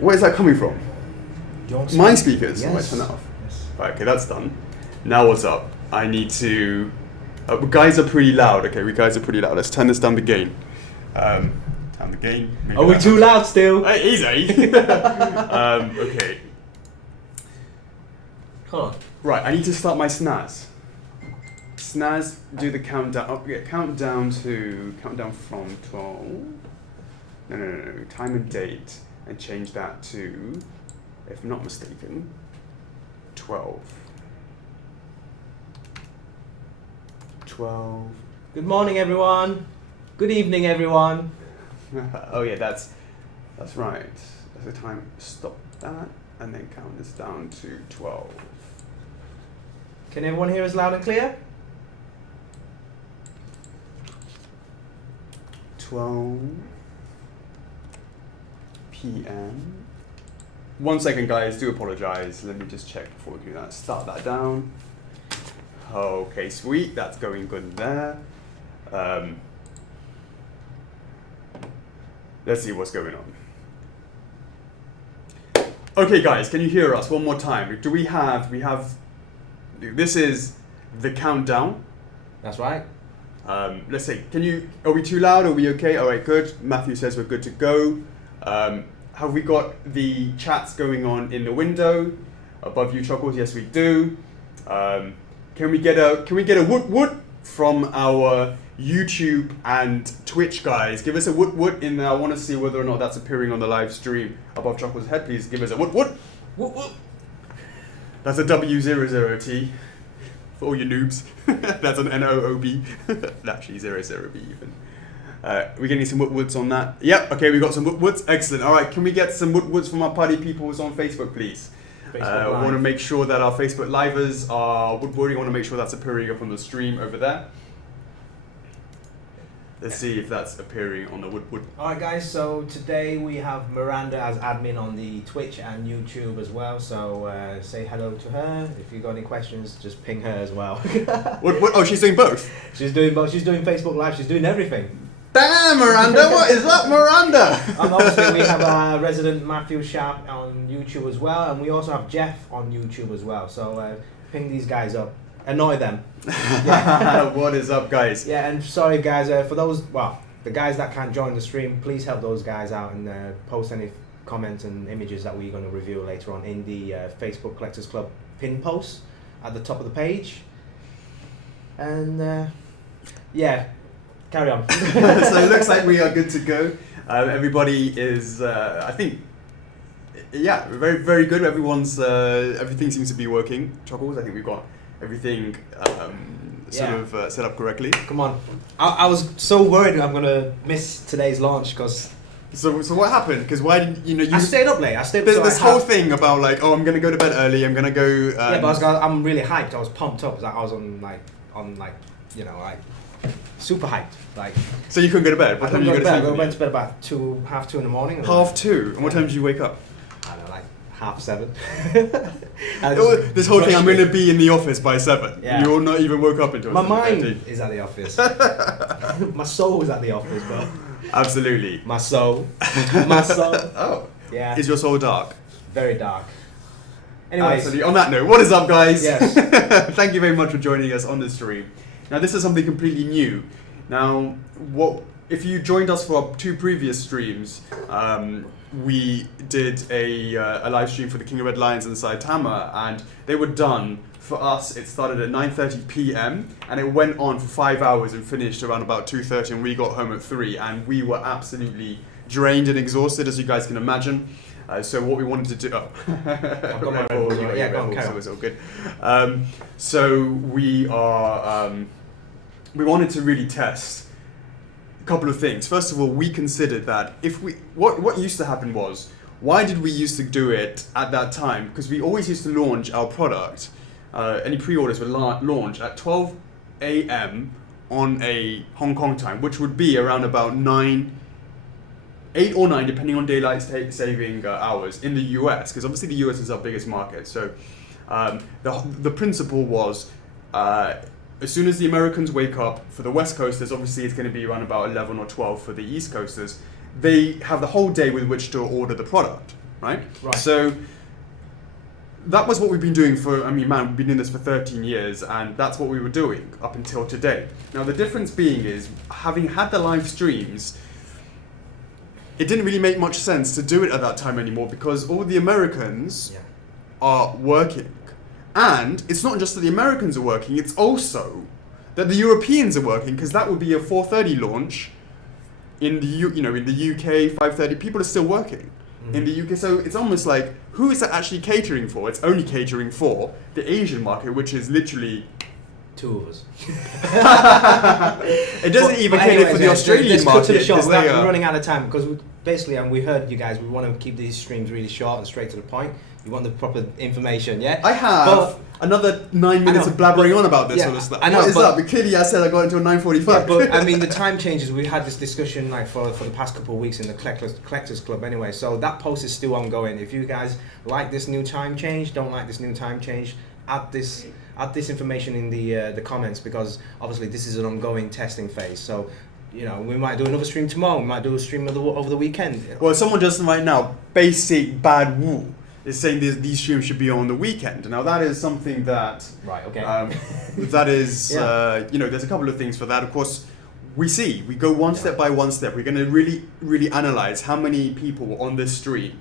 Where is that coming from? My speakers? Yes. Oh, I turn that off. Yes. Right, okay, that's done. Now what's up? I need to... guys are pretty loud, okay? We guys are pretty loud. Let's turn this down the gain. Down the gain. Maybe Are we too loud still? Hey, easy. Okay. Hold on. Right, I need to start my snaz. Snaz, do the countdown. Oh, yeah, countdown from 12. No. Time and date, and change that to, if I'm not mistaken, 12. 12. Good morning, everyone. Good evening, everyone. Oh yeah, that's right. That's the time. Stop that, and then count this down to 12. Can everyone hear us loud and clear? 12 p.m. 1 second, guys. Do apologize. Let me just check before we do that. Start that down. Okay, sweet. That's going good there. Let's see what's going on. Okay, guys, can you hear us one more time? Do we have? This is the countdown. That's right. Let's see. Are we too loud? Are we okay? All right, good. Matthew says we're good to go. Have we got the chats going on in the window above you, Chuckles? Yes, we do. Can we get a woot woot from our YouTube and Twitch guys? Give us a woot woot in there. I want to see whether or not that's appearing on the live stream above Chuckles' head. Please give us a woot woot. Whoop, whoop. That's a W00T. For all you noobs. That's an NOOB. Actually, 00B even. We're getting some woot-woots on that. Yep, okay, we got some woot-woots. Excellent. All right, can we get some woot-woots from our party peoples on Facebook, please? We want to make sure that our Facebook livers are woot-wooting. I want to make sure that's appearing up on the stream over there. Let's see if that's appearing on the woot-woot. Alright guys, so today we have Miranda as admin on the Twitch and YouTube as well, so say hello to her. If you've got any questions, just ping her as well. What? Oh, she's doing both? She's doing both. She's doing Facebook Live, she's doing everything. Damn, Miranda, what is up, Miranda? And obviously we have our resident Matthew Sharp on YouTube as well, and we also have Jeff on YouTube as well, so ping these guys up. Annoy them. Yeah. What is up, guys? Yeah, and sorry guys, for those, the guys that can't join the stream, please help those guys out and post any comments and images that we're going to review later on in the Facebook Collectors Club pin post at the top of the page. And yeah, carry on. So it looks like we are good to go. Everybody is, I think, yeah, very, very good. Everyone's, everything seems to be working. Chuckles, I think we've got everything set up correctly. Come on. I was so worried I'm going to miss today's launch because... So what happened? Because why didn't you... I stayed up late. There's this whole thing about like, oh, I'm going to go to bed early, I'm going to go... yeah, but I'm really hyped. I was pumped up. I was on super hyped. So you couldn't go to bed? What time did you go to sleep? I went to bed about 2:30 in the morning. 2:30? And what time did you wake up? I don't know, 7:30. This whole thing, I'm going to be in the office by 7. Yeah. You're not even woke up until 7:30. My mind is at the office. My soul is at the office, bro. Absolutely. My soul. My soul. Oh. Yeah. Is your soul dark? Very dark. Anyways. Absolutely. On that note, what is up, guys? Yes. Thank you very much for joining us on this stream. Now, this is something completely new. Now, if you joined us for our 2 previous streams, we did a live stream for the King of Red Lions and Saitama, and they were done. For us, it started at 9:30 p.m. and it went on for 5 hours and finished around about 2:30, and we got home at 3, and we were absolutely drained and exhausted, as you guys can imagine. So what we wanted to do... Oh. I've got my Red Bull. Yeah, go on, so it's all good. So we are... we wanted to really test a couple of things. First of all, we considered that if we... What used to happen was, why did we used to do it at that time? Because we always used to launch our product, any pre-orders would launch at 12 a.m. on a Hong Kong time, which would be around about 8 or 9, depending on daylight saving hours in the US, because obviously the US is our biggest market. So the principle was as soon as the Americans wake up, for the West Coasters, obviously it's going to be around about 11 or 12 for the East Coasters. They have the whole day with which to order the product, right? Right. So that was what we've been doing for, I mean, man, we've been doing this for 13 years, and that's what we were doing up until today. Now, the difference being is, having had the live streams, it didn't really make much sense to do it at that time anymore because all the Americans are working. And it's not just that the Americans are working, it's also that the Europeans are working, because that would be a 4:30 launch in the in the UK. 5:30 people are still working in the UK. So it's almost like, who is that actually catering for? It's only catering for the Asian market, which is literally 2 of us. It doesn't even cater for the Australian let's market. Cut to the short. 'cause We're running out of time because basically, and we heard you guys. We want to keep these streams really short and straight to the point. You want the proper information, yeah? I have another 9 minutes of blabbering on about this sort of stuff. I know, what is that? But clearly I said I got until 9:45. Yeah, but I mean, the time changes. We had this discussion like for the past couple of weeks in the Collectors Club anyway. So that post is still ongoing. If you guys like this new time change, don't like this new time change, add this information in the comments, because obviously this is an ongoing testing phase. So, you know, we might do another stream tomorrow. We might do a stream over the weekend. Well, someone just right now, basic bad woo, is saying these streams should be on the weekend. Now that is something that Right. Okay. that is there's a couple of things for that. Of course, we go one step by one step. We're going to really analyze how many people were on this stream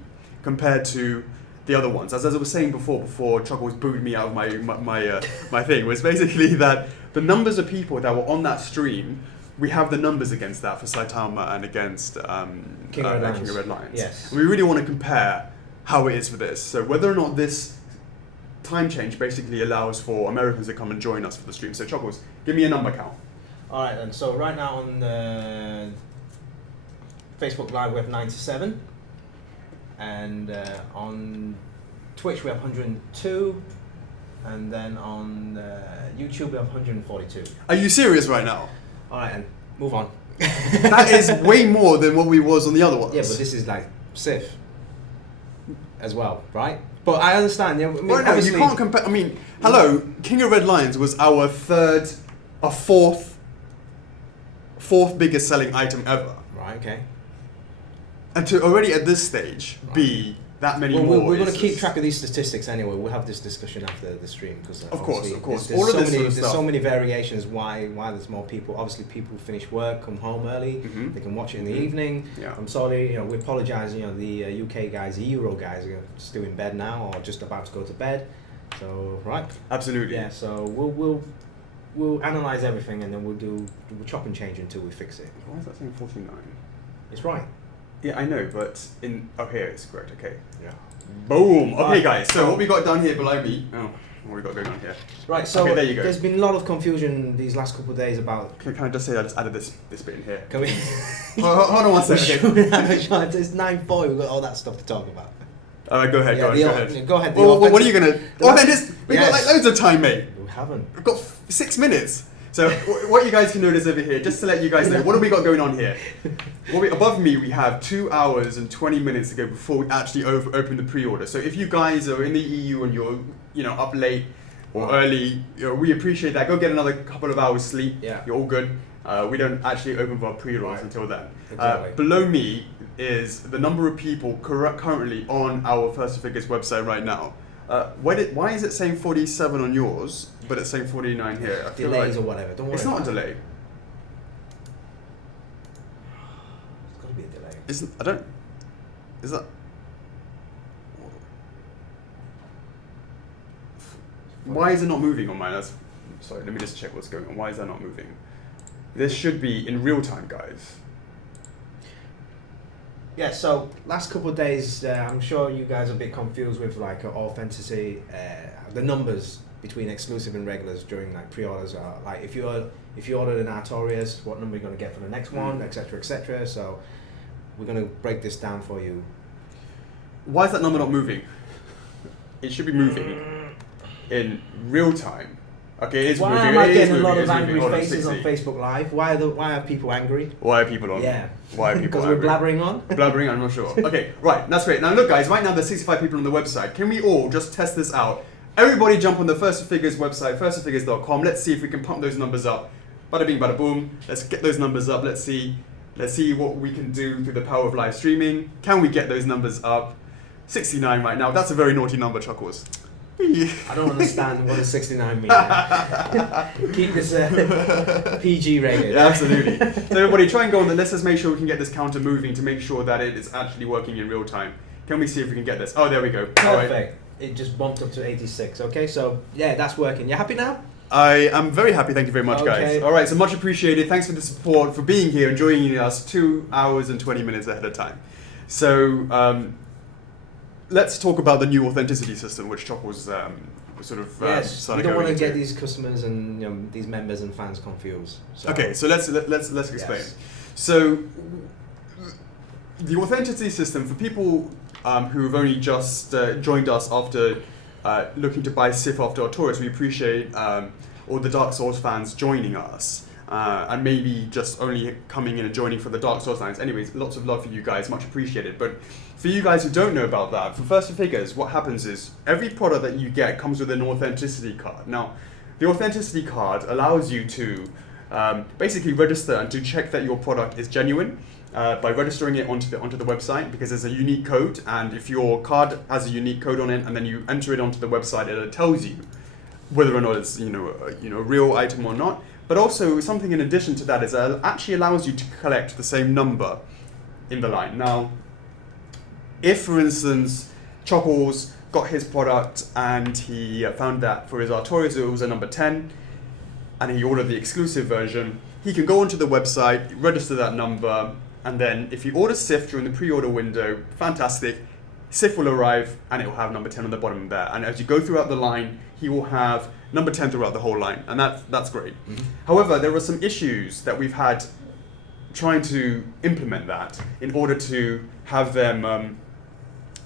compared to the other ones. As I was saying before Chuckles booed me out of my thing, was basically that the numbers of people that were on that stream, we have the numbers against that for Saitama and against King of Red Lions. Yes. And we really want to compare how it is for this. So whether or not this time change basically allows for Americans to come and join us for the stream. So Chuckles, give me a number count. All right, then. So right now on Facebook Live we have 97, and on Twitch we have 102, and then on YouTube we have 142. Are you serious right now? All right, and move on. That is way more than what we was on the other ones. Yeah, but this is like Sif as well, right? But I understand. I mean, right, no, you can't compare. I mean, hello, King of Red Lions was our fourth biggest selling item ever. Right. Okay. And to already at this stage be that many more. We're going to keep track of these statistics anyway. We'll have this discussion after the stream because of course. There's All of so this many, sort of there's stuff. so many variations why there's more people. Obviously, people finish work, come home early. Mhm. They can watch it in the evening. Yeah. I'm sorry, we apologise. The UK guys, the Euro guys, are still in bed now or just about to go to bed. So right. Absolutely. Yeah. So we'll analyse everything and then we'll chop and change until we fix it. Why is that saying 49? It's right. Yeah, I know, but here it's correct. Okay. Yeah. Boom. Okay, Right. guys. So what we got down here below me? Oh, what we got going on here? Right. So Okay, there you go. there's been a lot of confusion these last couple of days about. Can I just say I just added this bit in here? Can we? Hold on one second. It's 9:40. We've got all that stuff to talk about. All right, go ahead. Yeah, Go ahead. Go ahead. Well, what are you gonna? the Oh, then we've got like Yes. loads of time, mate. We haven't. We've got 6 minutes. So what you guys can notice over here, just to let you guys know, what have we got going on here? Above me, we have 2 hours and 20 minutes to go before we actually open the pre-order. So if you guys are in the EU and you're up late or early, we appreciate that. Go get another couple of hours sleep. Yeah. You're all good. We don't actually open for our pre-orders until then. Exactly. Below me is the number of people currently on our First Figures website right now. Why is it saying 47 on yours, but it's saying 49 here? I feel Delays like or whatever. Don't worry. it's not a about it. delay. It's got to be a delay. Is that? Why is it not moving on mine? Sorry, let me just check what's going on. Why is that not moving? This should be in real time, guys. Yeah, so last couple of days, I'm sure you guys are a bit confused with like authenticity, the numbers between exclusive and regulars during like pre-orders are like if you ordered an Artorias, what number are you going to get for the next one, etc., etc. So we're going to break this down for you. Why is that number not moving? It should be moving in real time. Okay, it's Why moving. am I It is getting a moving, lot it's of moving. angry Hold on, faces on 60. Facebook Live? Why are people angry? Why are people on? Yeah. Why are people Because we're angry? blabbering on? Blabbering, I'm not sure. Okay, right, that's great. Now look guys, right now there's 65 people on the website. Can we all just test this out everybody jump on the First to Figures website, firstofigures.com. Let's see if we can pump those numbers up. Bada bing, bada boom. Let's get those numbers up. Let's see what we can do through the power of live streaming. Can we get those numbers up? 69 right now. That's a very naughty number, Chuckles. I don't understand what does 69 mean. Keep this PG rated. Yeah, absolutely. So everybody try and go on the, let's just make sure we can get this counter moving to make sure that it is actually working in real time. Can we see if we can get this? Oh, there we go. Perfect. All right. It just bumped up to 86. Okay, so yeah, that's working. You happy now? I am very happy. Thank you very much, Okay. guys. All right, so much appreciated. Thanks for the support, for being here and joining us 2 hours and 20 minutes ahead of time. So let's talk about the new authenticity system, which Chuck was sort of yes, started we don't going want to into. get these customers and these members and fans confused. So. Okay, so let's explain. Yes. So the authenticity system for people who've only just joined us after looking to buy Sif after Artorias, we appreciate all the Dark Souls fans joining us. And maybe just only coming in and joining for the Dark Souls lines. Anyways, lots of love for you guys, much appreciated. But for you guys who don't know about that, for First to Figures, what happens is every product that you get comes with an authenticity card. Now, the authenticity card allows you to basically register and to check that your product is genuine by registering it onto the website, because there's a unique code, and if your card has a unique code on it and then you enter it onto the website, it tells you whether or not it's a real item or not. But also something in addition to that is it actually allows you to collect the same number in the line. Now, if for instance Chuckles got his product and he found that for his Artorias it was a number 10 and he ordered the exclusive version, he can go onto the website, register that number, and then if he orders Sif during the pre-order window, fantastic, Sif will arrive and it will have number 10 on the bottom there. And as you go throughout the line, he will have number 10 throughout the whole line, and that's great. Mm-hmm. However, there are some issues that we've had trying to implement that in order to have them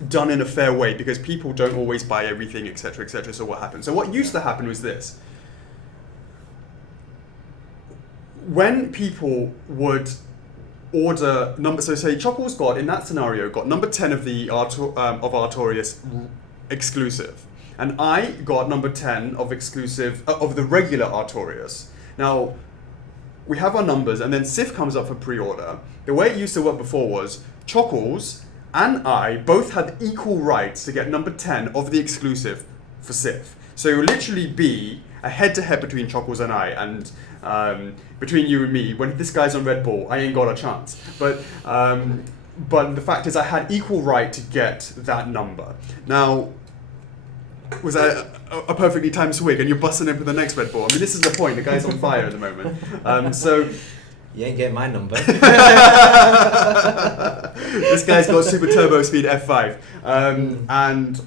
done in a fair way, because people don't always buy everything, etc., etc. So what happens? So what used to happen was this. When people would order number, so say Chuckles got, in that scenario, got number 10 of the Artorias exclusive, and I got number 10 of exclusive of the regular Artorias. Now, we have our numbers, and then Sif comes up for pre-order. The way it used to work before was Chuckles and I both had equal rights to get number 10 of the exclusive for Sif. So it would literally be a head-to-head between Chuckles and I, and between you and me, when this guy's on Red Bull, I ain't got a chance. But the fact is I had equal right to get that number. Now, was that a perfectly timed swig and you're busting in for the next Red Bull? I mean, this is the point, the guy's on fire at the moment. So you ain't getting my number. This guy's got super turbo speed F5. And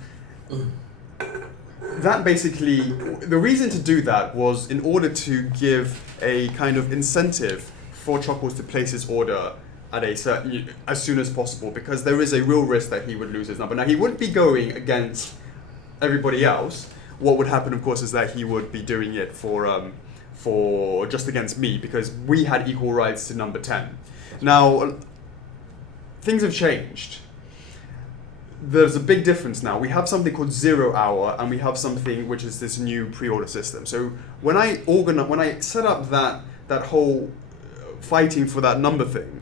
that basically, the reason to do that was in order to give a kind of incentive for Chuckles to place his order at a certain, as soon as possible, because there is a real risk that he would lose his number. Now, he wouldn't be going against everybody else. What would happen, of course, is that he would be doing it for just against me, because we had equal rights to number 10. Now, things have changed. There's a big difference now. We have something called 0 hour, and we have something which is this new pre-order system. So when I set up that whole fighting for that number thing,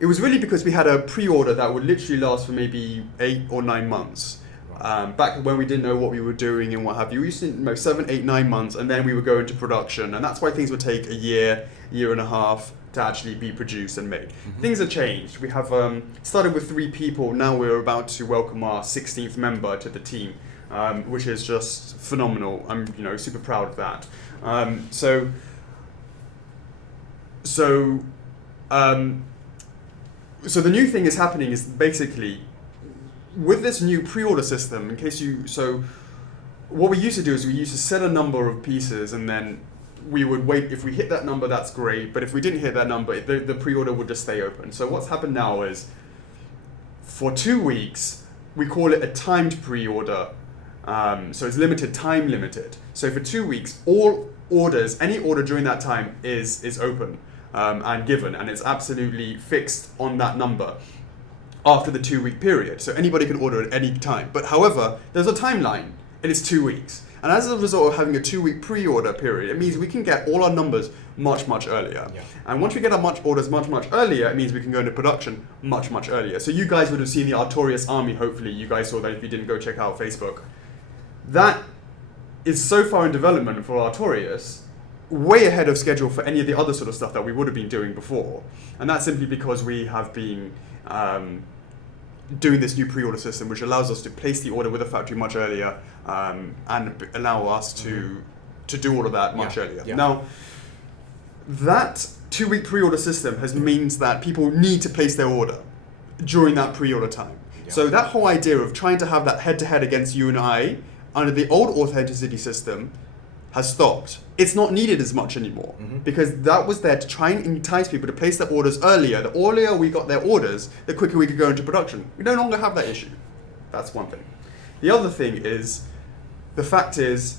it was really because we had a pre-order that would literally last for maybe 8 or 9 months. Back when we didn't know what we were doing and what have you. We used to know 7, 8, 9 months, and then we would go into production, and that's why things would take a year and a half to actually be produced and made. Mm-hmm. Things have changed. We have started with 3 people. Now we're about to welcome our 16th member to the team, which is just phenomenal. I'm super proud of that. So the new thing is happening is basically with this new pre-order system. So what we used to do is we used to set a number of pieces, and then we would wait. If we hit that number, that's great. But if we didn't hit that number, the pre-order would just stay open. So what's happened now is, for 2 weeks, we call it a timed pre-order. So it's time limited. So for 2 weeks, all orders, any order during that time is open and given, and it's absolutely fixed on that number after the 2 week period. So anybody can order at any time. But however, there's a timeline. and it's 2 weeks. And as a result of having a 2-week pre-order period, it means we can get all our numbers much, much earlier. Yeah. And once we get our orders much, much earlier, it means we can go into production much, much earlier. So you guys would have seen the Artorias Army, hopefully. You guys saw that if you didn't go check out Facebook. That is so far in development for Artorias, way ahead of schedule for any of the other sort of stuff that we would have been doing before. And that's simply because we have been doing this new pre-order system, which allows us to place the order with the factory much earlier and allow us to do all of that much earlier. Yeah. Now, that 2-week pre-order system means that people need to place their order during that pre-order time. Yeah. So that whole idea of trying to have that head-to-head against you and I under the old authenticity system has stopped. It's not needed as much anymore because that was there to try and entice people to place their orders earlier. The earlier we got their orders, the quicker we could go into production. We no longer have that issue. That's one thing. The other thing is, the fact is,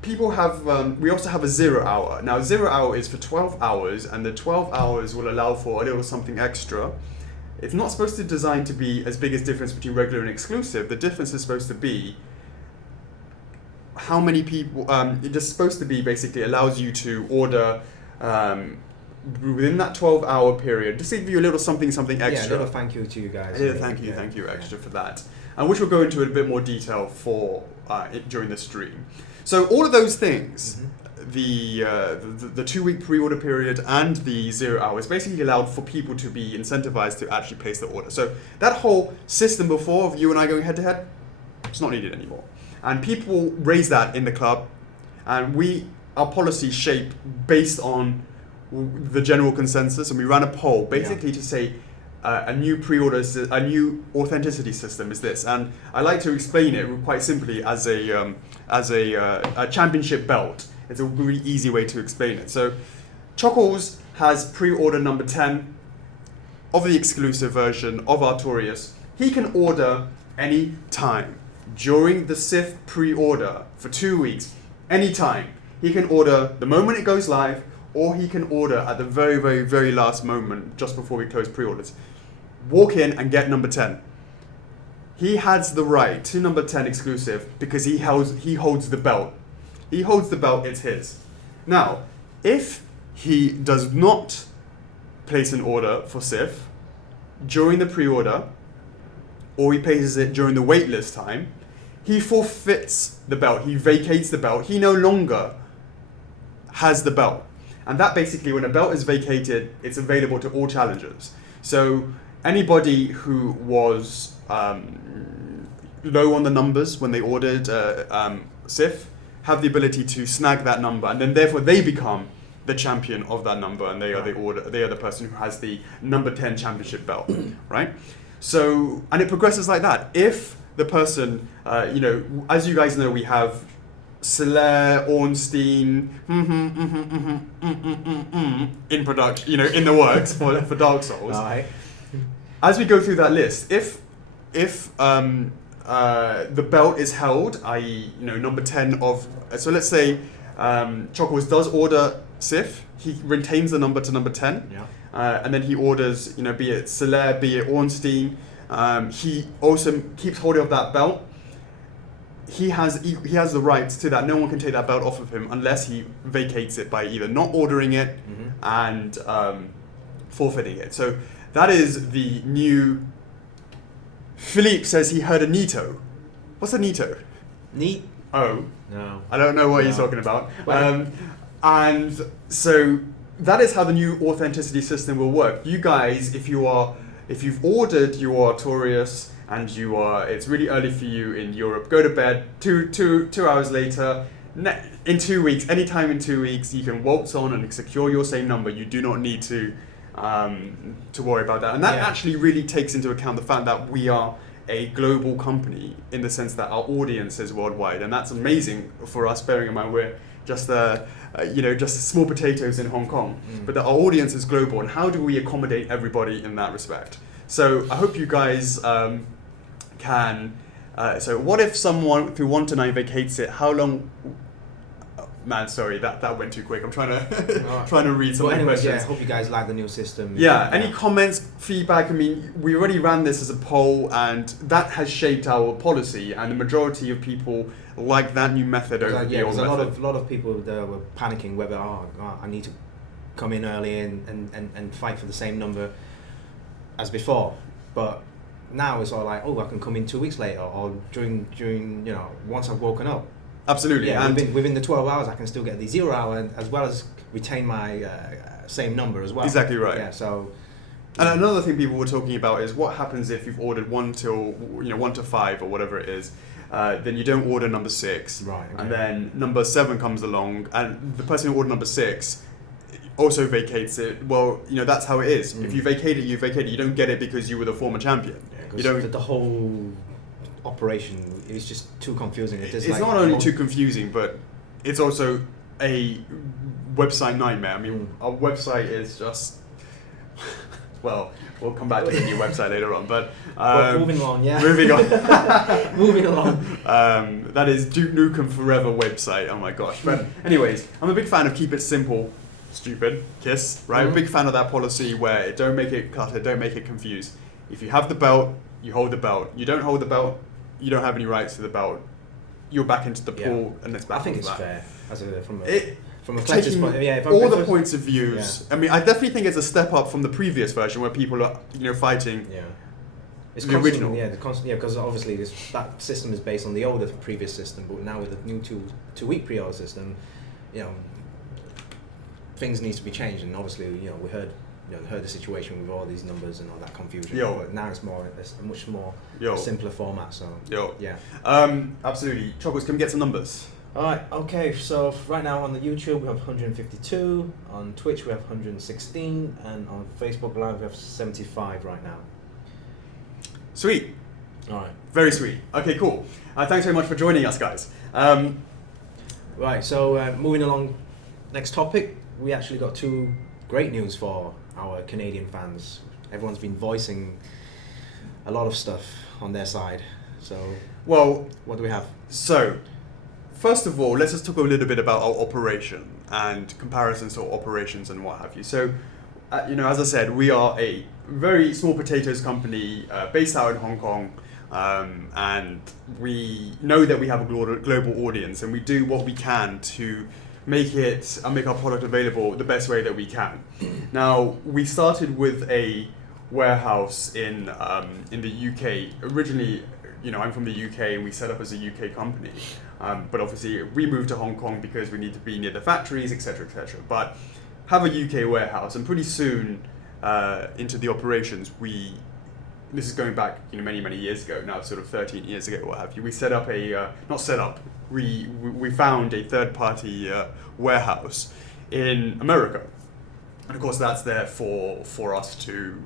people have, we also have a 0 hour. Now 0 hour is for 12 hours and the 12 hours will allow for a little something extra. It's not supposed to design to be as big as difference between regular and exclusive. The difference is supposed to be how many people, it's just supposed to be basically allows you to order within that 12-hour period, just to give you a little something extra. Yeah, a little thank you to you guys. A little thank you extra for that. And which we'll go into a bit more detail for during the stream. So all of those things, the 2-week pre-order period and the 0 hours basically allowed for people to be incentivized to actually place the order. So that whole system before of you and I going head to head, it's not needed anymore. And people raise that in the club, and our policy shaped based on the general consensus, and we ran a poll basically to say a new pre-order, a new authenticity system is this. And I like to explain it quite simply as a championship belt. It's a really easy way to explain it. So Chuckles has pre-order number 10 of the exclusive version of Artorias. He can order any time during the SIF pre-order for 2 weeks, anytime. He can order the moment it goes live, or he can order at the very, very, very last moment, just before we close pre-orders. Walk in and get number 10. He has the right to number 10 exclusive because he holds the belt. He holds the belt, it's his. Now, if he does not place an order for SIF during the pre-order, or he places it during the waitlist time, he forfeits the belt. He vacates the belt. He no longer has the belt. And that basically, when a belt is vacated, it's available to all challengers. So anybody who was low on the numbers when they ordered SIF have the ability to snag that number, and then therefore they become the champion of that number, and they are the person who has the number 10 championship belt, right? So, and it progresses like that. If the person, as you guys know, we have Soler, Ornstein, in production, in the works for Dark Souls. Right. As we go through that list, if the belt is held, i.e., number 10 of, so let's say Chocos does order Sif, he retains the number to number 10, and then he orders, be it Soler, be it Ornstein. He also keeps holding of that belt. He has the rights to that. No one can take that belt off of him unless he vacates it by either not ordering it and forfeiting it. So that is the new. Philippe says he heard a Nito. What's a Nito? Neat? Oh. No. I don't know what he's talking about. And so that is how the new authenticity system will work. You guys, if you've ordered your Artorias and it's really early for you in Europe, go to bed. Two hours later, in 2 weeks, anytime in 2 weeks, you can waltz on and secure your same number. You do not need to worry about that. And that actually really takes into account the fact that we are a global company in the sense that our audience is worldwide, and that's amazing for us. Bearing in mind we're just just small potatoes in Hong Kong, but our audience is global. And how do we accommodate everybody in that respect? So I hope you guys can. So what if someone through 1 to 9 vacates it? How long? man, sorry, that went too quick. I'm trying to trying to read some of the anyways, questions. yeah, hope you guys like the new system. Yeah, any comments, feedback? I mean, we already ran this as a poll, and that has shaped our policy, and the majority of people like that new method over the old method. A lot of people that were panicking whether I need to come in early and fight for the same number as before, but now it's all like, I can come in 2 weeks later or during once I've woken up. Absolutely, yeah, and within the 12 hours I can still get the 0 hour as well as retain my same number as well. Exactly right. Yeah, so. And another thing people were talking about is what happens if you've ordered 1 to 5 or whatever it is. Then you don't order number 6, right? Okay. And then number 7 comes along, and the person who ordered number 6 also vacates it. Well, that's how it is. If you vacate it, you vacate it. You don't get it because you were the former champion. Yeah, you don't. The whole operation is just too confusing. It's not only too confusing, but it's also a website nightmare. I mean, our website is just. Well, we'll come back to the new website later on, but moving on, yeah. Moving on. Moving along. That is Duke Nukem Forever website. Oh my gosh! But anyways, I'm a big fan of keep it simple, stupid, KISS. Right? I'm a big fan of that policy where don't make it clutter, don't make it confuse. If you have the belt, you hold the belt. You don't hold the belt, you don't have any rights to the belt. You're back into the pool, and it's back. I think it's back. fair from a Taking point. Yeah, all the points of views. Yeah. I mean, I definitely think it's a step up from the previous version where people are, fighting. Yeah. It's the original. Yeah, because obviously that system is based on the older previous system, but now with the new two-week pre-order system, things need to be changed, and obviously, we heard the situation with all these numbers and all that confusion. But now it's a much more simpler format. So yeah. Absolutely. Chocolates, can we get some numbers? Alright, okay, so right now on the YouTube we have 152, on Twitch we have 116, and on Facebook Live we have 75 right now. Sweet. Alright. Very sweet. Okay, cool. Thanks very much for joining us, guys. Right, so moving along, next topic, we actually got 2 great news for our Canadian fans. Everyone's been voicing a lot of stuff on their side, so what do we have? So, first of all, let's just talk a little bit about our operation and comparisons to operations and what have you. So, as I said, we are a very small potatoes company based out in Hong Kong, and we know that we have a global audience, and we do what we can to make our product available the best way that we can. Now, we started with a warehouse in the UK. Originally, I'm from the UK, and we set up as a UK company. But obviously, we moved to Hong Kong because we need to be near the factories, etc., etc. But have a UK warehouse, and pretty soon into the operations, this is going back, many years ago now, sort of 13 years ago, what have you. We set up we found a third-party warehouse in America, and of course that's there for us to,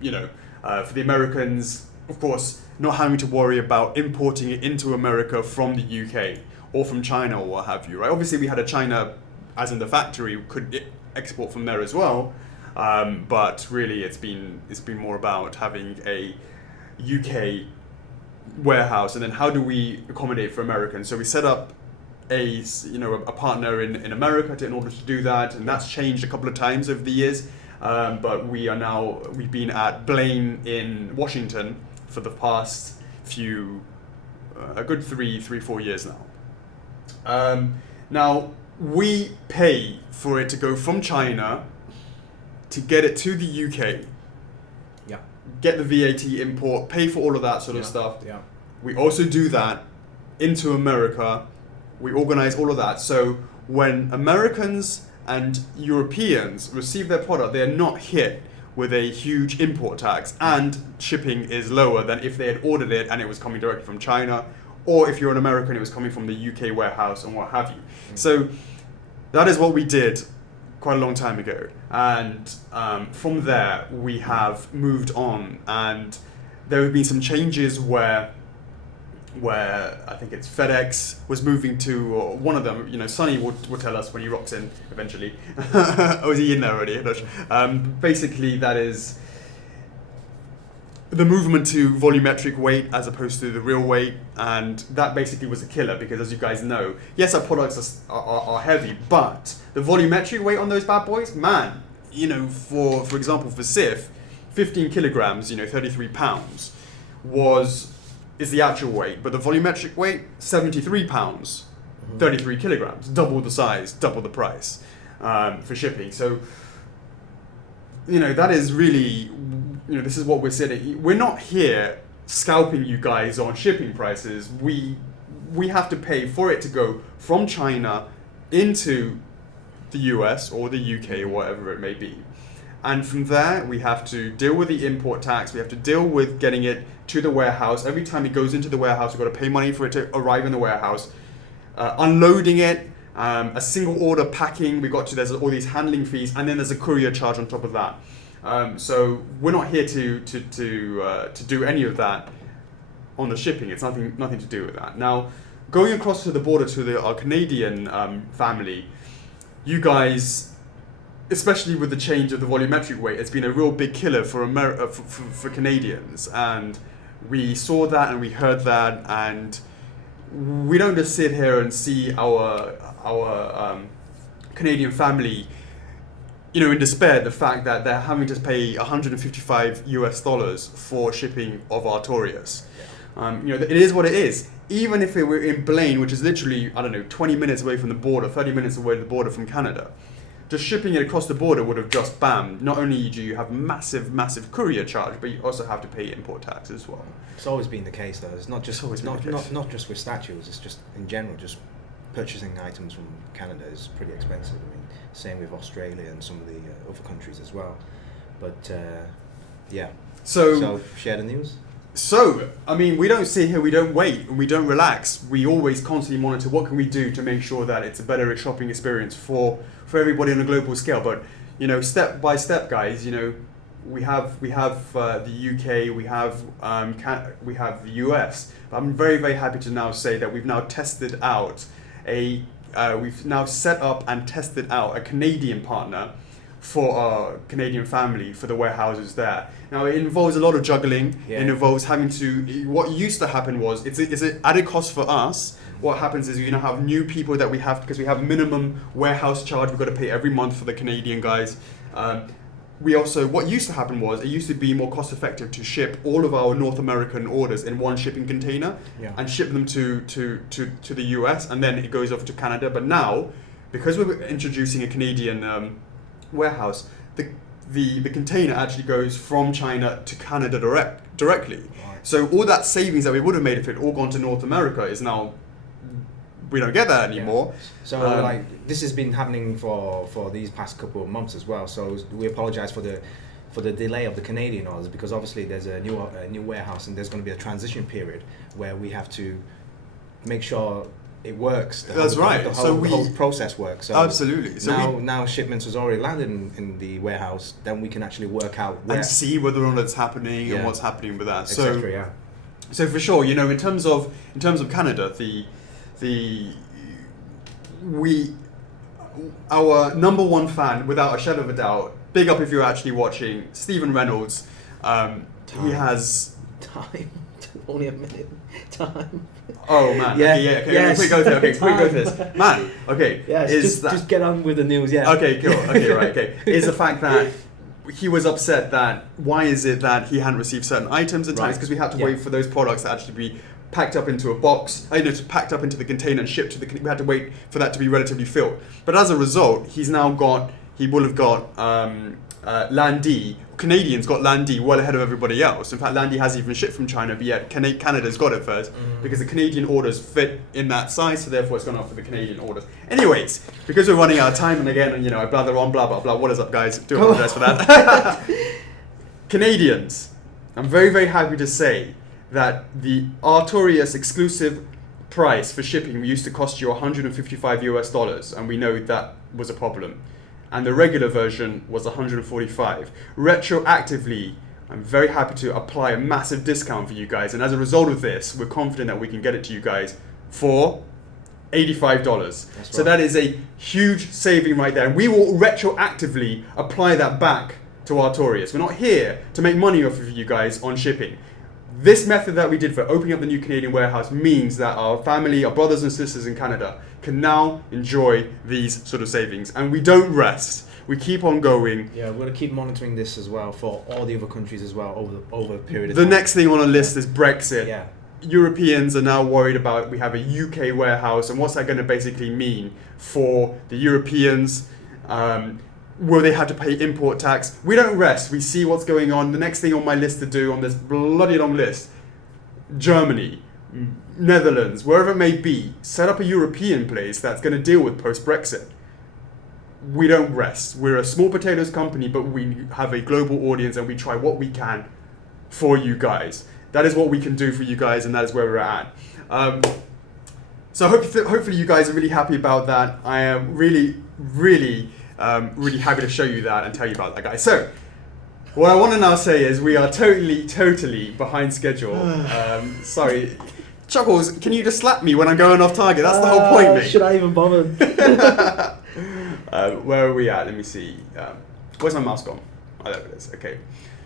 for the Americans, of course, not having to worry about importing it into America from the UK or from China or what have you, right? Obviously, we had a China, as in the factory, could export from there as well, but really, it's been more about having a UK warehouse, and then how do we accommodate for Americans? So we set up a partner in America in order to do that, and that's changed a couple of times over the years. But we've been at Blaine in Washington for the past a good 3-4 years now. Now, we pay for it to go from China to get it to the UK, get the VAT import, pay for all of that sort of stuff. Yeah. We also do that into America. We organize all of that. So when Americans and Europeans receive their product, they're not hit with a huge import tax, and shipping is lower than if they had ordered it and it was coming directly from China, or if you're an American, it was coming from the UK warehouse and what have you. So that is what we did quite a long time ago, and from there we have moved on, and there have been some changes where I think it's FedEx was moving to, or one of them, Sonny will tell us when he rocks in eventually. Oh, is he in there already? Basically, that is the movement to volumetric weight as opposed to the real weight, and that basically was a killer because, as you guys know, yes, our products are heavy, but the volumetric weight on those bad boys, man, for example, for Sif, 15 kilograms, 33 pounds, is the actual weight, but the volumetric weight, 73 pounds, 33 kilograms, double the size, double the price for shipping. So, that is really, this is what we're saying. We're not here scalping you guys on shipping prices. We have to pay for it to go from China into the US or the UK or whatever it may be. And from there, we have to deal with the import tax. We have to deal with getting it to the warehouse. Every time it goes into the warehouse, we've got to pay money for it to arrive in the warehouse. Unloading it, a single order packing, there's all these handling fees, and then there's a courier charge on top of that. So we're not here to do any of that on the shipping. It's nothing to do with that. Now, going across to the border to our Canadian family, you guys, especially with the change of the volumetric weight, it's been a real big killer for for Canadians, and we saw that and we heard that, and we don't just sit here and see our Canadian family, in despair at the fact that they're having to pay $155 for shipping of Artorias. It is what it is. Even if it were in Blaine, which is literally, 20 minutes away from the border, 30 minutes away from the border from Canada, just shipping it across the border would have just bammed. Not only do you have massive courier charge, but you also have to pay import tax as well. It's always been the case, though. It's not just not just with statues. It's just in general, just purchasing items from Canada is pretty expensive. I mean, same with Australia and some of the other countries as well. But yeah. So share the news. So, we don't sit here, we don't wait, and we don't relax. We always constantly monitor what can we do to make sure that it's a better shopping experience for everybody on a global scale. But, step by step, guys, we have the UK, we have the US. But I'm very, very happy to now say that we've now tested out we've now set up and tested out a Canadian partner for our Canadian family, for the warehouses there. Now, it involves a lot of juggling. Yeah. It involves having to, what used to happen was, it's an added cost for us. What happens is you now have new people that we have, because we have minimum warehouse charge we've got to pay every month for the Canadian guys. What used to happen was, it used to be more cost effective to ship all of our North American orders in one shipping container and ship them to the US, and then it goes off to Canada. But now, because we're introducing a Canadian warehouse, the container actually goes from China to Canada directly. Right. So all that savings that we would have made if it all gone to North America is now, we don't get that anymore. Yeah. So this has been happening for these past couple of months as well. So we apologize for the delay of the Canadian orders, because obviously there's a new warehouse and there's going to be a transition period where we have to make sure it works. The whole process works. So absolutely. So now shipments has already landed in the warehouse. Then we can actually work out and see whether or not it's happening and what's happening with that. So for sure, in terms of Canada, our number one fan, without a shadow of a doubt, big up if you're actually watching, Stephen Reynolds. He has time. Only a minute. Time. Oh man. Yeah. Okay. Yes. Quick go through this. Man. Okay. Yes. Just get on with the news. Yeah. Okay. Cool. Okay. Right. Okay. Is the fact that he was upset that why is it that he hadn't received certain items at times, because we had to wait for those products to actually be packed up into a box, packed up into the container and shipped to the. We had to wait for that to be relatively filled. But as a result, he will have got Landy. Canadians got Landy well ahead of everybody else. In fact, Landy hasn't even shipped from China, but yet Canada's got it first because the Canadian orders fit in that size, so therefore it's gone off for the Canadian orders. Anyways, because we're running out of time, and again, I blather on, blah blah blah. What is up, guys? Do apologize for that. Canadians, I'm very very happy to say that the Artorias exclusive price for shipping used to cost you $155, and we know that was a problem. And the regular version was $145. Retroactively, I'm very happy to apply a massive discount for you guys, and as a result of this, we're confident that we can get it to you guys for $85. That's right. So that is a huge saving right there. And we will retroactively apply that back to our tourists. We're not here to make money off of you guys on shipping. This method that we did for opening up the new Canadian warehouse means that our family, our brothers and sisters in Canada, can now enjoy these sort of savings. And we don't rest. We keep on going. Yeah, we're going to keep monitoring this as well for all the other countries as well over a period of time. The next thing on the list is Brexit. Yeah. Europeans are now worried about, we have a UK warehouse, and what's that going to basically mean for the Europeans? Will they have to pay import tax? We don't rest. We see what's going on. The next thing on my list to do on this bloody long list, Germany, Netherlands, wherever it may be, set up a European place that's going to deal with post-Brexit. We don't rest. We're a small potatoes company, but we have a global audience and we try what we can for you guys. That is what we can do for you guys, and that is where we're at. So hopefully you guys are really happy about that. I am really happy to show you that and tell you about that, guys. So what I want to now say is we are totally behind schedule. Sorry. Chuckles, can you just slap me when I'm going off target? That's the whole point, mate. Should I even bother? Where are we at? Let me see. Where's my mouse gone? Oh, there it is. Okay.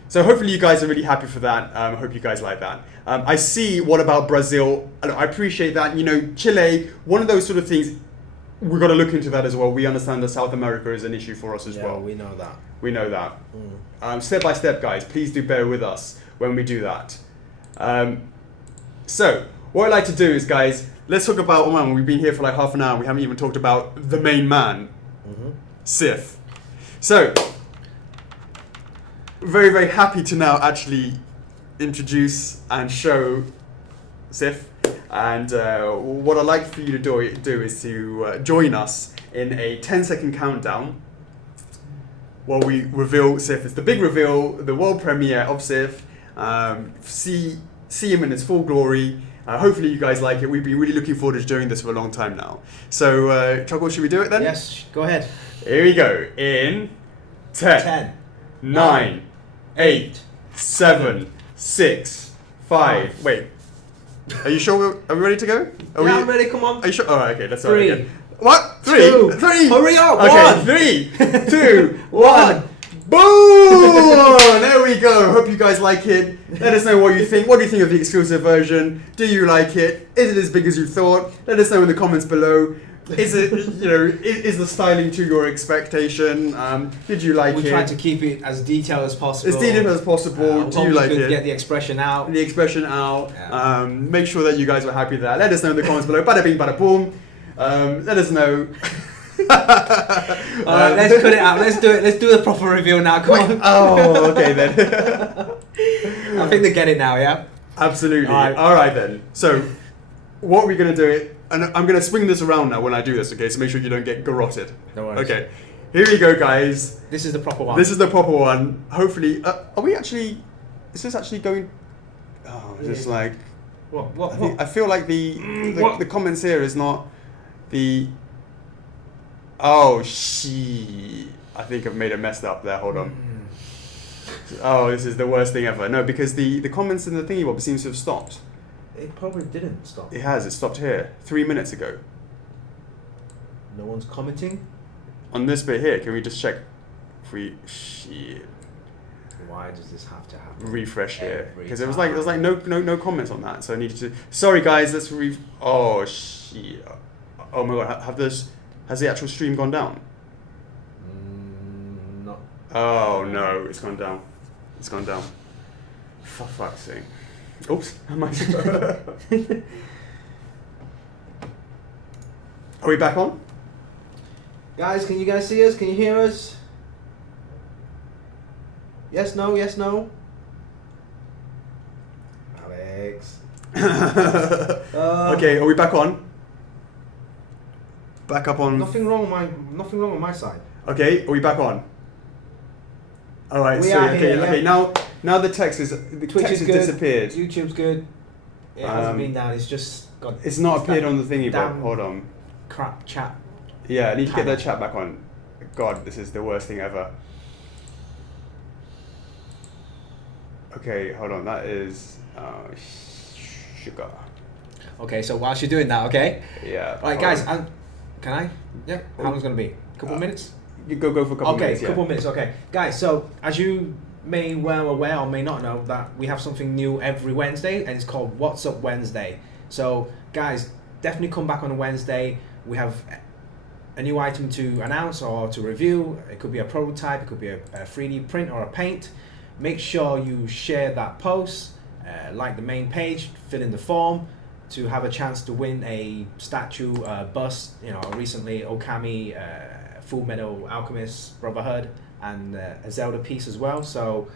So hopefully you guys are really happy for that. I hope you guys like that. I see, what about Brazil? I appreciate that. You know, Chile, one of those sort of things, we've got to look into that as well. We understand that South America is an issue for us as well. We know that. We know that. Step by step, guys, please do bear with us when we do that. So, what I'd like to do is, guys, let's talk about, we've been here for like half an hour. We haven't even talked about the main man, Sif. So, very happy to now actually introduce and show Sif. And what I'd like for you to do is to join us in a 10-second countdown while we reveal Sif. It's the big reveal, the world premiere of Sif. See him in his full glory. Hopefully you guys like it. We've been really looking forward to doing this for a long time now. So, Chuckle, should we do it then? Yes, go ahead. Here we go. In 10, 9, 8, 7, 6, 5. Wait. Are you sure? Are we ready to go? I'm ready. Come on. Are you sure? All right. Okay. Let's Three. start again. What? 3. 2. 3. Hurry up. Okay. 1. 3, 2, 1. Boom! There we go. Hope you guys like it. Let us know what you think. What do you think of the exclusive version? Do you like it? Is it as big as you thought? Let us know in the comments below. Is it, is the styling to your expectation? Did you like it? We tried to keep it as detailed as possible. As detailed as possible. Do you like it? Get the expression out. The expression out. Yeah. Make sure that you guys were happy with that. Let us know in the comments below. Bada bing, bada boom. Let us know. Let's put it out. Let's do it. Let's do the proper review now. Come on. Oh, okay then. I think they get it now. Yeah. Absolutely. All right then. So, what we're gonna do and I'm gonna swing this around now when I do this. Okay, so make sure you don't get garroted. No worries. Okay. Here we go, guys. This is the proper one. This is the proper one. Hopefully, are we actually? Is this actually going? Oh, it's just like. What? I feel like the comments here is not the. Oh shit! I think I've made a mess up there. Hold on. Oh, this is the worst thing ever. No, because the comments in the thingy bob seems to have stopped. It probably didn't stop. It has. It stopped here 3 minutes ago. No one's commenting. On this bit here, can we just check? If we shit. Why does this have to happen? Refresh here because there was like no comments on that. So I needed to. Sorry guys, let's Oh shit! Oh my god, has the actual stream gone down? No. Oh no, it's gone down. It's gone down. For fuck's sake. Oops. Are we back on? Guys, can you guys see us? Can you hear us? Yes, no, yes, no. Alex. Okay, are we back on? Back up on. Nothing wrong on my side. Okay, are we back on? All right. We so are okay, here, okay. yeah. Now the text has good. disappeared. YouTube's good. It hasn't been down. It's just got. It's not appeared on the thingy, but damn hold on. Crap chat. Yeah, I need to get that chat back on. God, this is the worst thing ever. Okay, hold on. That is sugar. Okay, so whilst you're doing that, okay. Yeah. All right, guys. Can I? Yeah. How long's it gonna be? A couple minutes. you go for a couple minutes. Okay, couple minutes. Okay, guys. So as you may well aware or may not know, that we have something new every Wednesday, and it's called What's Up Wednesday. So guys, definitely come back on a Wednesday. We have a new item to announce or to review. It could be a prototype, it could be a 3D print or a paint. Make sure you share that post, like the main page, fill in the form to have a chance to win a statue, bust, recently Okami, Full Metal Alchemist Brotherhood, and a Zelda piece as well. So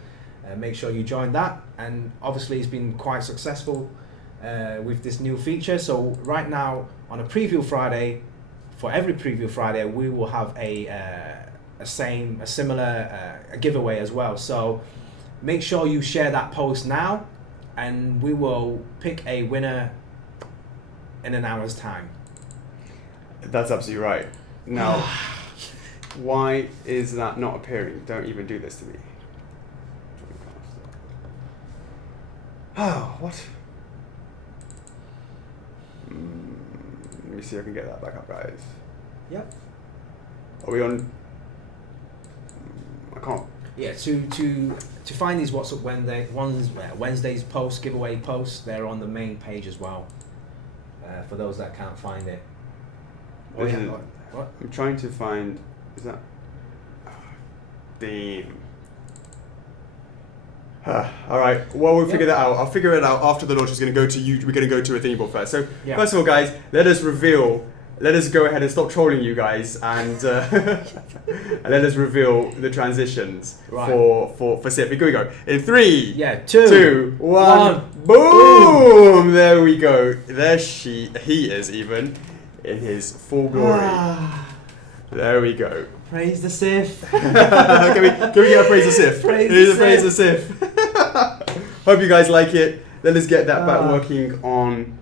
make sure you join that. And obviously it's been quite successful with this new feature. So right now on a preview Friday, for every preview Friday, we will have a similar giveaway as well. So make sure you share that post now, and we will pick a winner in an hour's time. That's absolutely right. Now, why is that not appearing? Don't even do this to me. Oh, what? Let me see if I can get that back up, guys. Yep. Are we on? I can't. Yeah. To find these What's Up Wednesday's posts, giveaway posts, they're on the main page as well. For those that can't find it. What? I'm trying to find. Is that? Damn. All right. Well, we'll figure that out. I'll figure it out after the launch is going to go to you. We're going to go to a theme board first. So first of all, guys, let us go ahead and stop trolling you guys, and and let us reveal the transitions for Sif. Here we go. In 3, 2, 1, boom! There we go. There he is, even in his full glory. There we go. Praise the Sif. can we get a praise the Sif? Praise the Sif. Hope you guys like it. Let us get that back working on.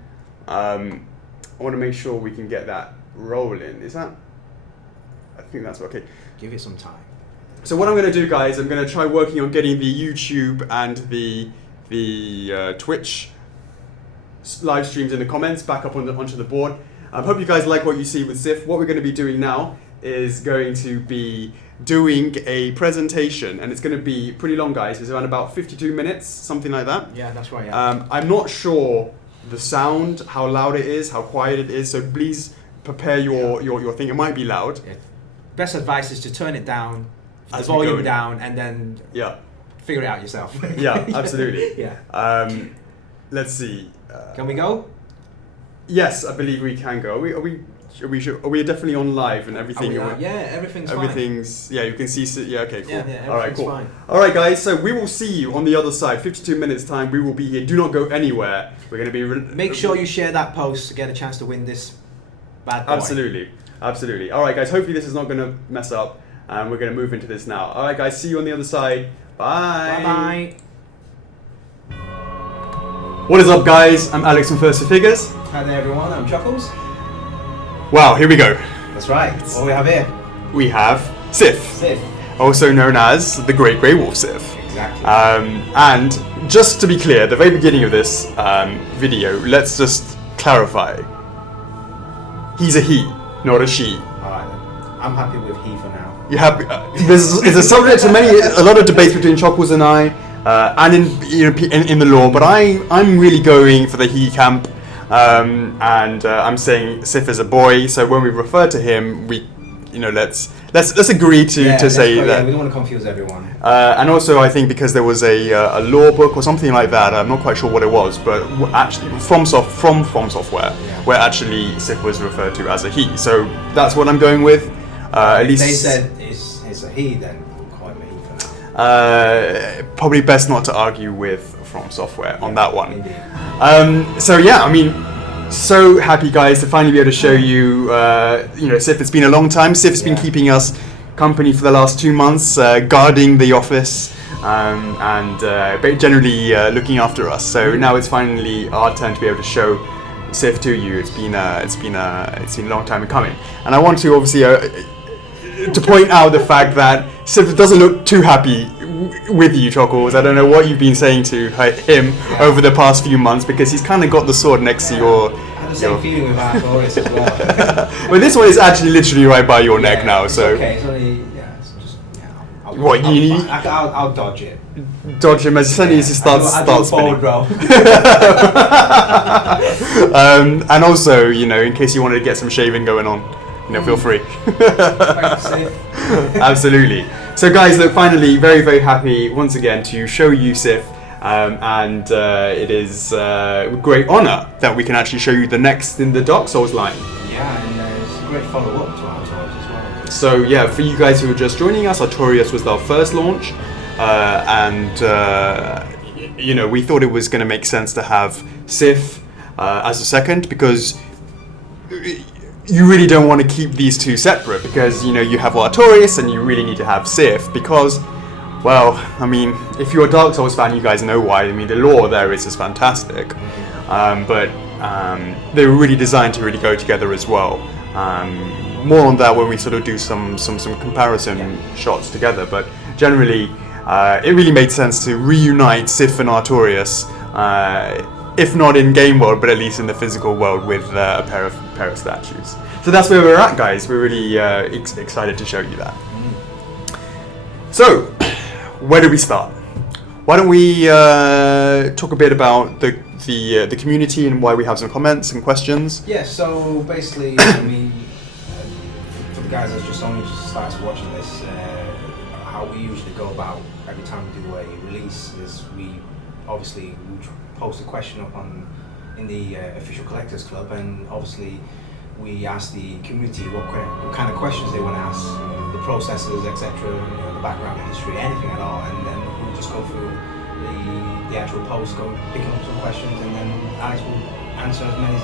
I want to make sure we can get that rolling. Is that? I think that's okay. Give it some time. So what I'm going to do, guys, I'm going to try working on getting the YouTube and the Twitch live streams in the comments back up onto the board. I hope you guys like what you see with Sif. What we're going to be doing now is going to be doing a presentation, and it's going to be pretty long, guys. It's around about 52 minutes, something like that. Yeah, that's right. Yeah. I'm not sure the sound, how loud it is, how quiet it is, so please prepare your thing. It might be loud. Yeah. Best advice is to turn it down, the volume down, and then figure it out yourself. Yeah, absolutely. Yeah. Let's see. Can we go? Yes, I believe we can go. Are we definitely on live and everything? Everything's fine. Yeah, you can see. Yeah, okay, cool. Yeah, all right, cool. Fine. All right, guys. So we will see you on the other side. 52 minutes time. We will be here. Do not go anywhere. We're going to be. Make sure you share that post to get a chance to win this bad boy. Absolutely. All right, guys. Hopefully this is not going to mess up, and we're going to move into this now. All right, guys. See you on the other side. Bye. Bye. What is up, guys? I'm Alex from First Figures. Hi there, everyone. I'm Chuckles. Wow, here we go. That's right. What do we have here? We have Sif. Also known as the Great Grey Wolf Sif. Exactly. And just to be clear, at the very beginning of this video, let's just clarify. He's a he, not a she. Alright then. I'm happy with he for now. You're happy? It's a subject to a lot of debates between Chuckles and I, and in the law, but I'm really going for the he camp. And I'm saying Sif is a boy, so when we refer to him, let's agree to say that. We don't want to confuse everyone. And also, I think because there was a law book or something like that, I'm not quite sure what it was, but actually from Software, where actually Sif was referred to as a he. So that's what I'm going with. At least they said it's a he, then quite a he for now. Probably best not to argue with From Software on that one. Indeed. So yeah, I mean, so happy, guys, to finally be able to show you. Sif, it's been a long time. Sif's been keeping us company for the last 2 months, guarding the office, and generally looking after us. So now it's finally our turn to be able to show Sif to you. It's been a long time coming, and I want to obviously to point out the fact that Sif doesn't look too happy with you, Chuckles. I don't know what you've been saying to him over the past few months, because he's kind of got the sword next to your. I had the same feeling with Artorias as well. Well, this one is actually literally right by your neck now, so. It's okay. It's only, I'll dodge it. Dodge him as soon as he starts spinning. Bro. And also, in case you wanted to get some shaving going on, feel free. Absolutely. So guys, look, finally, very, very happy once again to show you Sif. And it is a great honour that we can actually show you the next in the Dark Souls line. Yeah, and it's a great follow-up to Artorias as well. So yeah, for you guys who are just joining us, Artorias was our first launch, we thought it was going to make sense to have Sif as a second, because you really don't want to keep these two separate, because you have Artorias and you really need to have Sif, because, well, I mean, if you're a Dark Souls fan, you guys know why. I mean, the lore there is just fantastic, but they were really designed to really go together as well. More on that when we sort of do some comparison shots together, but generally it really made sense to reunite Sif and Artorias, if not in game world, but at least in the physical world, with a pair of statues. So that's where we're at, guys. We're really excited to show you that. So, where do we start? Why don't we talk a bit about the community and why we have some comments and questions? Yeah, so basically, for the guys that just only started watching this, how we usually go about every time we do a release is we post a question up in the official Collectors Club, and obviously we ask the community what kind of questions they want to ask, the processes, etc., the background history, anything at all, and then we'll just go through the actual post, picking up some questions, and then Alex will answer as many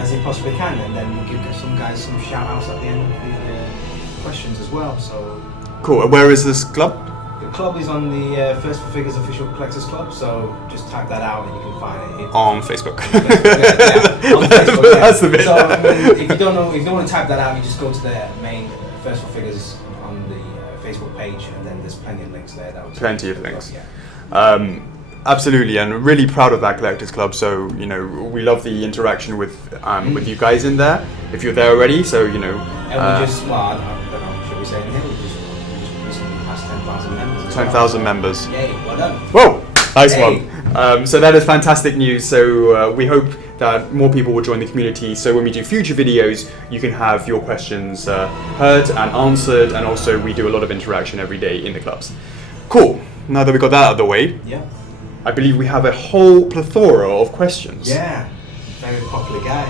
as he possibly can, and then we'll give some guys some shout outs at the end of the questions as well. So cool. And where is this club? The club is on the First for Figures official Collectors Club, so just type that out and you can find it. On Facebook. On Facebook, yeah. That's the bit. So if you don't want to type that out, you just go to the main First for Figures on the Facebook page, and then there's plenty of links there. Plenty of links. Yeah. Absolutely, and really proud of that Collectors Club. So we love the interaction with you guys in there. If you're there already, so And we just, I don't know, should we say in here? We just recently passed 10,000 members. 10,000 members. Yay, well done. Whoa, nice Hey. one. So that is fantastic news. So we hope that more people will join the community. So when we do future videos, you can have your questions heard and answered, and also we do a lot of interaction every day in the clubs. Cool. Now that we got that out of the way, I believe we have a whole plethora of questions. Yeah, very popular guy.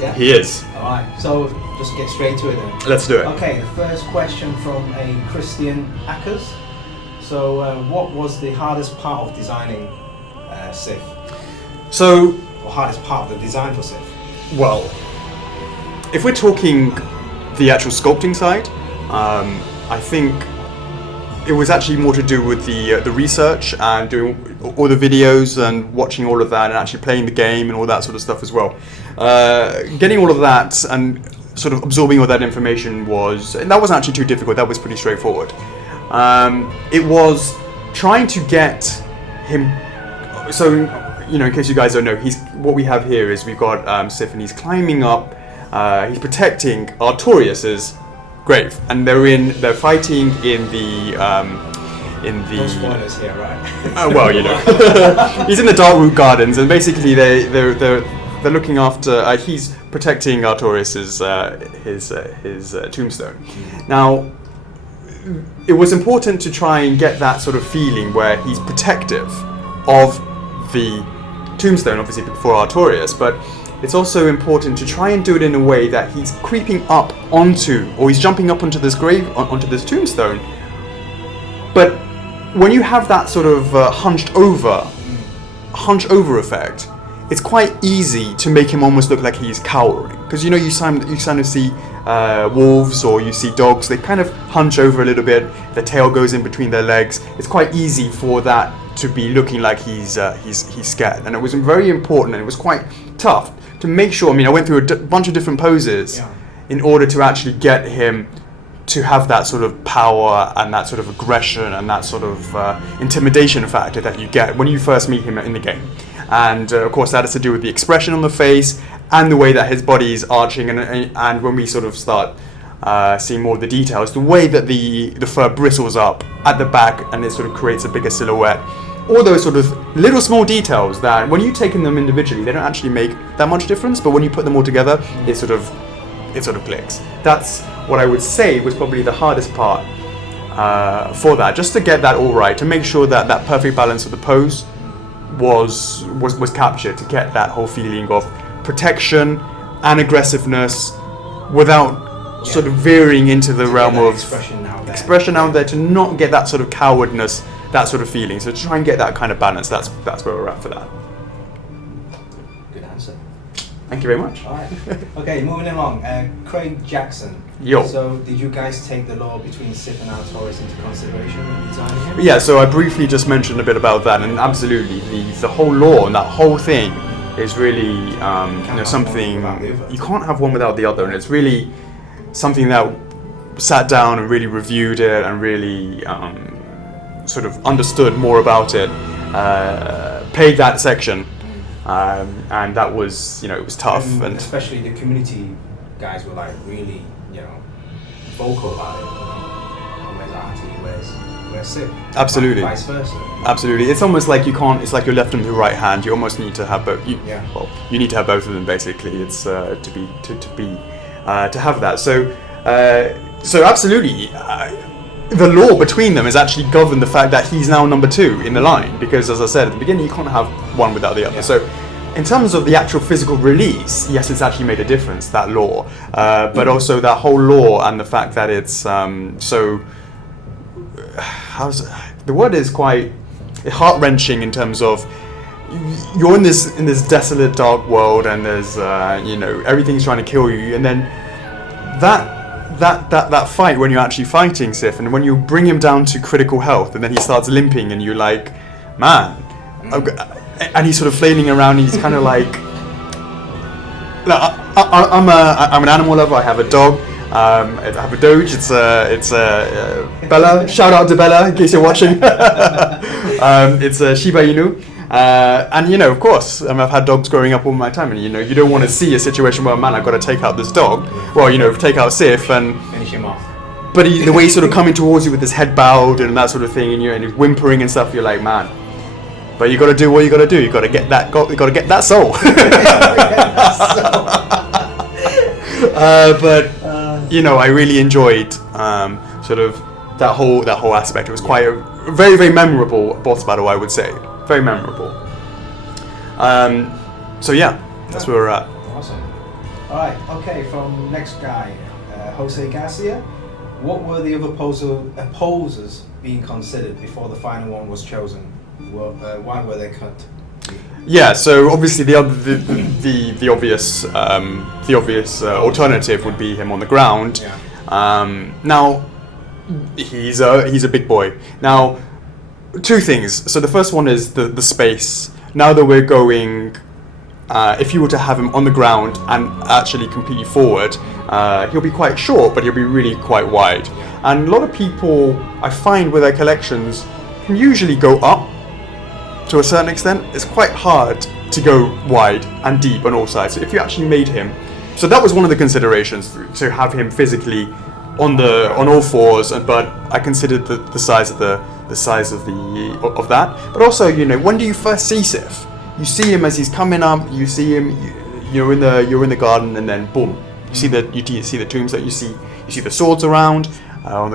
Yeah. He is. Alright, so just get straight to it then. Let's do it. Okay, the first question from a Christian Ackers. So, what was the hardest part of designing Sif? So, Or hardest part of the design for Sif? well, if we're talking the actual sculpting side, I think it was actually more to do with the research and doing all the videos and watching all of that and actually playing the game and all that sort of stuff as well. Getting all of that and sort of absorbing all that information that wasn't actually too difficult. That was pretty straightforward. It was trying to get him. So, in case you guys don't know, what we have here is we've got Sif, and he's climbing up. He's protecting Artorias's grave, and they're fighting in the. No spoilers here, right? Well, he's in the Darkroot Gardens, and basically they're looking after. He's protecting Artorias's his tombstone. Now, it was important to try and get that sort of feeling where he's protective of the tombstone, obviously before Artorias, but it's also important to try and do it in a way that he's creeping up onto, or he's jumping up onto this grave, onto this tombstone. But when you have that sort of hunched over effect, it's quite easy to make him almost look like he's cowering. Because you kind of see wolves, or you see dogs, they kind of hunch over a little bit, the tail goes in between their legs. It's quite easy for that to be looking like he's scared. And it was very important, and it was quite tough to make sure. I went through a bunch of different poses in order to actually get him to have that sort of power and that sort of aggression and that sort of intimidation factor that you get when you first meet him in the game. And of course that has to do with the expression on the face and the way that his body is arching, and when we sort of start seeing more of the details, the way that the fur bristles up at the back and it sort of creates a bigger silhouette. All those sort of little small details that when you take them individually, they don't actually make that much difference, but when you put them all together, it sort of clicks. That's what I would say was probably the hardest part for that, just to get that all right, to make sure that that perfect balance of the pose was captured, to get that whole feeling of protection and aggressiveness without sort of veering into the realm of expression out there, to not get that sort of cowardness, that sort of feeling. So to try and get that kind of balance, that's where we're at for that. Good answer. Thank you very much. All right. Okay, moving along. Craig Jackson. Yo. So did you guys take the law between Sif and Artoris into consideration when designing it? Yeah, so I briefly just mentioned a bit about that, and absolutely, the whole law and that whole thing is really something you can't have one without the other, and it's really something that sat down and really reviewed it and really sort of understood more about it, paid that section, and that was, it was tough, and especially the community guys were like really, vocal about it. Where's Artie? Where's Sif? Absolutely. Vice versa. Absolutely. It's almost like you can't. It's like your left and your right hand. You almost need to have both. Well, you need to have both of them basically. It's to have that. So absolutely. The law between them has actually governed the fact that he's now number 2 in the line, because as I said at the beginning, you can't have one without the other. So in terms of the actual physical release, yes, it's actually made a difference, that law, but also that whole law and the fact that it's the word is quite heart-wrenching in terms of you're in this desolate, dark world, and there's everything's trying to kill you, and then that fight when you're actually fighting Sif, and when you bring him down to critical health, and then he starts limping, and you're like, man, and he's sort of flailing around, and he's kind of like, I'm an animal lover. I have a dog. I have a Doge. It's Bella. Shout out to Bella in case you're watching. It's a Shiba Inu. And of course, I've had dogs growing up all my time, and you don't want to see a situation where, man, I've got to take out this dog. Well, take out Sif and finish him off. But the way he's sort of coming towards you with his head bowed and that sort of thing, and he's whimpering and stuff, you're like, man. But you got to do what you got to do. You got to get that. You got to get that soul. But I really enjoyed sort of that whole aspect. It was quite a very, very memorable boss battle, I would say. Very memorable. So yeah, that's where we're at. Awesome. All right. Okay. From next guy, Jose Garcia. What were the other opposers being considered before the final one was chosen? Why were they cut? Yeah, so obviously the obvious alternative would be him on the ground. Yeah. Now he's a big boy. Now, 2 things. So the first one is the space. Now that we're going, if you were to have him on the ground and actually completely forward, he'll be quite short, but he'll be really quite wide. And a lot of people, I find, with their collections, can usually go up. To a certain extent, it's quite hard to go wide and deep on all sides. So if you actually made him, so that was one of the considerations, to have him physically on all fours. But I considered the size of of that. But also, when do you first see Sif? You see him as he's coming up. You see him. You're in the garden, and then boom, you see the tombs that you see the swords around, in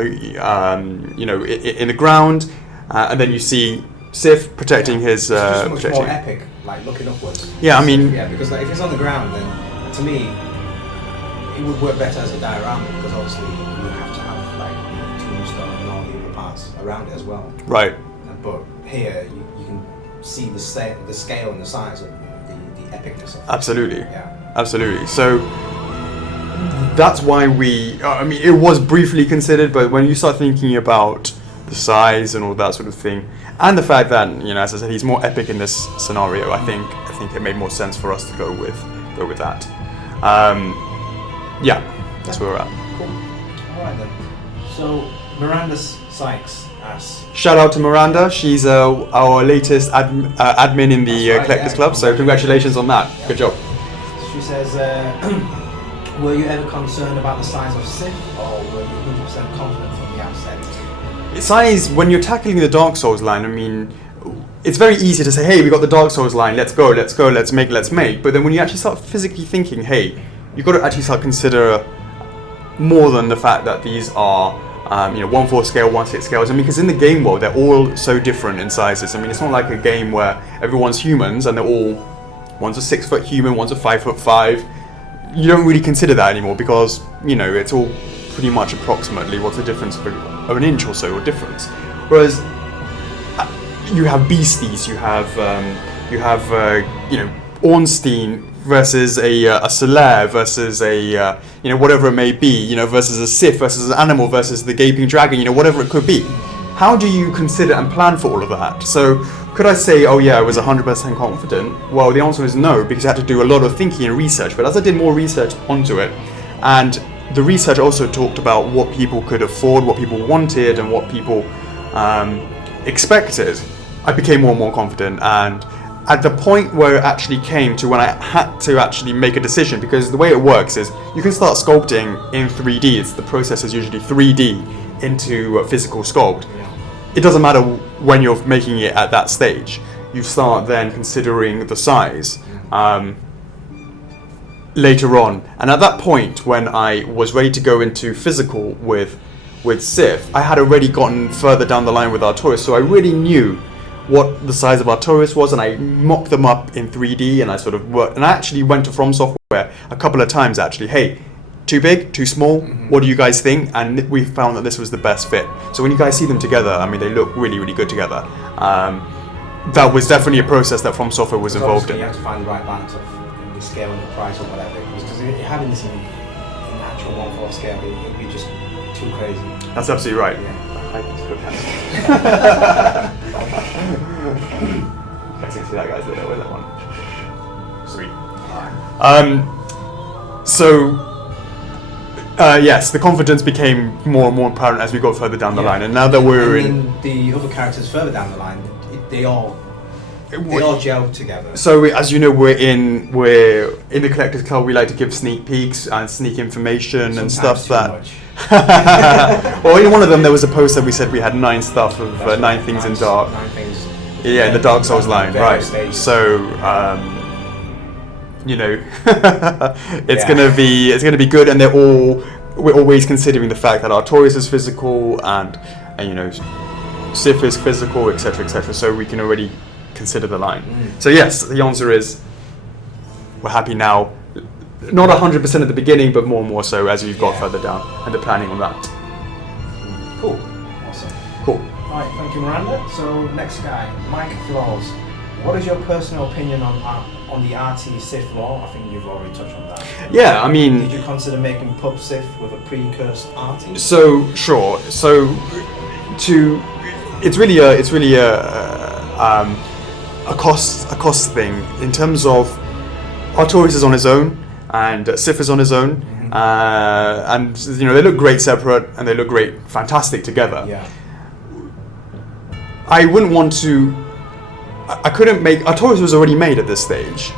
the ground, and then you see Sif protecting his. It's just much more epic, like looking upwards. Yeah, I mean. Yeah, because if it's on the ground, then to me, it would work better as a diorama, because obviously you have to have like the tombstone and all the other parts around it as well. Right. But here you can see the scale and the size of the epicness of it. Absolutely. Yeah. Absolutely. So that's why it was briefly considered, but when you start thinking about the size and all that sort of thing, and the fact that, as I said, he's more epic in this scenario, I think it made more sense for us to go with that. Yeah, that's where we're at. Cool. All right then. So Miranda Sykes asks. Shout out to Miranda. She's our latest admin in the Collectors Club. So congratulations on that. Good job. She says, Were you ever concerned about the size of Sith, or were you 100% confident from the outset? Size, when you're tackling the Dark Souls line, I mean, it's very easy to say, hey, we got the Dark Souls line, let's go, let's make. But then when you actually start physically thinking, hey, you've got to actually start consider more than the fact that these are 1/4 scale, 1/6 scales. I mean, because in the game world, they're all so different in sizes. I mean, it's not like a game where everyone's humans and they're all, one's a 6 foot human, one's a 5'5". You don't really consider that anymore because, it's all pretty much approximately what's the difference of an inch or so or difference. Whereas you have beasties, you have Ornstein versus a Solaire versus a whatever it may be, versus a Sith versus an animal versus the gaping dragon, whatever it could be. How do you consider and plan for all of that? So could I say, oh yeah, I was 100% confident? Well, the answer is no, because I had to do a lot of thinking and research. But as I did more research onto it, and the research also talked about what people could afford, what people wanted, and what people expected, I became more and more confident. And at the point where it actually came to when I had to actually make a decision, because the way it works is you can start sculpting in 3D. The process is usually 3D into a physical sculpt. It doesn't matter when you're making it at that stage. You start then considering the size later on. And at that point, when I was ready to go into physical with Sith, I had already gotten further down the line with Artorias, so I really knew what the size of Artorias was, and I mocked them up in 3D, and I sort of worked. And I actually went to From Software a couple of times, actually. Hey, too big, too small, what do you guys think? And we found that this was the best fit. So when you guys see them together, I mean, they look really, really good together. That was definitely a process that From Software was involved in. You have to find the right balance of the scale and the price or whatever. Because having this in actual 1/4 scale, it would be just too crazy. That's absolutely right. Yeah. I can see that guy's there with that one. Sweet. Yes, the confidence became more and more apparent as we got further down the line, and now that we're in the other characters further down the line, they all gel together. So as you know, we're in the Collectors Club. We like to give sneak peeks and sneak information and stuff that. Well, in one of them there was a post that we said we had 9 stuff of 9 things in dark. 9 things. Yeah, in the Dark Souls line, right? Stages. So. It's gonna be good, and we're always considering the fact that Artorias is physical and Sith is physical, etc. So we can already consider the line. So yes, the answer is we're happy now. Not 100% at the beginning, but more and more so as we've got further down, and the planning on that. Cool. Awesome. Cool. Alright, thank you, Miranda. So next guy, Mike Flaws. What is your personal opinion on the RT Sith lore? I think you've already touched on that. Yeah, I mean. Did you consider making Pub Sith with a pre-cursed RT? So sure. So it's really a cost thing in terms of Artorias is on his own and Sith is on his own, and they look great separate and they look great, fantastic together. Yeah. I wouldn't want to. I couldn't make. Artorias was already made at this stage,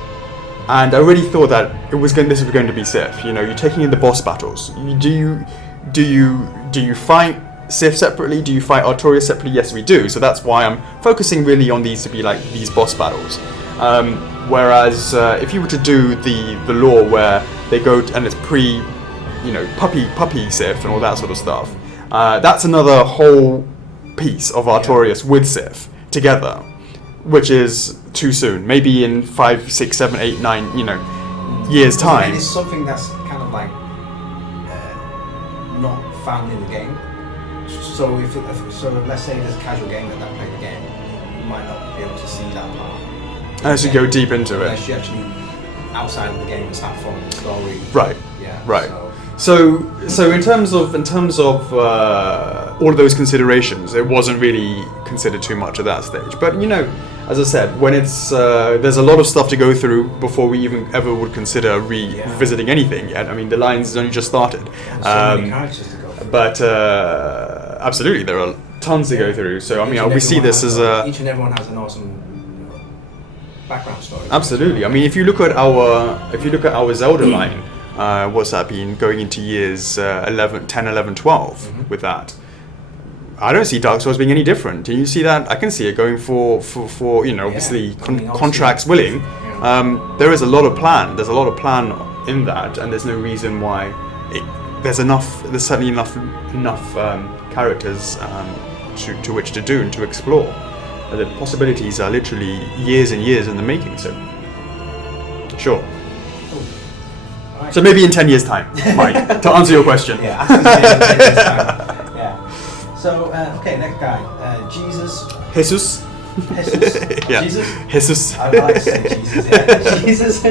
and I already thought that this was going to be Sith. You're taking in the boss battles. Do you fight Sith separately? Do you fight Artorias separately? Yes, we do. So that's why I'm focusing really on these to be like these boss battles. Whereas if you were to do the lore where they go and it's puppy Sith and all that sort of stuff, that's another whole piece of Artorias with Sith together, which is too soon. Maybe in 5, 6, 7, 8, 9, years time. It's something that's kind of like not found in the game. So so let's say there's a casual gamer that plays the game, you might not be able to see that part. As you go deep into it. Unless you actually outside of the game and start following the story. Right. Yeah. Right. So in terms of all of those considerations, it wasn't really considered too much at that stage. But as I said, when it's there's a lot of stuff to go through before we even ever would consider revisiting anything yet. I mean, the line's only just started. So many characters to go through. But absolutely, there are tons to go through. So I mean, we see this as each and everyone has an awesome background story. Absolutely. I mean, if you look at our Zelda line, what's that been, going into years 11, 10, 11, 12 with that. I don't see Dark Souls being any different. Do you see that? I can see it going for obviously contracts willing. There is a lot of plan. There's a lot of plan in that, and there's no reason why. There's certainly enough characters to which to do and to explore. The possibilities are literally years and years in the making. So, sure. Right. So maybe in 10 years' time, Mike, to answer your question. Yeah. 10 years time. Yeah. So okay, next guy, Jesus. Jesus. Yeah. Jesus. Jesus. I like to say Jesus. Yeah. Jesus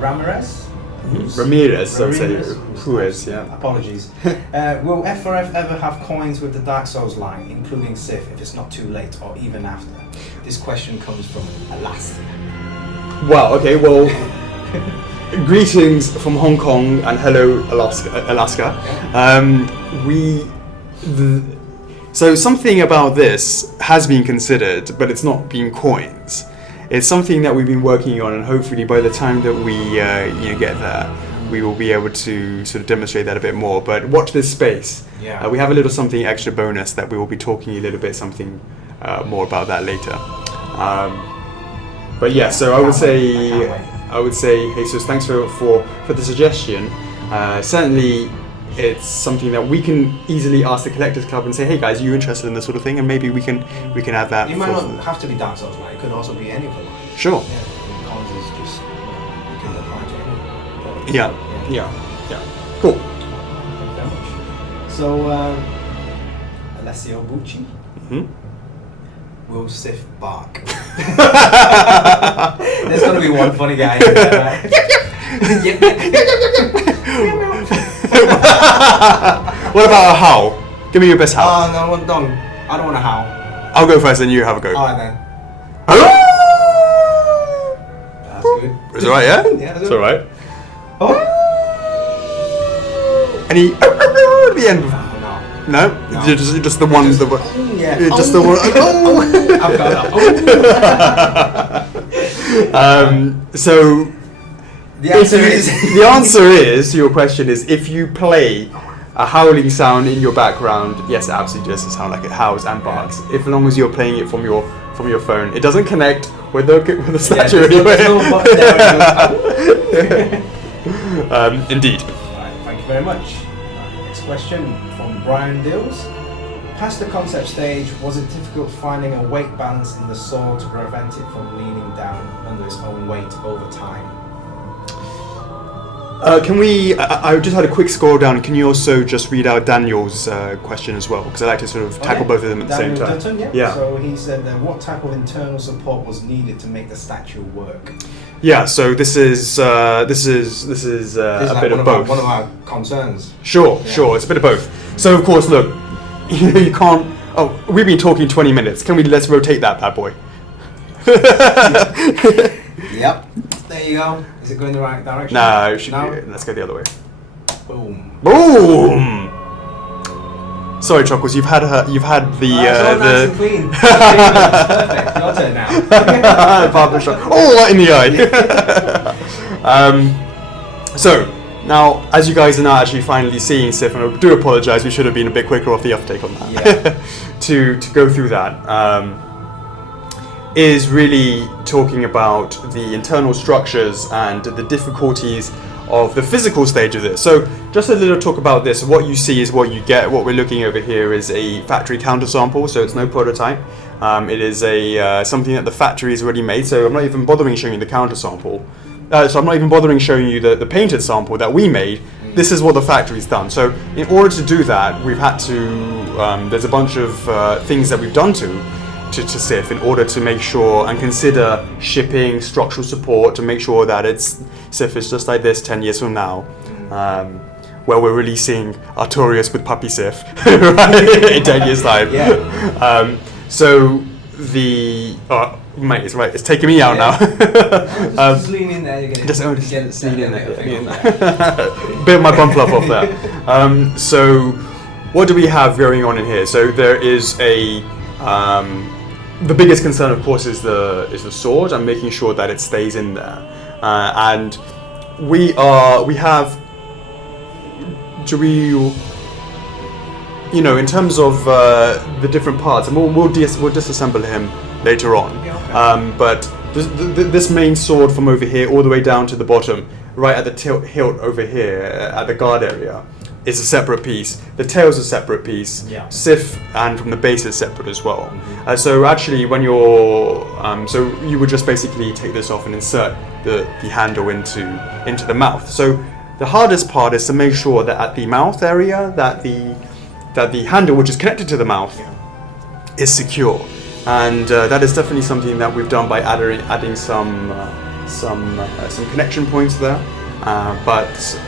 Ramirez. Ramirez, I'd say. Who is? Yeah. Apologies. Will F4F ever have coins with the Dark Souls line, including Sith, if it's not too late or even after? This question comes from Alaska. Wow. Okay. Well. Greetings from Hong Kong and hello Alaska. So something about this has been considered, but it's not been coins. It's something that we've been working on, and hopefully by the time that we get there, we will be able to sort of demonstrate that a bit more. But watch this space. Yeah. We have a little something extra bonus that we will be talking a little bit more about that later. But yeah, so I would say, Jesus, thanks for the suggestion. Certainly, it's something that we can easily ask the Collectors Club and say, hey guys, are you interested in this sort of thing? And maybe we can add that. It might not have to be Dark Souls line. It could also be any of the line. Sure. Yeah. Coins is just you can apply to any product. Yeah. Cool. Thank you very much. So Alessio Bucci. Will Sif bark? There's got to be one funny guy in there, right? What about a howl? Give me your best howl. Oh, no, don't. I don't want to howl. I'll go first and you have a go. Alright then. That's good. Is it alright, yeah? Yeah, it's alright. Oh. Any at the end? No. No? Just the one. Yeah. Just the one. I've got that. So the answer is to your question is, if you play a howling sound in your background, yes, it absolutely does sound like it howls and barks. If as long as you're playing it from your phone, it doesn't connect with the statue anyway. Indeed. Alright, thank you very much. Next question from Brian Dills. Past the concept stage, was it difficult finding a weight balance in the sword to prevent it from leaning down under its own weight over time? Can we? I just had a quick scroll down. Can you also just read out Daniel's question as well? Because I like to sort of tackle both of them at the same time. Dutton, yeah. So he said, what type of internal support was needed to make the statue work? Yeah. So this is a bit of both. One of our concerns. Sure. It's a bit of both. So of course, look, you can't. Oh, we've been talking 20 minutes. Let's rotate that bad boy. Yep. There you go. Is it going the right direction? No, it should be. Let's go the other way. Boom. Boom. Sorry, Chuckles. You've had the nice and clean. Perfect. Your turn now. Barbershop. Oh, right in the eye. So now, as you guys are now actually finally seeing Sif, and I do apologise. We should have been a bit quicker off the uptake on that. Yeah. to go through that. Is really talking about the internal structures and the difficulties of the physical stage of this. So just a little talk about this. What you see is what you get. What we're looking over here is a factory counter sample, so it's no prototype. It is something that the factory has already made, so I'm not even bothering showing you the counter sample. So I'm not even bothering showing you the painted sample that we made. This is what the factory's done. So in order to do that, we've had to, there's a bunch of things that we've done to SIF in order to make sure and consider shipping, structural support to make sure that SIF is just like this 10 years from now, where we're releasing Artorias with Puppy SIF right, in 10 years time. Yeah. So the mate, it's right. It's taking me out now. Just lean in there. You're gonna just lean in there. Bit of my bum fluff off there. So what do we have going on in here? So there is the biggest concern, of course, is the sword and making sure that it stays in there. And we have. Do we? You know, in terms of the different parts, and we'll disassemble him later on. Yeah, okay. But this main sword from over here all the way down to the bottom, right at the hilt over here at the guard area, is a separate piece. The tail's a separate piece. Yeah. Sif and from the base is separate as well. So actually, when you're so you would just basically take this off and insert the handle into the mouth. So the hardest part is to make sure that at the mouth area that the handle, which is connected to the mouth, is secure. And that is definitely something that we've done by adding some connection points there. But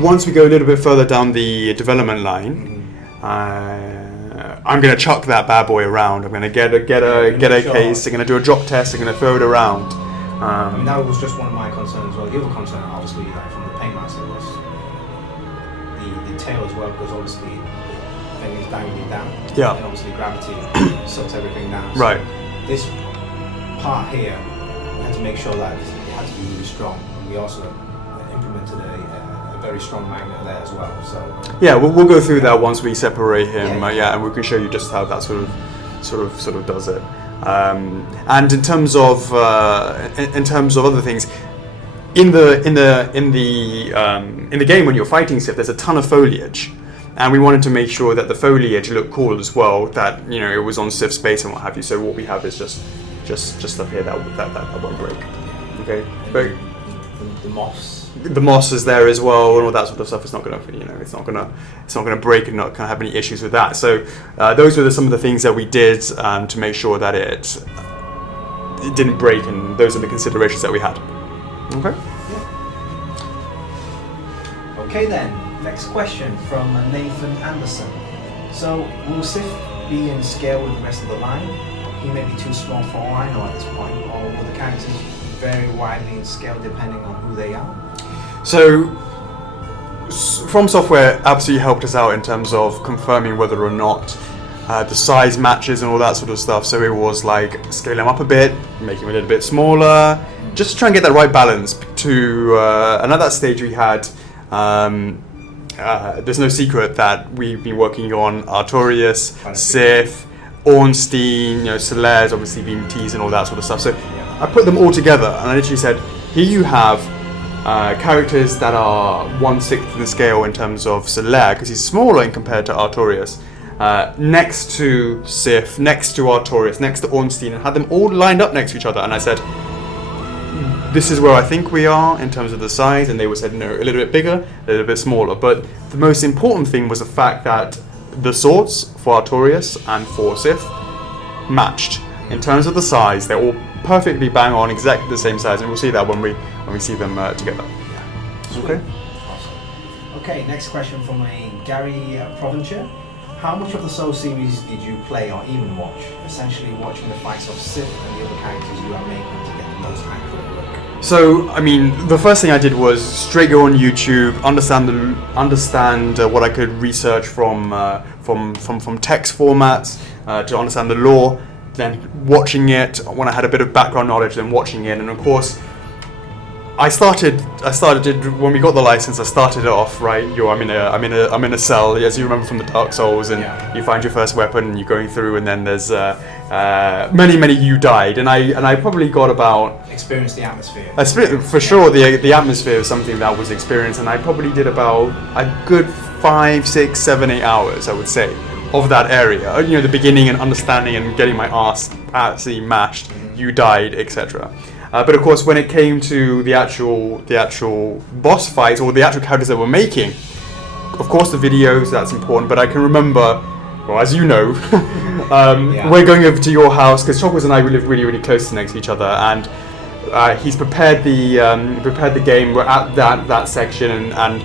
once we go a little bit further down the development line, I'm going to chuck that bad boy around. I'm going to get a case. I'm going to do a drop test. I'm going to throw it around. I mean, that was just one of my concerns. Well, the other concern, obviously, like from the paintmaster, was the tail as well, because obviously the thing is dangling down. Yeah. And obviously gravity sucks everything down. So Right. this part here, we had to make sure that it had to be really strong. And we also implemented a very strong magnet there as well. So Yeah, we'll go through that once we separate him. Yeah. And we can show you just how that sort of does it. And in terms of other things, in the game when you're fighting Sif, there's a ton of foliage, and we wanted to make sure that the foliage looked cool as well. That it was on Sif space and what have you. So what we have is just stuff here that won't break. Okay, but the moss. The moss is there as well, and all that sort of stuff. It's not gonna, it's not gonna break, and not gonna have any issues with that. So those were some of the things that we did to make sure that it didn't break, and those are the considerations that we had. Okay. Yeah. Okay then. Next question from Nathan Anderson. So will Sif be in scale with the rest of the line? He may be too small for Lino at this point, or will the characters vary widely in scale depending on who they are? So, From Software absolutely helped us out in terms of confirming whether or not the size matches and all that sort of stuff. So it was like scale him up a bit, make him a little bit smaller, just to try and get that right balance. And at that stage we had, there's no secret that we've been working on Artorias, Sif, Ornstein, Celaire's obviously been teased and all that sort of stuff. So I put them all together and I literally said, here you have characters that are 1/6 of the scale in terms of Celaire, because he's smaller in compared to Artorias, next to Sif, next to Artorias, next to Ornstein, and had them all lined up next to each other. And I said, this is where I think we are in terms of the size, and they said no, a little bit bigger, a little bit smaller. But the most important thing was the fact that the swords for Artorias and for Sif matched in terms of the size. They're all perfectly bang on, exactly the same size, and we'll see that when we see them together. Okay. Awesome. Okay, next question from Gary Provencher. How much of the Soul series did you play or even watch? Essentially watching the fights of Sif and the other characters you are making to get the most accurate look. So, I mean, the first thing I did was straight go on YouTube, understand what I could research from text formats to understand the lore. Then watching it when I had a bit of background knowledge, then watching it, and of course, I started when we got the license. I started it off right. I'm in a cell, as you remember from the Dark Souls, and you find your first weapon, and you're going through, and then there's many you died, and I probably got about experience the atmosphere. For sure, the atmosphere is something that was experienced, and I probably did about a good 5, 6, 7, 8 hours, I would say, of that area. The beginning and understanding and getting my ass absolutely mashed. You died, etc. But of course, when it came to the actual boss fights or the actual characters that we're making, of course the videos, that's important. But I can remember, well, as you know, we're going over to your house because Chocos and I we live really, really close next to each other, and he's prepared the game. We're at that section, and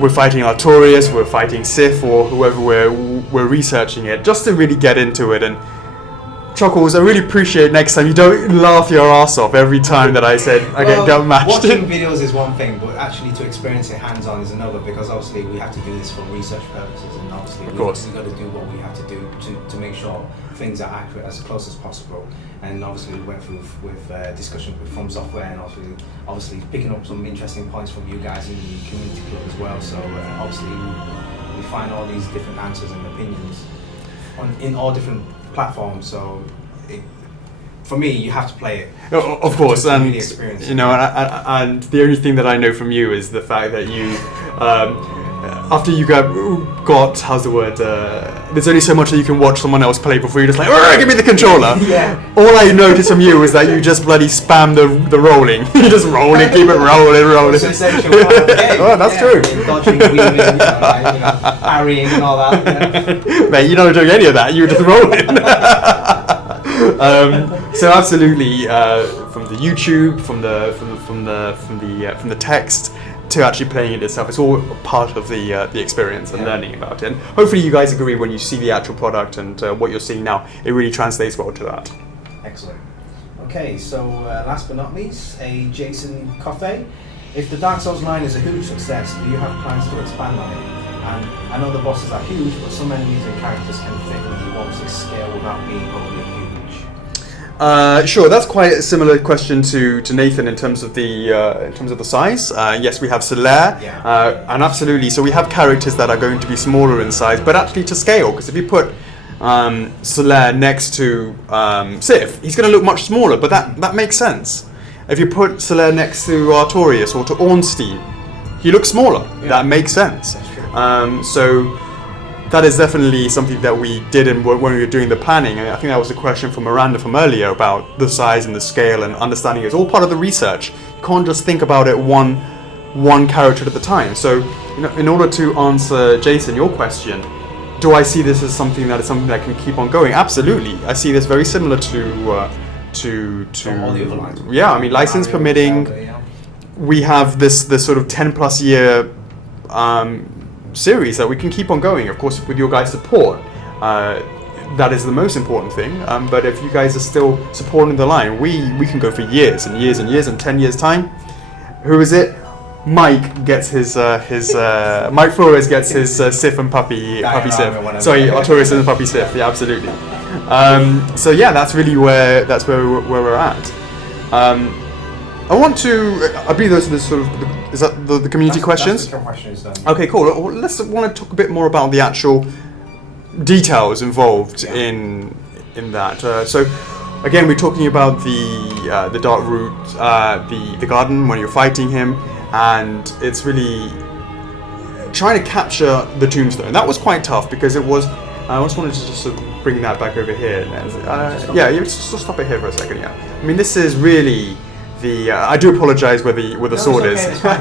we're fighting Artorias, we're fighting Sif, or whoever we're researching it, just to really get into it. And Chuckles, I really appreciate next time you don't laugh your ass off every time that I said I get matched. Watching videos is one thing, but actually to experience it hands-on is another, because obviously we have to do this for research purposes, and obviously we've got to do what we have to do to make sure things are accurate as close as possible. And obviously we went through with discussion with From Software, and obviously picking up some interesting points from you guys in the community club as well. So obviously we find all these different answers and opinions in all different platforms. So for me, you have to play it. Of course, to and really experience it. you know, and the only thing that I know from you is the fact that you, after you got how's the word? There's only so much that you can watch someone else play before you're just like, give me the controller. Yeah. All I noticed from you is that you just bloody spam the rolling. You just roll it, keep it rolling. It's essential part of the game. Oh, that's true. Dodging, weaving, parrying, and all that. Mate, you're not doing any of that. You're just rolling. So absolutely, from the YouTube, from the text to actually playing it itself, it's all part of the experience and learning about it. And hopefully, you guys agree when you see the actual product and what you're seeing now, it really translates well to that. Excellent. Okay, so last but not least, a Jason Coffey. If the Dark Souls line is a huge success, do you have plans to expand on it? And I know the bosses are huge, but some enemies and characters can fit with the 1/6 scale without being overly huge. Sure, that's quite a similar question to Nathan in terms of the size. Yes, we have Solaire, and absolutely. So we have characters that are going to be smaller in size, but actually to scale. Because if you put Solaire next to Sif, he's going to look much smaller, but that makes sense. If you put Solaire next to Artorias or to Ornstein, he looks smaller. Yeah. That makes sense. So that is definitely something that we did when we were doing the planning. And I think that was a question from Miranda from earlier about the size and the scale and understanding. It's all part of the research. You can't just think about it one character at a time. So, in order to answer Jason, your question, do I see this as something that can keep on going? Absolutely. I see this very similar to all the other lines. Yeah, I mean, license permitting. We have this sort of 10+ year series that we can keep on going, of course, with your guys' support. That is the most important thing. But if you guys are still supporting the line, we can go for years and years and years. And 10 years time, who is it? Mike gets his Mike Flores gets his Sif and Puppy Sif. Sorry, Artorias and Puppy Sif. Yeah, absolutely. So yeah, that's really where we're at. I want to. I believe those are the sort of. Is that the community questions? That's the questions then. Okay, cool. Let's want to talk a bit more about the actual details involved in that. So again, we're talking about the dark route, the garden when you're fighting him, and it's really trying to capture the tombstone. That was quite tough because it was. I just wanted to just sort of bring that back over here. Just stop it here for a second. Yeah, I mean this is really. I do apologise where the sword is. It's okay.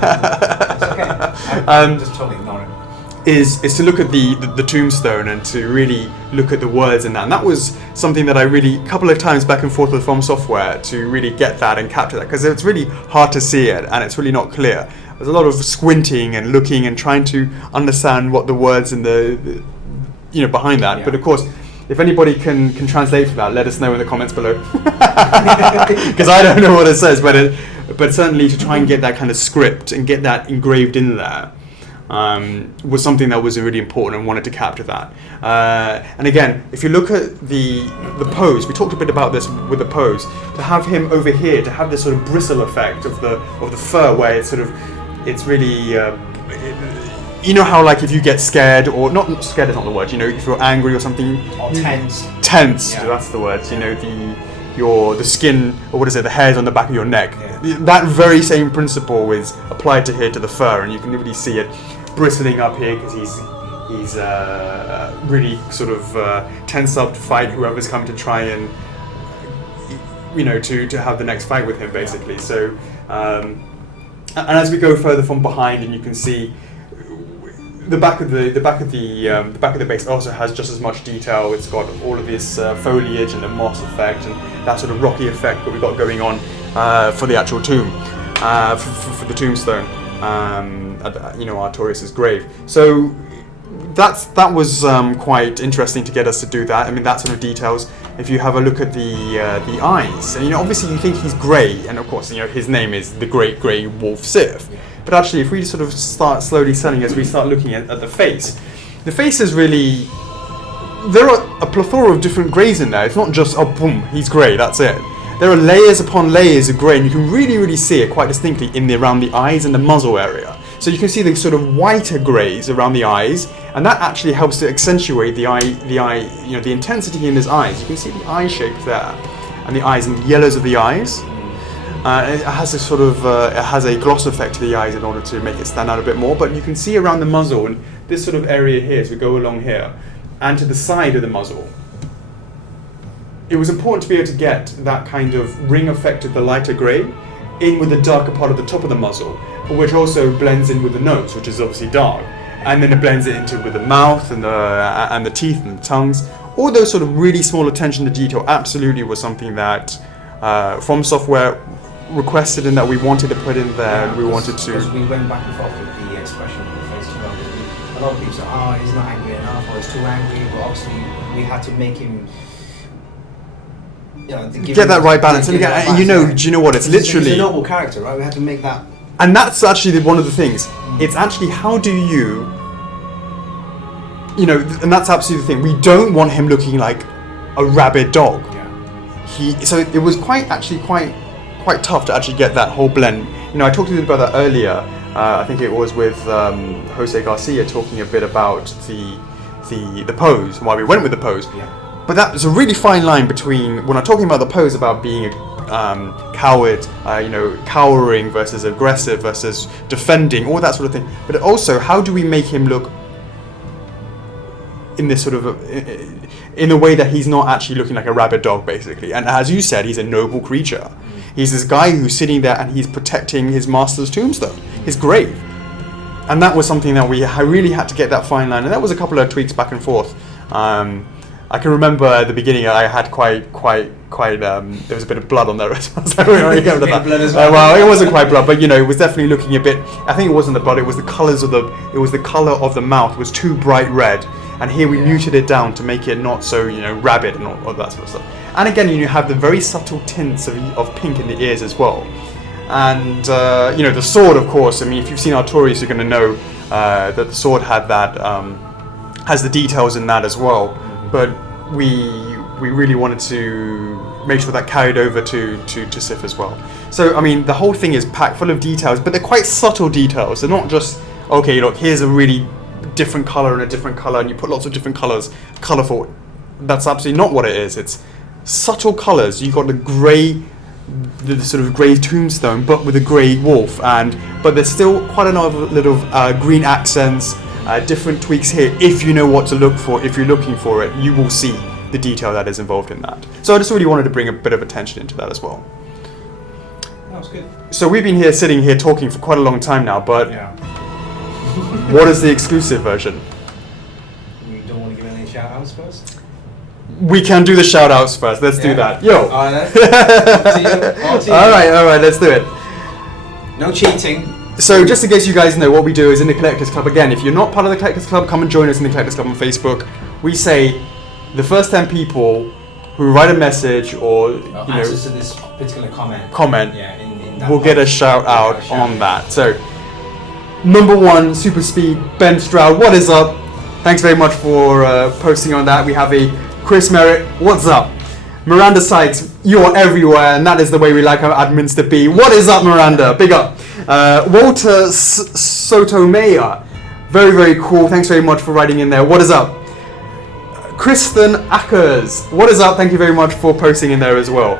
I'm just totally ignoring it. Is to look at the tombstone and to really look at the words in that. And that was something that I really, a couple of times back and forth with From Software to really get that and capture that, because it's really hard to see it and it's really not clear. There's a lot of squinting and looking and trying to understand what the words in the behind that. Yeah. But of course, if anybody can translate for that, let us know in the comments below. Because I don't know what it says, but certainly to try and get that kind of script and get that engraved in there was something that was really important and wanted to capture that. And again, if you look at the pose, we talked a bit about this with the pose. To have him over here, to have this sort of bristle effect of the fur, where it's really. You know how, like, if you get scared, or not scared is not the word, if you're angry or something. Or tense. Tense, yeah. That's the word. The skin, or what is it, the hairs on the back of your neck. Yeah. That very same principle is applied to here, to the fur, and you can really see it bristling up here because he's really sort of tense up to fight whoever's come to try and, to have the next fight with him, basically. So, and as we go further from behind, and you can see. The back of the base also has just as much detail. It's got all of this foliage and the moss effect and that sort of rocky effect that we've got going on for the actual tomb, for the tombstone, Artorias' grave. So that was quite interesting to get us to do that. I mean, that sort of details. If you have a look at the eyes, and obviously you think he's grey, and of course his name is the Great Grey Wolf Sith. But actually, if we sort of start slowly selling as we start looking at the face is really, there are a plethora of different greys in there. It's not just, oh, boom, he's grey, that's it. There are layers upon layers of grey, and you can really see it quite distinctly around the eyes and the muzzle area. So you can see the sort of whiter greys around the eyes, and that actually helps to accentuate the eye, the intensity in his eyes. You can see the eye shape there, and the eyes and the yellows of the eyes. It has a sort of, it has a gloss effect to the eyes in order to make it stand out a bit more, but you can see around the muzzle and this sort of area here as we go along here, and to the side of the muzzle. It was important to be able to get that kind of ring effect of the lighter grey in with the darker part of the top of the muzzle, which also blends in with the nose, which is obviously dark, and then it blends it into with the mouth and the teeth and the tongues. All those sort of really small attention to detail absolutely was something that From Software requested and that we wanted to put in there, and we wanted to. Because we went back and forth with the expression on the face as well. A lot of people say, oh, he's not angry enough, or he's too angry, but obviously we had to make him. Get that right balance, and do you know what? It's literally he's a noble character, right? We had to make that. And that's actually one of the things. It's actually how do you, and that's absolutely the thing. We don't want him looking like a rabid dog. Yeah. So it was quite tough to actually get that whole blend. I talked a little about that earlier. I think it was with Jose Garcia talking a bit about the pose and why we went with the pose. Yeah. But that is a really fine line between when I'm talking about the pose about being a coward, cowering versus aggressive versus defending, all that sort of thing. But also, how do we make him look in this sort of in a way that he's not actually looking like a rabid dog, basically? And as you said, he's a noble creature. He's this guy who's sitting there and he's protecting his master's tombstone, his grave. And that was something that I really had to get that fine line. And that was a couple of tweaks back and forth. I can remember at the beginning I had quite there was a bit of blood on there as well. Well, it wasn't quite blood, but it was definitely looking a bit. I think it wasn't the blood. It was the color of the mouth. It was too bright red, and here we muted it down to make it not so rabid and all that sort of stuff. And again, you have the very subtle tints of pink in the ears as well, and the sword, of course. I mean, if you've seen Artorias, you're going to know that the sword had that has the details in that as well. But we really wanted to make sure that carried over to Sif as well. So I mean, the whole thing is packed full of details, but they're quite subtle details. They're not just okay. Look, here's a really different color and a different color, and you put lots of different colors, colorful. That's absolutely not what it is. It's subtle colors. You've got the grey, the sort of grey tombstone, but with a grey wolf, but there's still quite a lot of little green accents. Different tweaks here. If you know what to look for, if you're looking for it, you will see the detail that is involved in that. So I just really wanted to bring a bit of attention into that as well. That was good. So we've been sitting here talking for quite a long time now, but what is the exclusive version? We don't want to give any shout outs first? We can do the shout outs first. Let's do that. Yo! Up to you. Alright, let's do it. No cheating. So just in case you guys know, what we do is in the Collectors Club, again, if you're not part of the Collectors Club, come and join us in the Collectors Club on Facebook. We say the first 10 people who write a message or answers to this particular comment in that will get a shout out on that. So number 1, Super Speed, Ben Stroud, what is up? Thanks very much for posting on that. We have a Chris Merritt, what's up? Miranda Sykes, you're everywhere, and that is the way we like our admins to be. What is up, Miranda? Big up. Walter Sotomayor, very, very cool. Thanks very much for writing in there. What is up? Kristen Ackers, what is up? Thank you very much for posting in there as well.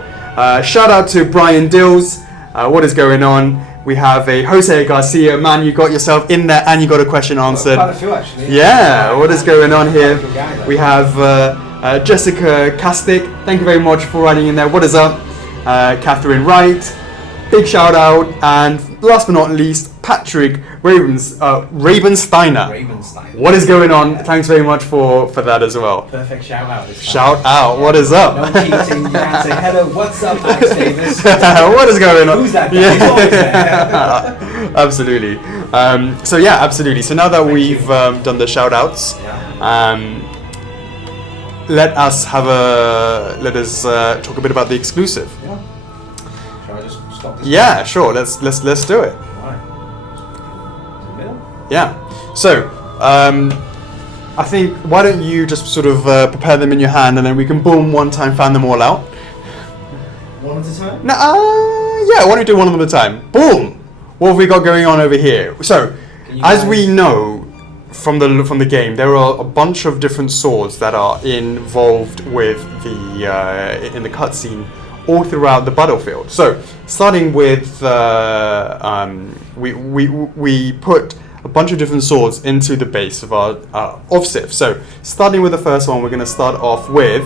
Shout out to Brian Dills. What is going on? We have a Jose Garcia. Man, you got yourself in there and you got a question answered. Quite a few, actually. Yeah, what is going on here? We have Jessica Castic. Thank you very much for writing in there. What is up? Catherine Wright. Big shout out. And last but not least, Patrick Rabensteiner. What is going on? Thanks very much for that as well. Perfect shout out this time. Shout out. What is up? No cheating. You can't say hello. What's up, Alex Davis? What is going on? Who's that guy? Yeah. Absolutely. So yeah, absolutely. So now that we've done the shout outs, let us talk a bit about the exclusive. Yeah. Shall I just stop this? Yeah, sure. Let's do it. Alright. To the middle? Yeah. So I think, why don't you just sort of prepare them in your hand, and then we can boom one time, fan them all out. One at a time? No, yeah, why don't you do one of them at a time? Boom! What have we got going on over here? So, as we know from the game, there are a bunch of different swords that are involved with in the cutscene all throughout the battlefield. So, starting with, we put a bunch of different swords into the base of our of Sif. So, starting with the first one, we're going to start off with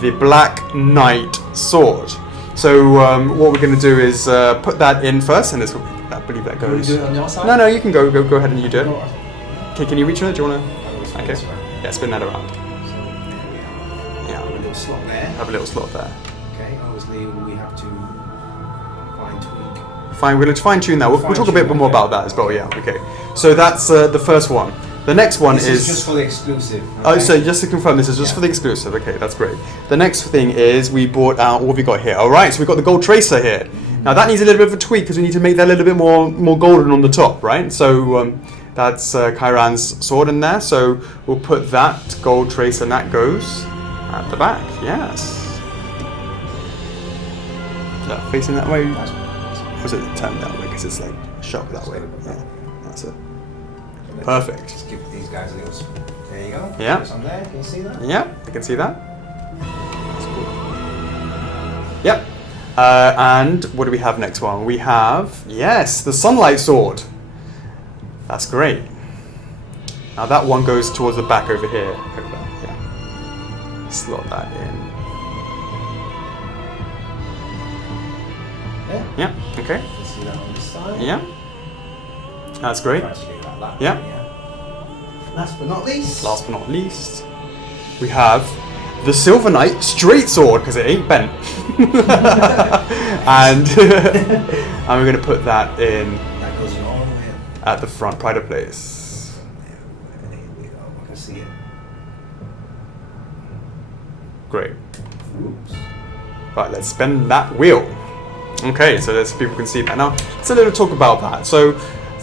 the Black Knight sword. So, what we're going to do is put that in first, and I believe that goes. Can we do it on your side? No, you can go ahead and you do it. Okay, can you reach it? Do you want to? Okay. Yeah, spin that around. Yeah. Have a little slot there. Have a little slot there. Okay, obviously we have to fine tweak. Fine, we're going to fine tune that. We'll talk a bit more about that as well. Yeah. Okay. So that's the first one. The next one this is just for the exclusive. Okay? Oh, so just to confirm, this is just for the exclusive. Okay, that's great. The next thing is we brought out, what have we got here? All right, so we've got the gold tracer here. Now that needs a little bit of a tweak because we need to make that a little bit more golden on the top, right? So that's Kyran's sword in there. So we'll put that gold tracer, and that goes at the back. Yes. Is that facing that way? Or is it turned that way because it's like sharp that way? Yeah, that's it. Perfect. Just give these guys a little. There you go. Yeah. Some there. Can you see that? Yeah, I can see that. That's cool. Yep. And what do we have next one? We have, yes, the sunlight sword. That's great. Now that one goes towards the back over here. Yeah. Slot that in. Yeah. Okay. You can see that on the side. Yeah. That's great. Yeah. Last but not least. Last but not least, we have the Silver Knight straight sword because it ain't bent. and we're going to put that in That goes all the way up. at the front, pride of place. There we go. I can see it. Great. Oops. Right, let's spin that wheel. Okay, so there's people can see that now. Let's a little talk about that. So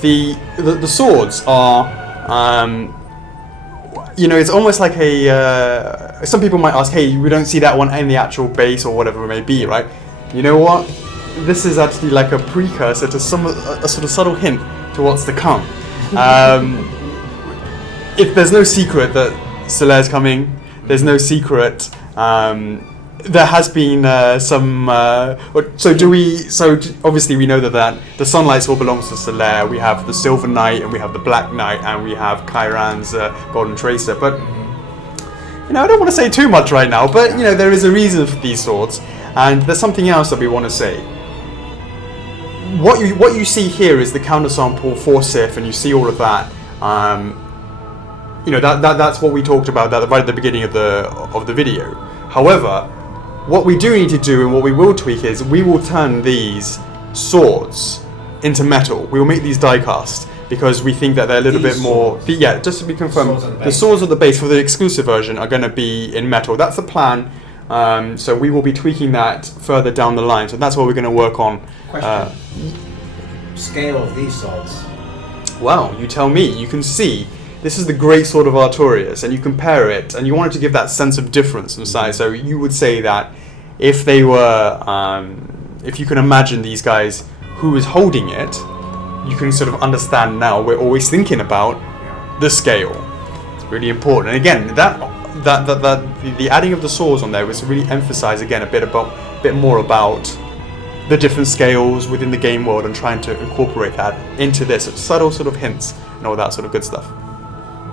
the swords are, you know, it's almost like a. Some people might ask, hey, we don't see that one in the actual base or whatever it may be, right? You know what? This is actually like a precursor to a sort of subtle hint to what's to come. If there's no secret that Solaire's coming, there's no secret. There has been some. So obviously we know that the sunlight sword belongs to Solaire. We have the Silver Knight, and we have the Black Knight, and we have Kyran's Golden Tracer. But you know, I don't want to say too much right now. But you know, there is a reason for these swords, and there's something else that we want to say. What you see here is the countersample for Sif, and you see all of that. You know, that's what we talked about right at the beginning of the video. However, what we do need to do and what we will tweak is we will turn these swords into metal. We will make these die cast because we think that they're a little bit more. Yeah, just to be confirmed, the swords at the base for the exclusive version are going to be in metal. That's the plan. So we will be tweaking that further down the line. So that's what we're going to work on. Question. Scale of these swords. Well, you tell me. You can see. This is the great sword of Artorias, and you compare it, and you wanted to give that sense of difference in size. So you would say that if they were, if you can imagine these guys who is holding it, you can sort of understand now. We're always thinking about the scale. It's really important. And again, the adding of the swords on there was to really emphasize again a bit more about the different scales within the game world and trying to incorporate that into this subtle sort of hints and all that sort of good stuff.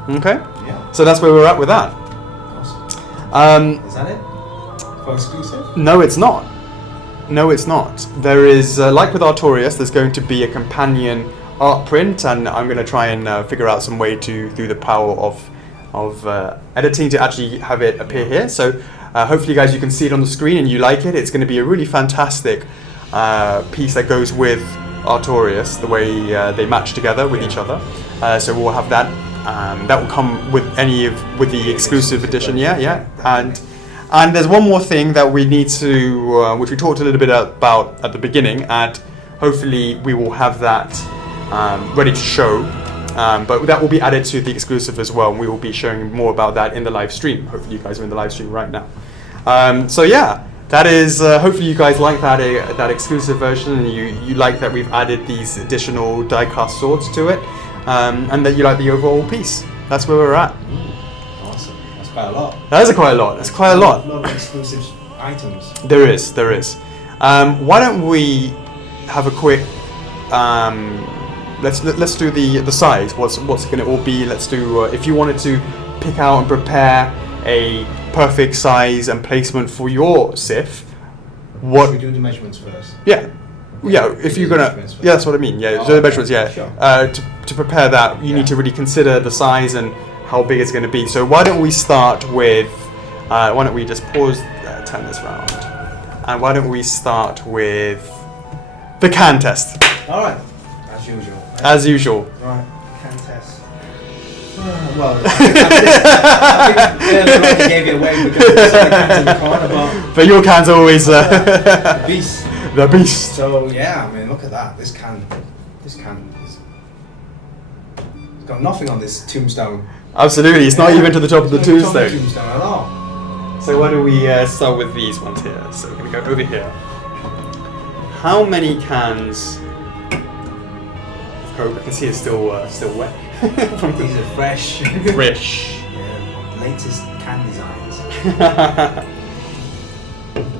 Okay? Yeah. So that's where we're at with that. Awesome. Is that it? For exclusive? No, it's not. No, it's not. There is, like with Artorias, there's going to be a companion art print, and I'm going to try and figure out some way through the power of editing to actually have it appear here. So hopefully, guys, you can see it on the screen and you like it. It's going to be a really fantastic piece that goes with Artorias, the way they match together with each other. So we'll have that. That will come with the exclusive edition, yeah. And there's one more thing that we need to, which we talked a little bit about at the beginning, and hopefully we will have that ready to show But that will be added to the exclusive as well, and we will be showing more about that in the live stream. Hopefully you guys are in the live stream right now. So yeah, that is, hopefully you guys like that exclusive version, and you like that we've added these additional die-cast swords to it, and that you like the overall piece. That's where we're at. Awesome. That's quite a lot. That is quite a lot. That's quite a lot. A lot of exclusive items. There is. Why don't we have a quick, let's do the size. What's it gonna all be? Let's do, if you wanted to pick out and prepare a perfect size and placement for your Sith, what? Should we do the measurements first? Yeah. If you're gonna, that's what I mean. Yeah, do the measurements. Yeah. Sure. To prepare that, you need to really consider the size and how big it's going to be. So why don't we start with? Why don't we just pause? Turn this around. And why don't we start with the can test? All right. As usual. As usual. Right. Can test. Well, I think gave it away because the cans in the corner, but your can's always the beast. The beast. So yeah, I mean, look at that. This can is it's got nothing on this tombstone. Absolutely, it's not even to the top of the tombstone. Tombstone at all. So why don't we start with these ones here? So we're gonna go over here. How many cans of Coke? I can see it's still wet. These are fresh. Fresh. Yeah, latest can designs.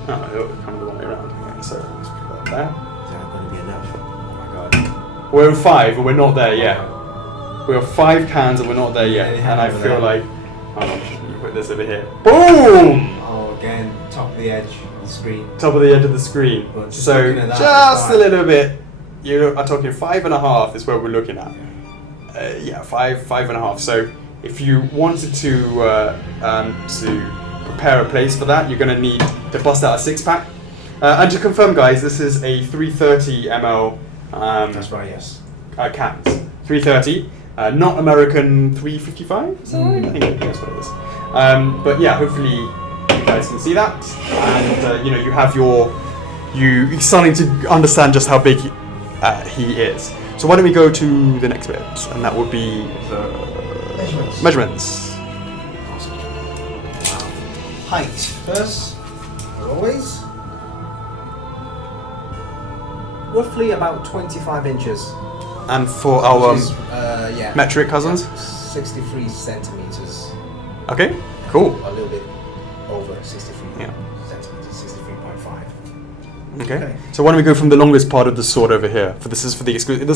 Oh, it'll come the wrong way around. Okay, so let's put that there. Is that going to be enough? Oh my god. We're at 5, but we're not there yet. We have 5 cans and we're not there yet. Yeah, and I over feel there. like, hold on, you put this over here. Boom! Oh, again, top of the edge of the screen. Top of the edge of the screen. But just So looking at that, just it's a little bit. You are talking 5.5 is where we're looking at. Yeah, 5.5. So if you wanted to prepare a place for that, you're going to need to bust out a 6-pack. And to confirm, guys, this is a 330 ml. That's right. Yes. Cans. 330. Not American 355. Is that right? I think that's what it is. But yeah, hopefully you guys can see that, and you have you're starting to understand just how big he is. So why don't we go to the next bit, and that would be the measurements. Awesome. Wow. Height first, as always. Roughly about 25 inches. And for our metric cousins? 63 centimeters. Okay, cool. A little bit over 63 Yeah. centimeters, 63.5. Okay. So why don't we go from the longest part of the sword over here? For this is for the exclusive.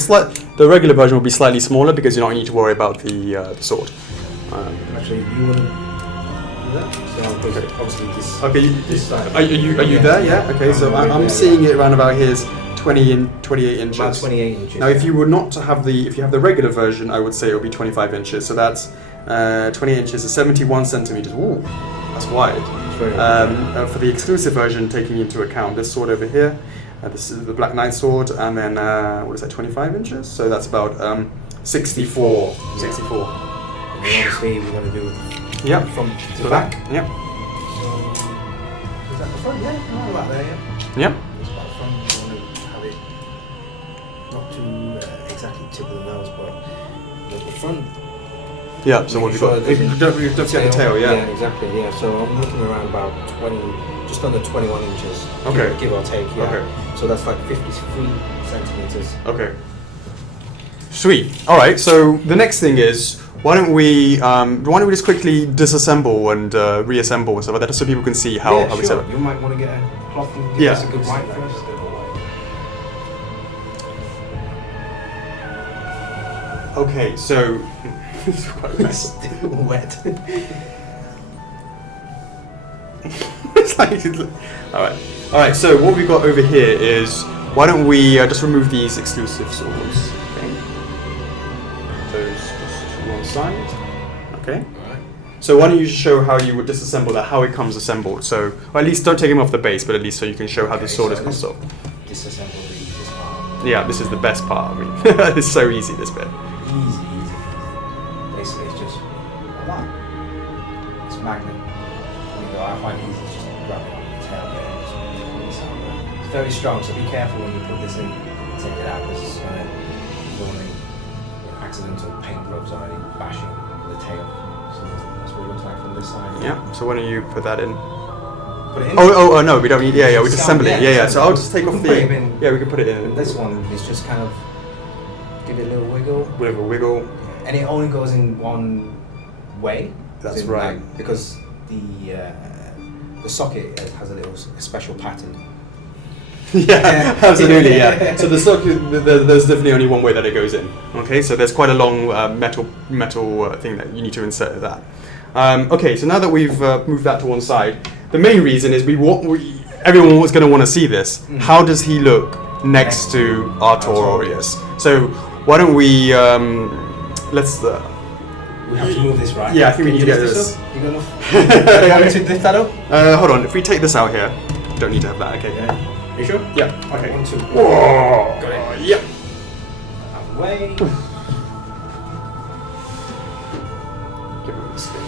The regular version will be slightly smaller because you don't need to worry about the sword. Actually, you want to do that? So, Okay. obviously this. Okay. This side. Are you there? Yeah. Okay. So I'm seeing it around about here is 28 inches. About 28 inches. Now, if you were not to have if you have the regular version, I would say it would be 25 inches. So that's 28 inches is 71 centimeters. Ooh, that's wide. For the exclusive version, taking into account this sword over here, this is the Black Knight sword, and then what is that, 25 inches? So that's about 64. Yeah. 64. And then obviously we're going to do Yep. from To the back. Yep. So, is that the front? Yeah, no, about there, yeah. Yep. It's about the front. You want to have it not too exactly tip of the nose, but the front. Yeah. So what have you got? You don't forget the tail. Yeah. Yeah, exactly. Yeah. So I'm looking around about 20, just under 21 inches. Okay. Give or take. Yeah. Okay. So that's like 53 centimeters. Okay. Sweet. All right. So the next thing is, why don't we just quickly disassemble and reassemble and stuff like that, just so people can see how we set it. You might want to get a cloth and give us a good wipe first. Okay. So this is quite a mess. Still wet. It's like, all right. So what we've got over here is, why don't we just remove these exclusive swords? Okay. Those just to one side. Okay. So why don't you show how you would disassemble that, how it comes assembled? So, or at least don't take them off the base, but at least so you can show how the sword is comes off. Disassemble this part. Yeah, this is the best part. I mean, it's so easy, this bit. Easy. Basically, it's just like that. It's a magnet. I find it easy to just grab it on the tail there and just pull this out there. It's very strong, so be careful when you put this in and take it out, because it's going to accidental paint rubs already bashing the tail. So that's what it looks like from this side. Yeah. So why don't you put that in? Put it in. Oh no, we don't need. Yeah, we just assemble it. Yeah. So I'll just take off Put the. it in. Yeah, we can put it in. And this one is just kind of give it a little wiggle. With a wiggle. And it only goes in one way. That's in, right. Like, because the socket has a little special pattern. Yeah, absolutely. Yeah. So the socket, there's definitely only one way that it goes in. Okay, so there's quite a long metal thing that you need to insert that. Okay, so now that we've moved that to one side, the main reason is everyone was going to want to see this. How does he look next to Artorias? So why don't we let's. We have to move this right. Yeah, I think we need to get this. You got enough? You want me to lift that up? Hold on. If we take this out here, don't need to have that. Okay. Yeah. Are you sure? Yeah. Okay. 1, 2. Whoa. Got it. Yep. Out of the way. Give him a spin.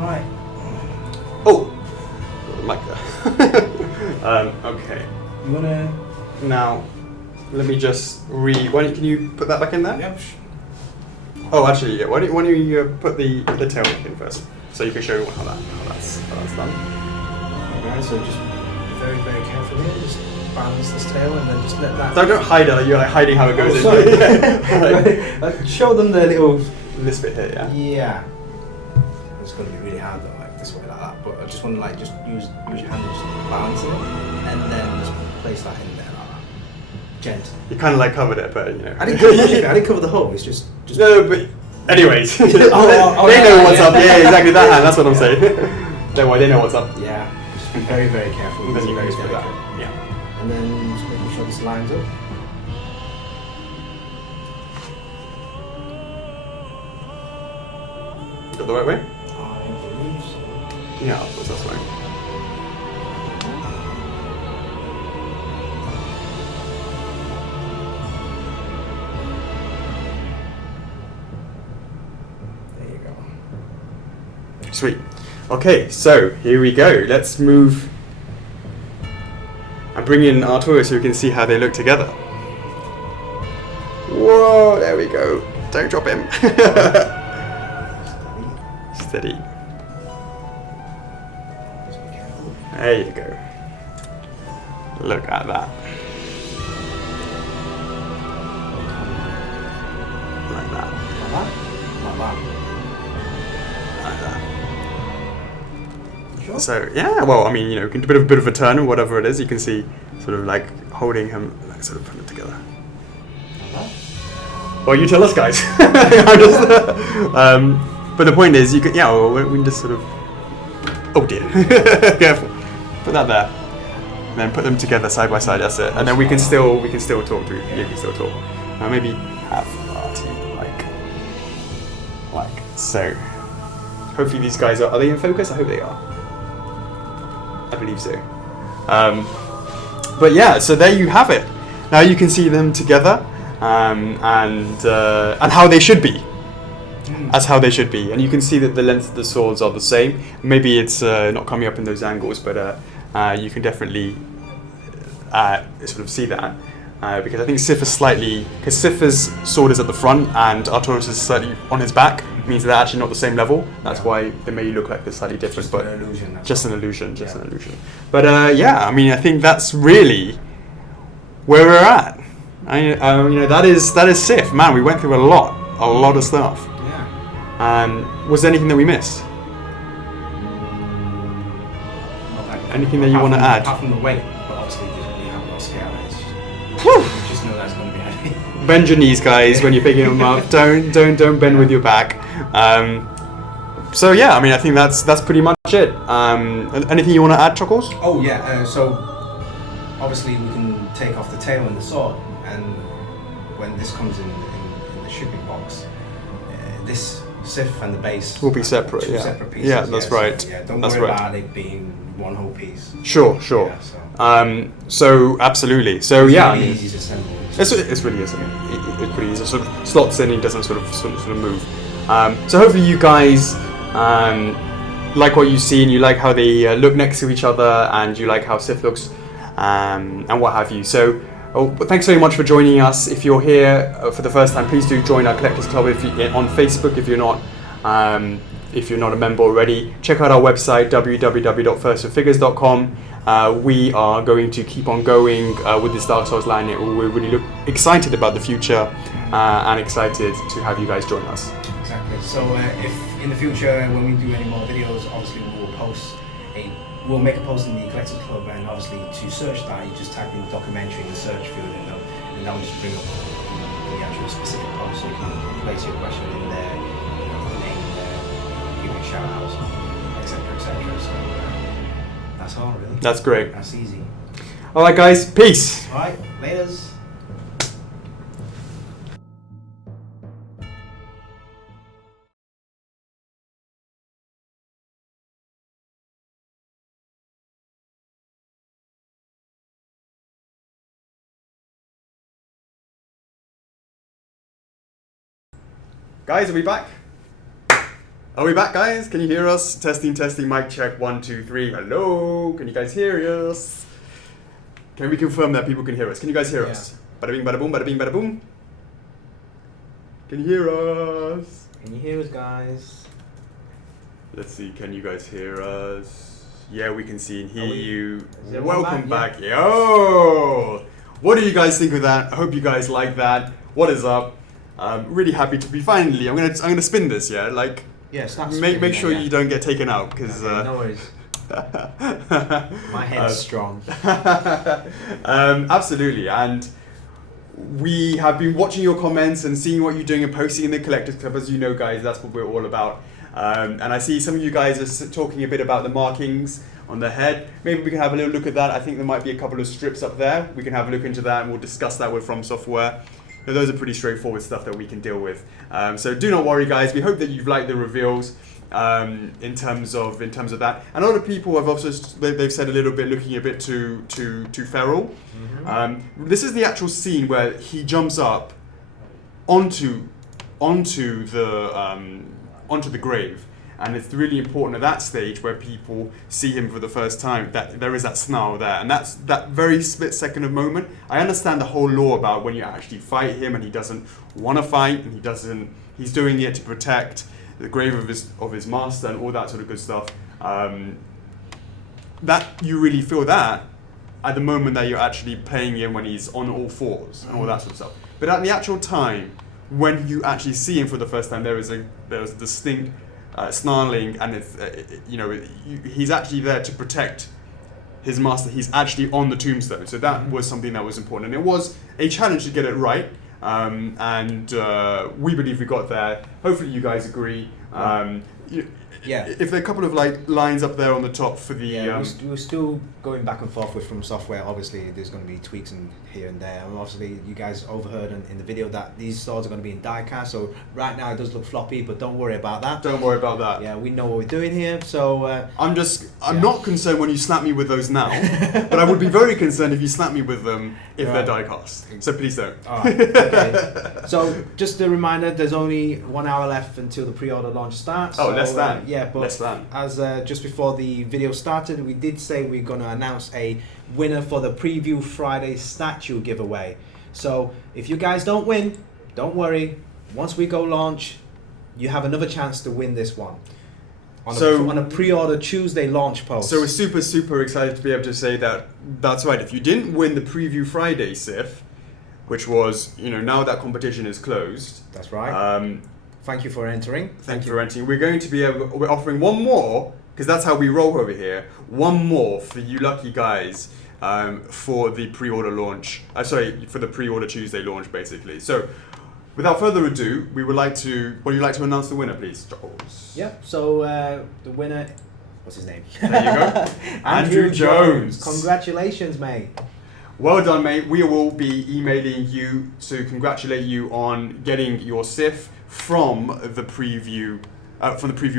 Right. Oh. Like that. Okay. You wanna? Now, let me just can you put that back in there? Yep. Oh, actually, yeah. Why don't you put the tail back in first, so you can show everyone how that's done. Alright, so just be very, very careful here. Just balance this tail and then just let that. Don't hide it. Like you're like hiding how it goes in. Sorry. Yeah. Like, show them the little. This bit here, yeah. Yeah. It's gonna be really hard though, like this way, like that. But I just want to like just use your hand, just balance it, and then just place that in there like that. Gentle. You kind of like covered it, but you know. I didn't cover the hole. It's just. No, but anyways, oh, they know what's up. Yeah, exactly that hand. That's what I'm saying. Don't worry, they know what's up. Yeah. Just be very, very careful. And then you very can just put that. delicate. Yeah. And then just making sure this lines up. Got the right way? I believe so. Yeah, that's right. There you go. Sweet. Okay, so here we go. Let's move and bring in Arturo so we can see how they look together. Whoa, there we go. Don't drop him. Steady. There you go. Look at that. Like that. Like that? Like that. Like that. Sure. So yeah, well, I mean, you know, a bit of a turn or whatever it is. You can see, sort of like holding him, like sort of putting it together. Well, you tell us, guys. I'm just, but the point is, you can, yeah, well, we can just sort of. Oh dear, careful. Put that there, and then put them together side by side. That's it, and then we can still talk to. You can still talk. Now maybe have Artie like so. Hopefully these guys are they in focus? I hope they are. I believe so. But yeah, so there you have it. Now you can see them together, and how they should be. As how they should be, and you can see that the length of the swords are the same. Maybe it's not coming up in those angles, but you can definitely sort of see that because I think Sif is slightly, because Sif's sword is at the front and Arturo's is slightly on his back. It means they're actually not the same level. That's why they may look like they're slightly different, Just but an illusion. just an illusion, just an illusion. But yeah, I mean, I think that's really where we're at. You know, that is Sif. Man, we went through a lot of stuff. Was there anything that we missed? Anything that you want to add? Apart from the weight, but obviously we have no scale. Just know that's going to be heavy. Bend your knees, guys, when you're picking them up. Don't bend with your back. So yeah, I mean, I think that's pretty much it. Anything you want to add, Chuckles? Oh yeah. So obviously we can take off the tail and the sword, and when this comes in the shipping box, this Sif and the base will be separate. Two yeah. separate pieces. Yeah, that's right. So, yeah, don't that's worry right. about it being one whole piece. Sure. Yeah, so absolutely. So it's yeah, really easy to assemble. it's really easy. It's pretty easy. It sort of slots in and doesn't sort of move. So hopefully you guys like what you see and you like how they look next to each other and you like how Sif looks and what have you. So Oh, but thanks very much for joining us. If you're here for the first time, please do join our Collectors Club on Facebook if you're not a member already. Check out our website, www.firstforfigures.com. We are going to keep on going with this Dark Souls line. We're really excited about the future and excited to have you guys join us. Exactly. So if in the future when we do any more videos, obviously we'll make a post in the Collectors Club, and obviously to search that, you just type in documentary in the search field, and that will just bring up the actual specific post, so you can place your question in there, name there, give it shout outs, etc. etc. So that's all really. That's great. That's easy. Alright guys, peace. Alright, laters. Guys, are we back? Are we back, guys? Can you hear us? Testing, mic check, 1, 2, 3. Hello, can you guys hear us? Can we confirm that people can hear us? Can you guys hear us? Bada bing, bada boom, bada bing, bada boom. Can you hear us? Can you hear us, guys? Let's see, can you guys hear us? Yeah, we can see and hear you. Welcome back. Yo! What do you guys think of that? I hope you guys like that. What is up? Really happy to be finally. I'm gonna spin this, yeah. Like, make sure you don't get taken out, because no worries. My head's strong. Absolutely, and we have been watching your comments and seeing what you're doing and posting in the Collectors Club. As you know, guys, that's what we're all about. And I see some of you guys are talking a bit about the markings on the head. Maybe we can have a little look at that. I think there might be a couple of strips up there. We can have a look into that, and we'll discuss that with From Software. Now, those are pretty straightforward stuff that we can deal with. So do not worry, guys. We hope that you've liked the reveals in terms of that. And a lot of people have also they've said a little bit, looking a bit too feral. Mm-hmm. This is the actual scene where he jumps up onto the grave. And it's really important at that stage where people see him for the first time that there is that snarl there. And that's that very split second of moment. I understand the whole lore about when you actually fight him and he doesn't want to fight, and he's doing it to protect the grave of his master and all that sort of good stuff. That you really feel that at the moment that you're actually playing him when he's on all fours and all that sort of stuff. But at the actual time when you actually see him for the first time, there is a distinct snarling, and it's he's actually there to protect his master. He's actually on the tombstone, so that was something that was important, and it was a challenge to get it right. And we believe we got there. Hopefully, you guys agree. If there are a couple of lines up there on the top for the we're still going back and forth with From Software. Obviously, there's going to be tweaks here and there. And obviously, you guys overheard in the video that these swords are going to be in die cast. So right now it does look floppy, but don't worry about that. Don't worry about that. Yeah, we know what we're doing here. So I'm not concerned when you slap me with those now, but I would be very concerned if you slap me with them if they're die cast. So please don't. All right. Okay. So just a reminder, there's only 1 hour left until the pre-order launch starts. Oh, less than. But as just before the video started, we did say we're going to announce a winner for the Preview Friday statue giveaway. So if you guys don't win, don't worry. Once we go launch, you have another chance to win this one. On a pre-order Tuesday launch post. So we're super excited to be able to say that that's right. If you didn't win the Preview Friday SIF, which was, now that competition is closed. That's right. Thank you for entering. Thank you for entering. We're offering one more, because that's how we roll over here. One more for you lucky guys for the pre-order launch. For the pre-order Tuesday launch, basically. So, without further ado, would you like to announce the winner, please, Charles? Yeah. So the winner, what's his name? There you go. Andrew Jones. Congratulations, mate. Well done, mate. We will be emailing you to congratulate you on getting your SIF from the preview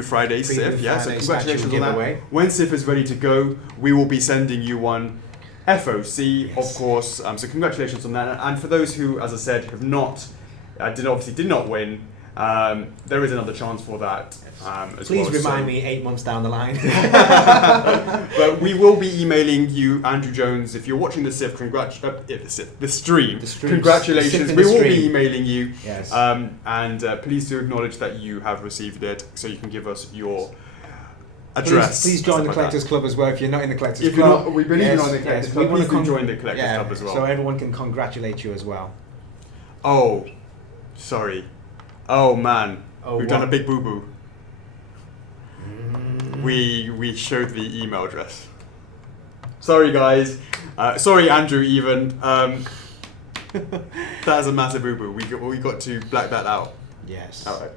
Friday SIF. Yeah, so congratulations on that. When SIF is ready to go, we will be sending you one FOC, of course. So congratulations on that. And for those who, as I said, have not, did not win, There is another chance for that as Please well. remind me 8 months down the line. But we will be emailing you, Andrew Jones, if you're watching the SIF, the stream. Congratulations. We will be emailing you. Yes. And please do acknowledge that you have received it, so you can give us your address. Please join the Collectors Club as well if you're not in the Collectors If Club. you're not, we believe you're not in the Collectors Club. Please do join the Collectors Club as well. So everyone can congratulate you as well. Oh, sorry. Oh man, we've done a big boo boo. We showed the email address. Sorry guys. Sorry Andrew even. That's a massive boo boo. We got to black that out. Yes. Alright.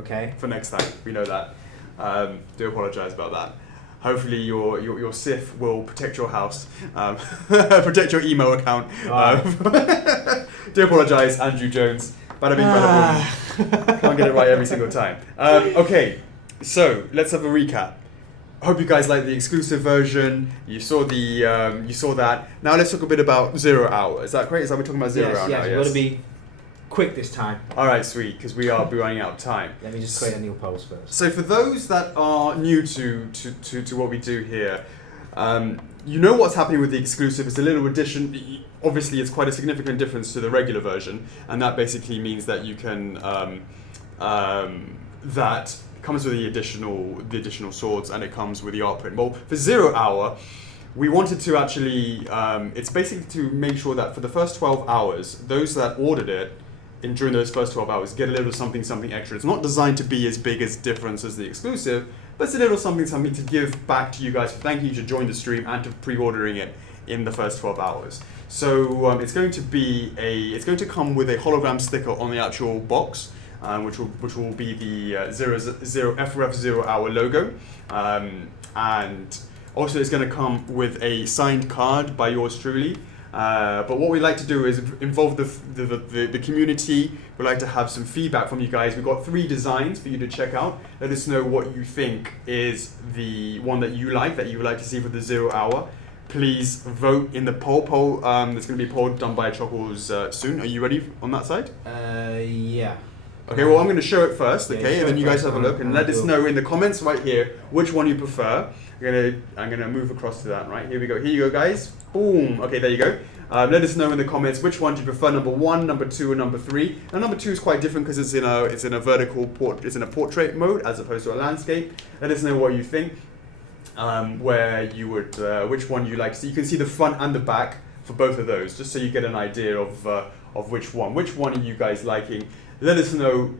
Okay. For next time, we know that. Do apologise about that. Hopefully your SIF will protect your house, protect your email account. Do apologise, Andrew Jones. Bada bing, bada boom. Can't get it right every single time. Okay, so let's have a recap. I hope you guys like the exclusive version. You saw that. Now let's talk a bit about 0 hour. Is that correct? Is that we're talking about 0 hour now? Yes, we're going to be quick this time. All right, sweet, because we are running out of time. Let me just create a new post first. So for those that are new to what we do here, you know what's happening with the exclusive. It's a little addition. Obviously, it's quite a significant difference to the regular version, and that basically means that you can that comes with the additional swords, and it comes with the art print. Well, for 0 hour, we wanted to actually it's basically to make sure that for the first 12 hours, those that ordered it during those first 12 hours get a little something extra. It's not designed to be as big as difference as the exclusive, but it's a little something to give back to you guys for thanking you to join the stream and to pre-ordering it in the first 12 hours. So it's going to come with a hologram sticker on the actual box, which will be the FRF 0 hour logo, and also it's going to come with a signed card by yours truly. But what we like to do is involve the community. We like to have some feedback from you guys. We've got 3 designs for you to check out. Let us know what you think is the one that you like to see for the 0 hour. Please vote in the poll. There's going to be a poll done by Chuckles soon. Are you ready on that side? Yeah. Okay, well I'm going to show it first, okay, Yeah, and then you guys have a look and let us know in the comments right here which one you prefer. I'm gonna move across to that, right? Here we go. Here you go, guys. Boom. Okay, there you go. Let us know in the comments which one do you prefer, number 1, number 2, or number 3. Now, number 2 is quite different because it's in a portrait mode as opposed to a landscape. Let us know what you think. Where you would, which one you like. So you can see the front and the back for both of those, just so you get an idea of which one. Which one are you guys liking? Let us know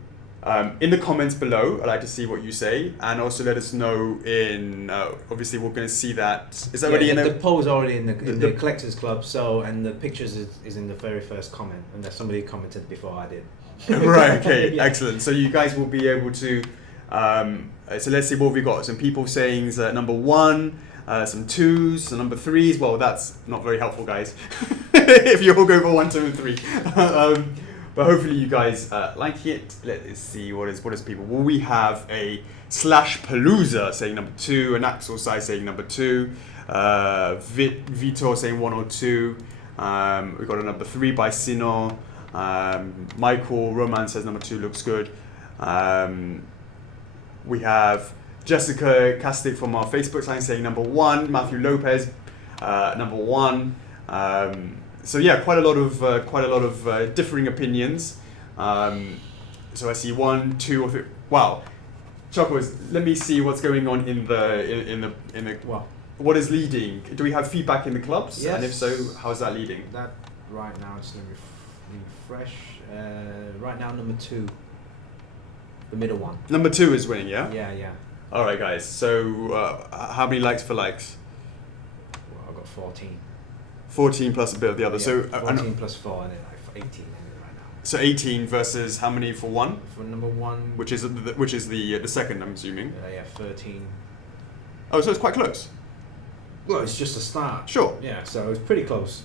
in the comments below. I'd like to see what you say, and also let us know in. Obviously, we're going to see that. Is that already in the poll's already in the Collectors Club. So, and the pictures is in the very first comment, and there's somebody commented before I did. Right. Okay. Yeah. Excellent. So you guys will be able to. So let's see what we got. Some people saying number 1. Some 2s, some number 3s. Well, that's not very helpful, guys. If you all go for 1, 2, and 3. But hopefully you guys like it. Let's see what is people. Well, we have a /Palooza saying number 2, an Axel Sai saying number 2, Vitor saying 1 or 2. We got a number 3 by Sino. Michael Roman says number 2 looks good. We have Jessica Castic from our Facebook sign saying number 1. Matthew Lopez, number 1. So yeah, quite a lot of differing opinions. So I see 1, 2, or 3. Wow, Chuckles, let me see what's going on in the. Well, what is leading? Do we have feedback in the clubs? Yes. And if so, how's that leading? That right now, just let me refresh. Right now, number 2, the middle one. Number 2 is winning, yeah. Yeah. All right, guys. So how many likes for likes? Well, I've got 14. 14 plus a bit of the other. Yeah, So 14 plus 4, and then like 18 right now. So 18 versus how many for 1? For number 1, Which is the second, I'm assuming. yeah, 13. Oh, so it's quite close. Well, it's just a start. Sure. Yeah, so it's pretty close.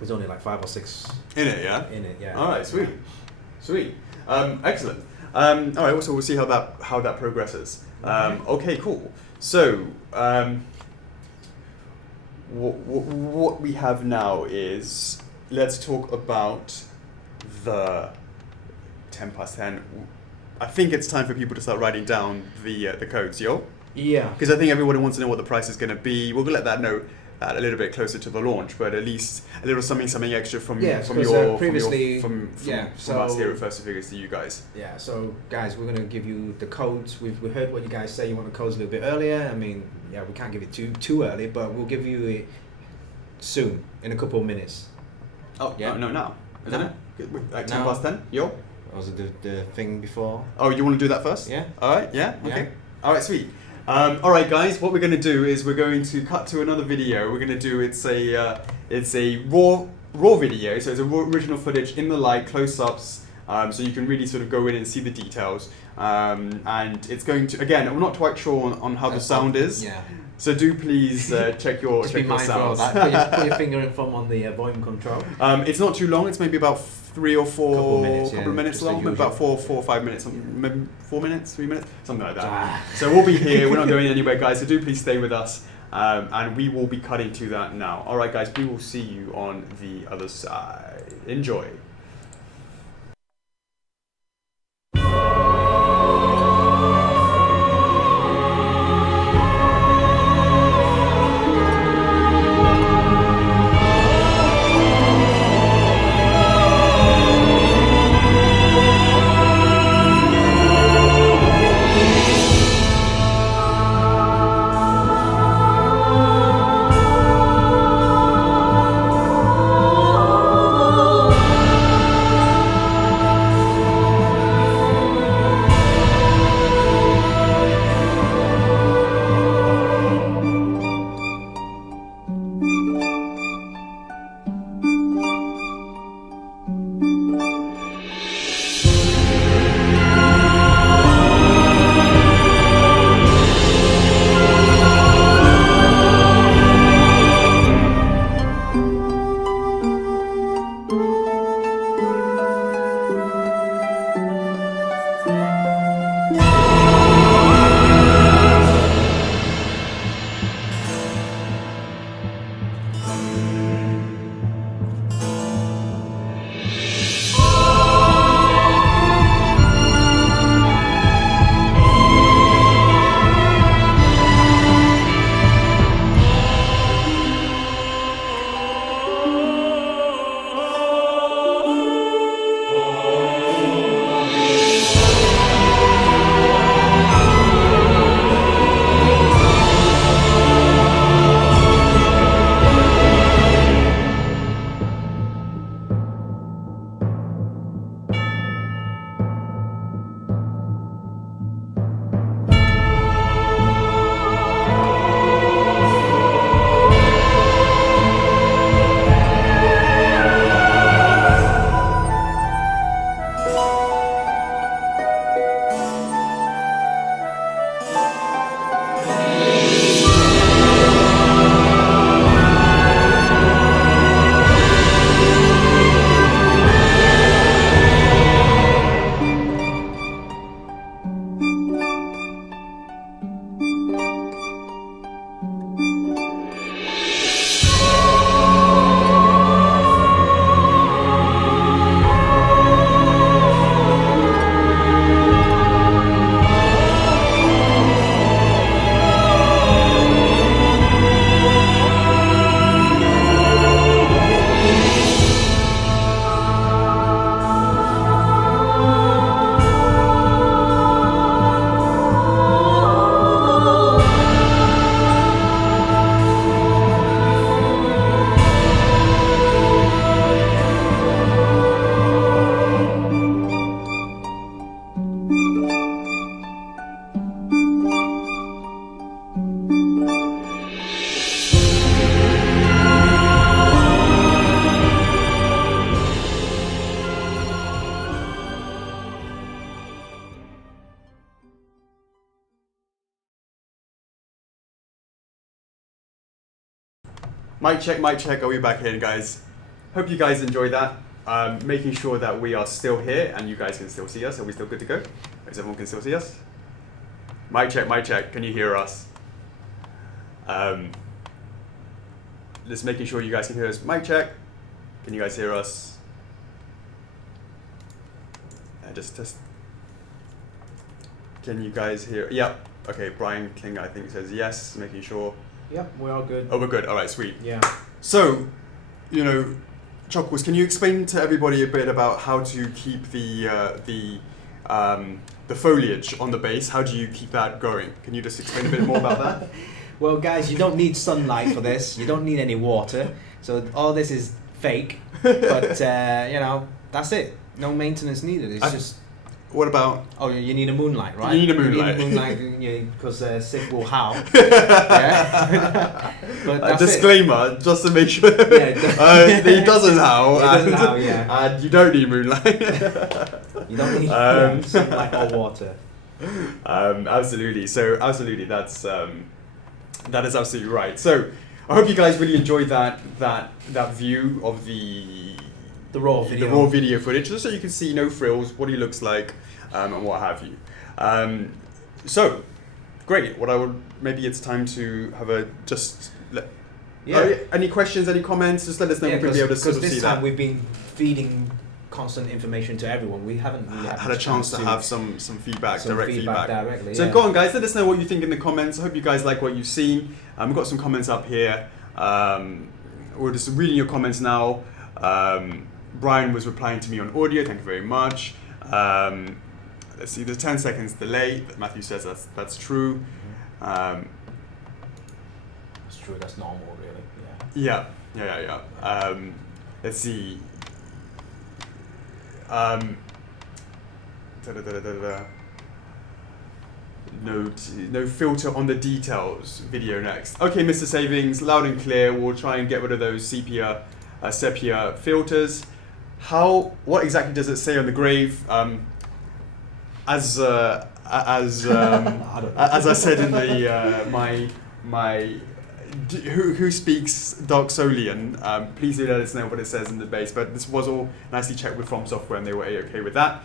There's only like 5 or 6 in it, yeah. Yeah. All right, sweet. Excellent. All right, so we'll see how that progresses. Okay, cool. So what we have now is, let's talk about the 10 past 10. I think it's time for people to start writing down the codes, yo. Yeah. Because I think everybody wants to know what the price is going to be. We're going to let that know a little bit closer to the launch, but at least a little something extra from us here at First Figures to you guys. Yeah. So guys, we're going to give you the codes. We heard what you guys say. You want the codes a little bit earlier. I mean, yeah, we can't give it too early, but we'll give you it soon in a couple of minutes. Oh yeah. No, now. Isn't it? Like 10 No. past 10. Yo. Was it the thing before? Oh, you want to do that first? Yeah. All right. Yeah. Okay. Yeah. All right. Sweet. All right, guys. What we're going to do is we're going to cut to another video. We're going to do it's a raw video, so it's a raw original footage in the light, close-ups, so you can really sort of go in and see the details. And it's going to again. We're not quite sure on how the sound is. Yeah. So do please check your Just check be your mindful sounds. of that. Put your finger and thumb on the volume control. It's not too long. It's maybe about 3 or 4 couple of minutes just long, the maybe about usual. 4 or 5 minutes, maybe 4 minutes, 3 minutes, something like that. Ah. So we'll be here. We're not going anywhere, guys. So do please stay with us, and we will be cutting to that now. All right, guys. We will see you on the other side. Enjoy. Mic check, are we back in, guys? Hope you guys enjoyed that. Making sure that we are still here and you guys can still see us. Are we still good to go? Is everyone can still see us? Mic check, can you hear us? Just making sure you guys can hear us. Mic check, can you guys hear us? Just Can you guys hear? Yep. Okay, Brian Klinger, I think, says yes, making sure. Yep, we're all good. Oh, we're good. All right, sweet. Yeah. So, Chuckles, can you explain to everybody a bit about how to keep the foliage on the base? How do you keep that going? Can you just explain a bit more about that? Well, guys, you don't need sunlight for this. You don't need any water. So all this is fake. But, that's it. No maintenance needed. It's just... What about... Oh, you need a moonlight, right? You need a moonlight. You need a moonlight because Sif will howl. Yeah? But a disclaimer, just to make sure he doesn't howl. He doesn't howl, yeah. And you don't need moonlight. You don't need sunlight or water. Absolutely. So, absolutely, that is absolutely right. So, I hope you guys really enjoyed that view of the raw video footage, just so you can see no frills, what he looks like, and what have you. So, great. Maybe it's time to have any questions, any comments? Just let us know. We'll be able to sort of see that. Because this time we've been feeding constant information to everyone. We haven't really had a chance to have some feedback, direct feedback. Directly, so go on, guys. Let us know what you think in the comments. I hope you guys like what you've seen. We've got some comments up here. We're just reading your comments now. Brian was replying to me on audio. Thank you very much. Let's see. There's 10 seconds delay. Matthew says that's true. That's true. That's normal, really. Yeah. Let's see. No filter on the details. Video next. Okay, Mr. Savings, loud and clear. We'll try and get rid of those sepia filters. What exactly does it say on the grave? As I said in the who speaks Darksolian, please do let us know what it says in the base. But this was all nicely checked with From Software, and they were okay with that.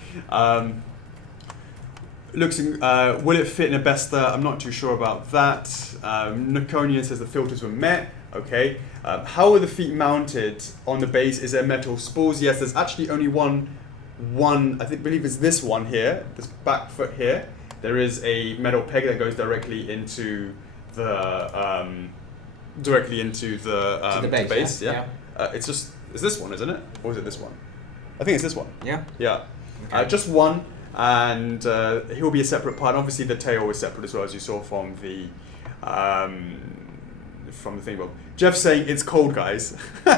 Will it fit in a Besta? I'm not too sure about that. Naconian says the filters were met. Okay. How are the feet mounted on the base? Is there metal spools? Yes, there's actually only one. I believe it's this one here, this back foot here. There is a metal peg that goes directly into the base. Yeah. It's this one, isn't it? Or is it this one? I think it's this one. Yeah. Yeah. Okay. Just one, and he'll be a separate part. Obviously, the tail is separate as well, as you saw from the thing. Well, Jeff's saying it's cold, guys. Don't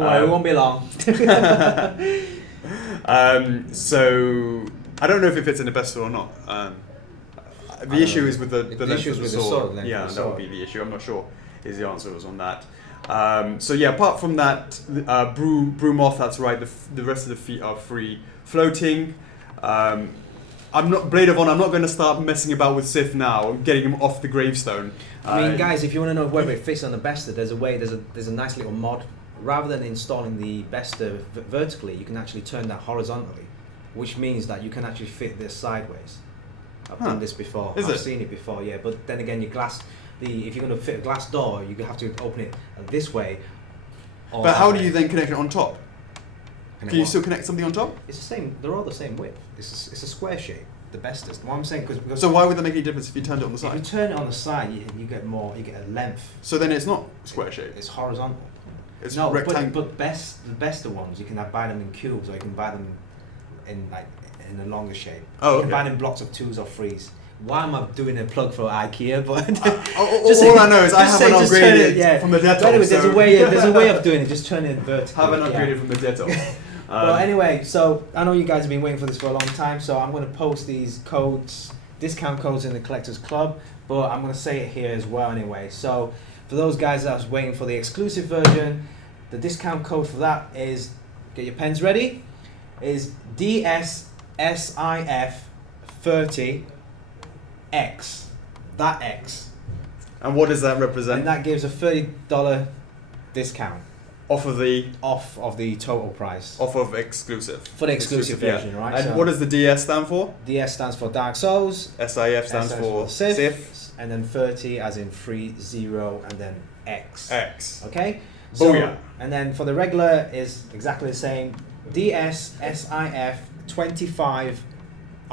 worry, it won't be long. So I don't know if it fits in the Besta or not. The issue is with the length of the sword. Yeah, that would be the issue. I'm not sure is the answer was on that. So yeah, apart from that, brew moth, that's right. The rest of the feet are free floating. I'm not Blade of Honor. I'm not going to start messing about with Sif now. I'm getting him off the gravestone. I mean, guys, if you want to know whether it fits on the Besta, there's a nice little mod. Rather than installing the Besta vertically, you can actually turn that horizontally, which means that you can actually fit this sideways. I've done this before. I've seen it before, yeah. But then again, if you're going to fit a glass door, you have to open it this way. But how do you then connect it on top? Can you still connect something on top? It's the same. They're all the same width. It's a square shape. The Bestas. What I'm saying, because so why would that make any difference if you turned it on the side? If you turn it on the side, you get more. You get a length. So then it's not square shape. It's horizontal. It's rectangle. But the Besta ones, you can buy them in cubes, or you can buy them in a longer shape. Oh, you can buy them in blocks of 2s or 3s. Why am I doing a plug for IKEA? But all I know is I haven't upgraded from the Detto. But anyway, there's a way of doing it. Just turn it vertically. Haven't upgraded from the Detto. Well, anyway, so I know you guys have been waiting for this for a long time, so I'm going to post these discount codes in the Collectors Club, but I'm going to say it here as well anyway. So for those guys that was waiting for the exclusive version, the discount code for that is, get your pens ready, is DSSIF30X. That X. And what does that represent? And that gives a $30 discount. Off of the total price. Off of exclusive. For the exclusive version, right? And what does the DS stand for? DS stands for Dark Souls. SIF stands for Sif. And then 30 as in 30 and then X. X. Okay? Booyah. And then for the regular is exactly the same. DS SIF 25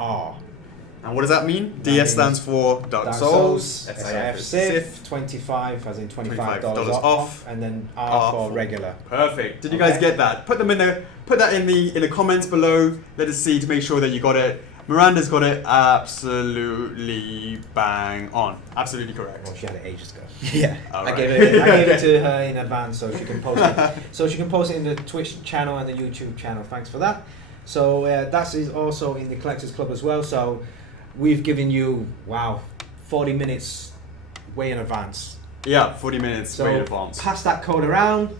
R. And what does that mean? That DS stands for Dark Souls, SIF is Sith, 25 as in $25 off, and then R for regular. Perfect. Did you guys get that? Put them in the in the comments below. Let us see to make sure that you got it. Miranda's got it absolutely bang on. Absolutely correct. Well, she had it ages ago. Yeah. Right. I gave it to her in advance so she can post it. So she can post it in the Twitch channel and the YouTube channel. Thanks for that. So that is also in the Collectors Club as well. So we've given you 40 minutes way in advance. Yeah, 40 minutes So way in advance. pass that code around.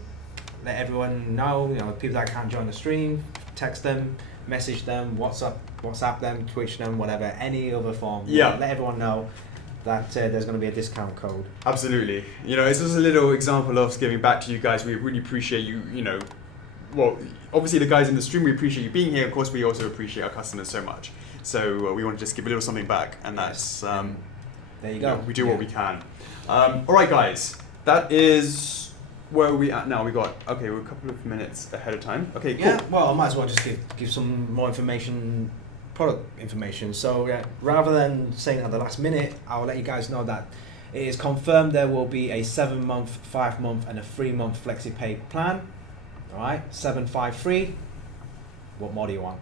Let everyone know. People that can't join the stream, text them, message them, WhatsApp them, Twitch them, whatever, any other form. Yeah. Let everyone know that there's going to be a discount code. Absolutely. It's just a little example of us giving back to you guys. We really appreciate you, well, obviously the guys in the stream, we appreciate you being here. Of course, we also appreciate our customers so much. So we want to just give a little something back, and that's, there you go. we do what we can. All right, guys, that is where we at now. We're a couple of minutes ahead of time. Okay, cool. Yeah, well, I might as well just give some more information, product information. So rather than saying at the last minute, I'll let you guys know that it is confirmed there will be a 7-month, 5-month, and a 3-month FlexiPay plan. All right, 753. What more do you want?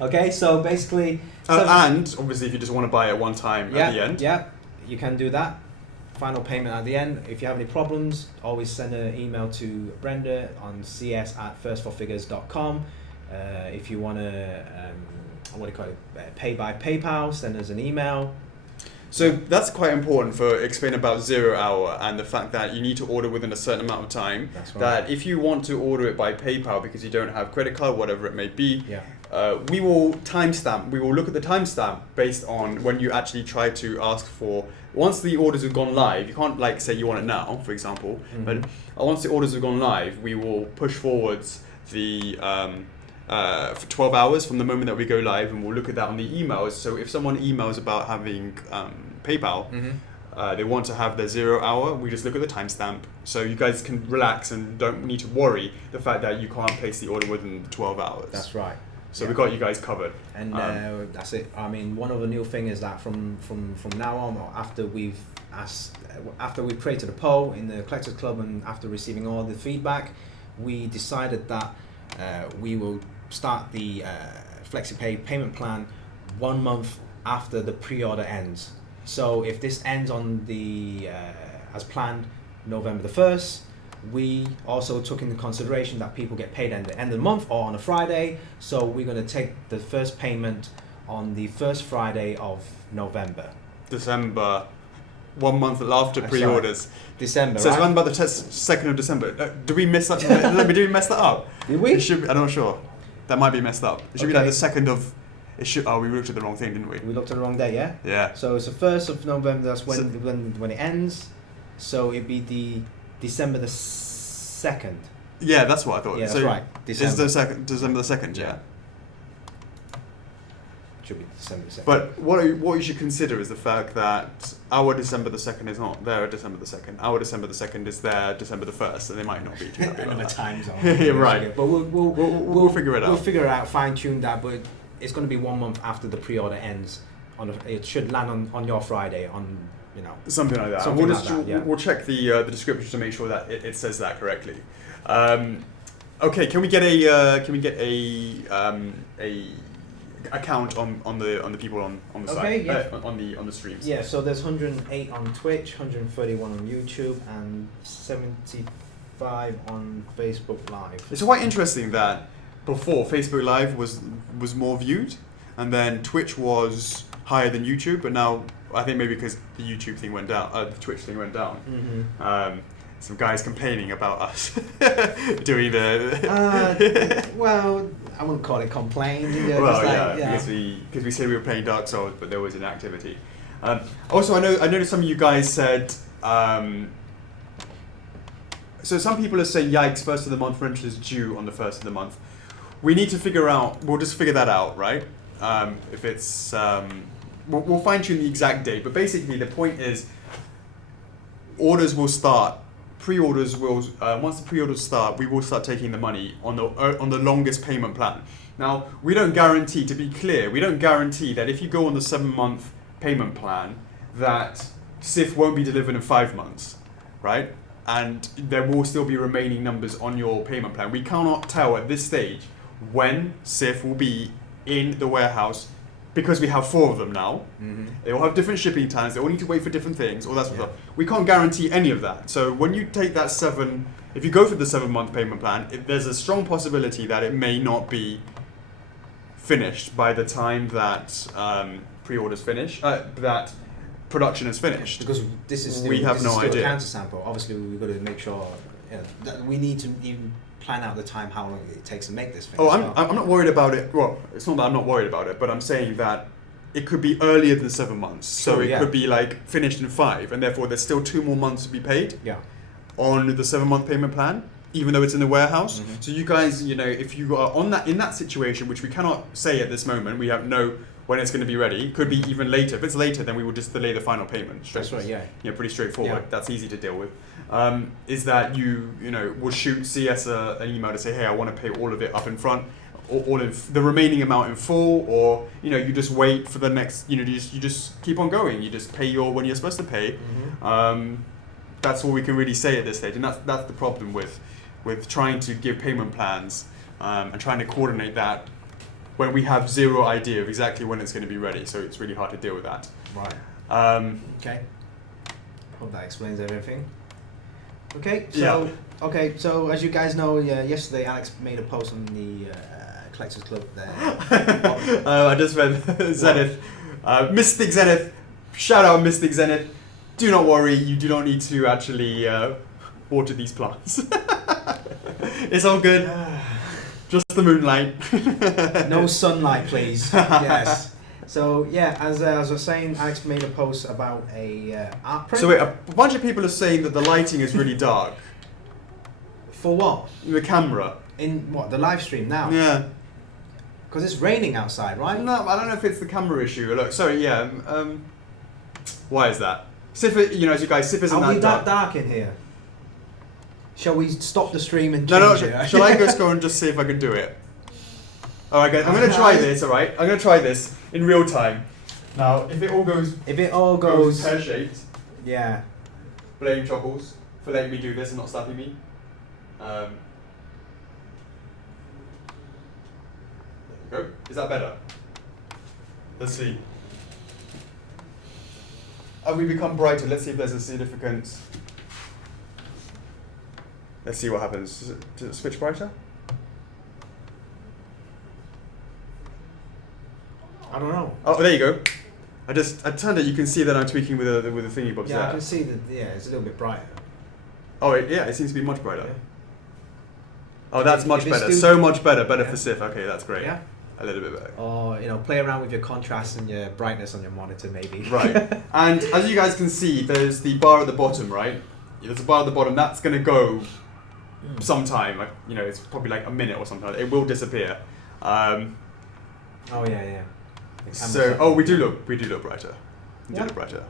Okay, so basically... and obviously if you just want to buy it one time at the end. Yeah, you can do that. Final payment at the end. If you have any problems, always send an email to Brenda on cs@firstforfigures.com. If you want to, pay by PayPal, send us an email. So that's quite important for explaining about 0 hour and the fact that you need to order within a certain amount of time. That's right. That if you want to order it by PayPal because you don't have credit card, whatever it may be, Yeah. we will timestamp. We will look at the timestamp based on when you actually try to ask for. Once the orders have gone live, you can't say you want it now, for example. Mm-hmm. But once the orders have gone live, we will push forwards the for 12 hours from the moment that we go live, and we'll look at that on the emails. So if someone emails about having PayPal, they want to have their 0 hour, we just look at the timestamp. So you guys can relax and don't need to worry the fact that you can't place the order within 12 hours. That's right. So we've got you guys covered. And that's it. I mean, one other new thing is that from now on, or after we've created a poll in the Collectors Club and after receiving all the feedback, we decided that we will start the FlexiPay payment plan 1 month after the pre-order ends. So if this ends on the as planned November the 1st, we also took into consideration that people get paid at the end of the month or on a Friday, so we're going to take the first payment on the first Friday of November. December, 1 month after pre-orders. December, so right? it's around about the 2nd of December. Did we miss that? Did we mess that up? Did we? It should be, I'm not sure. That might be messed up. It should be Okay. like the 2nd of... It should. Oh, we looked at the wrong thing, didn't we? We looked at the wrong day, yeah? Yeah. So it's the 1st of November, that's when it ends. So it'd be the December the 2nd. Yeah, that's what I thought. Yeah, that's so right. December the 2nd, yeah. Should be December the 2nd. But what you should consider is the fact that our December the 2nd is not their December the 2nd. Our December the 2nd is their December the 1st, and they might not be too happy about Another that. time zone. Yeah, right. But We'll figure it out. We'll figure it out, fine tune that, but it's going to be 1 month after the pre-order ends. It should land on your Friday, Something like that. Something We'll like that, yeah. We'll check the description to make sure that it says that correctly. Okay, can we get a account on the people on the site? Okay, yeah. On the streams. Yeah, so there's 108 on Twitch, 131 on YouTube, and 75 on Facebook Live. It's quite interesting that before Facebook Live was more viewed, and then Twitch was higher than YouTube, but now I think maybe because the YouTube thing went down, the Twitch thing went down. Mm-hmm. Some guys complaining about us doing the. Well, I wouldn't call it complaint. Well, because we said we were playing Dark Souls, but there was inactivity. Also, I noticed some of you guys said. So some people are saying, "Yikes! First of the month rent is due on the first of the month." We need to figure out. We'll just figure that out, right? If it's, we'll fine tune the exact date. But basically, the point is, orders will start. Pre-orders will once the pre-orders start, we will start taking the money on the longest payment plan. Now, we don't guarantee, to be clear, we don't guarantee that if you go on the 7-month payment plan, that SIF won't be delivered in 5 months, right? And there will still be remaining numbers on your payment plan. We cannot tell at this stage when SIF will be in the warehouse because we have 4 of them now. Mm-hmm. They all have different shipping times. They all need to wait for different things, all that sort of Yeah. stuff. We can't guarantee any of that. So when you take that if you go for the 7-month payment plan, there's a strong possibility that it may not be finished by the time that pre-orders finish, that production is finished. Because this is still, we have this no is still idea. a counter sample. Obviously, we've got to make sure that we need to even plan out the time how long it takes to make this thing. Oh, as well. I'm not worried about it. Well, it's not that I'm not worried about it, but I'm saying that it could be earlier than 7 months. So Sure, it yeah. could be like finished in 5, and therefore there's still 2 more months to be paid Yeah. on the 7-month payment plan, even though it's in the warehouse. Mhm. So you guys, if you are in that situation, which we cannot say at this moment, we have no when it's going to be ready. Could be even later. If it's later, then we will just delay the final payment. That's right. Yeah. Pretty straightforward. Yeah. That's easy to deal with. Is that you will see us an email to say, hey, I want to pay all of it up in front, or all in the remaining amount in full, or you just wait for the next. You just keep on going. You just pay when you're supposed to pay. Mm-hmm. That's all we can really say at this stage, and that's the problem with trying to give payment plans and trying to coordinate that when we have zero idea of exactly when it's going to be ready. So it's really hard to deal with that. Right. Okay. Hope that explains everything. Okay. So so as you guys know, yesterday Alex made a post on the Collectors Club there. I just read Zenith, Mystic Zenith. Shout out Mystic Zenith. Do not worry, you do not need to actually water these plants. It's all good. Just the moonlight. No sunlight, please. Yes. So as I was saying, Alex made a post about a art print. So wait, a bunch of people are saying that the lighting is really dark. For what? The camera. In what, the live stream now? Yeah. Because it's raining outside, right? No, I don't know if it's the camera issue. Look, sorry, yeah. Why is that? Sif, as you guys, Sif isn't Are we that that dark in here? Shall we stop the stream and No, change it? shall I just go and just see if I can do it? Alright guys, I'm going to try this, alright? I'm going to try this in real time. Now, if it all goes pear-shaped, yeah. blame Chuckles for letting me do this and not slapping me. There we go. Is that better? Let's see. Have we become brighter? Let's see if there's a significance. Let's see what happens. Does it switch brighter? I don't know. Oh, there you go. I turned it. You can see that I'm tweaking with the thingy bobs Yeah, there. I can see that. Yeah, it's a little bit brighter. Oh, it seems to be much brighter. Yeah. Oh, that's If much it's better. still- So much better. Better Yeah. for Sif. Okay, that's great. Yeah. A little bit better. Or play around with your contrast and your brightness on your monitor, maybe. Right. And as you guys can see, there's the bar at the bottom, right? There's a bar at the bottom. That's going to go sometime. Like, it's probably like a minute or something. It will disappear. Oh yeah. So, we do look brighter. We do Yeah. look brighter.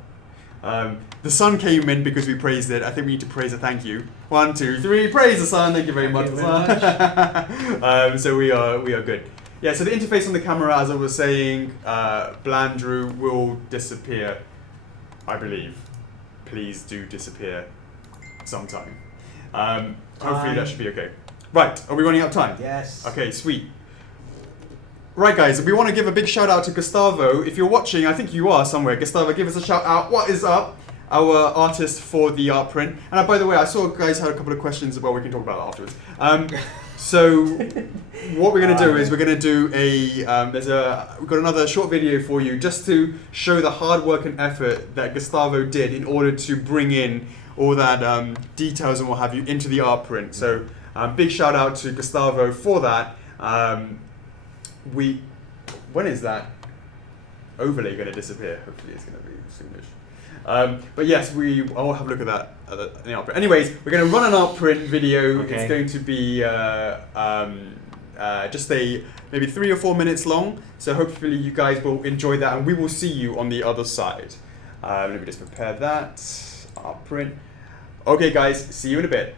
The sun came in because we praised it. I think we need to praise a thank you. 1, 2, 3. Praise the sun. Thank you very much. Thank you very Sun. So we are good. Yeah. So the interface on the camera, as I was saying, Blandrew will disappear. I believe. Please do disappear sometime. Hopefully that should be okay. Right. Are we running out of time? Yes. Okay. Sweet. Right, guys, we want to give a big shout out to Gustavo. If you're watching, I think you are somewhere. Gustavo, give us a shout out. What is up? Our artist for the art print. And by the way, I saw guys had a couple of questions. Well, we can talk about that afterwards. So what we're going to do is we're going to do we've got another short video for you just to show the hard work and effort that Gustavo did in order to bring in all that details and what have you into the art print. So big shout out to Gustavo for that. When is that overlay going to disappear? Hopefully it's going to be soonish. But yes, I'll have a look at that in the art print. Anyways, we're going to run an art print video. Okay. It's going to be just maybe 3 or 4 minutes long. So hopefully you guys will enjoy that, and we will see you on the other side. Let me just prepare that art print. Okay, guys, see you in a bit.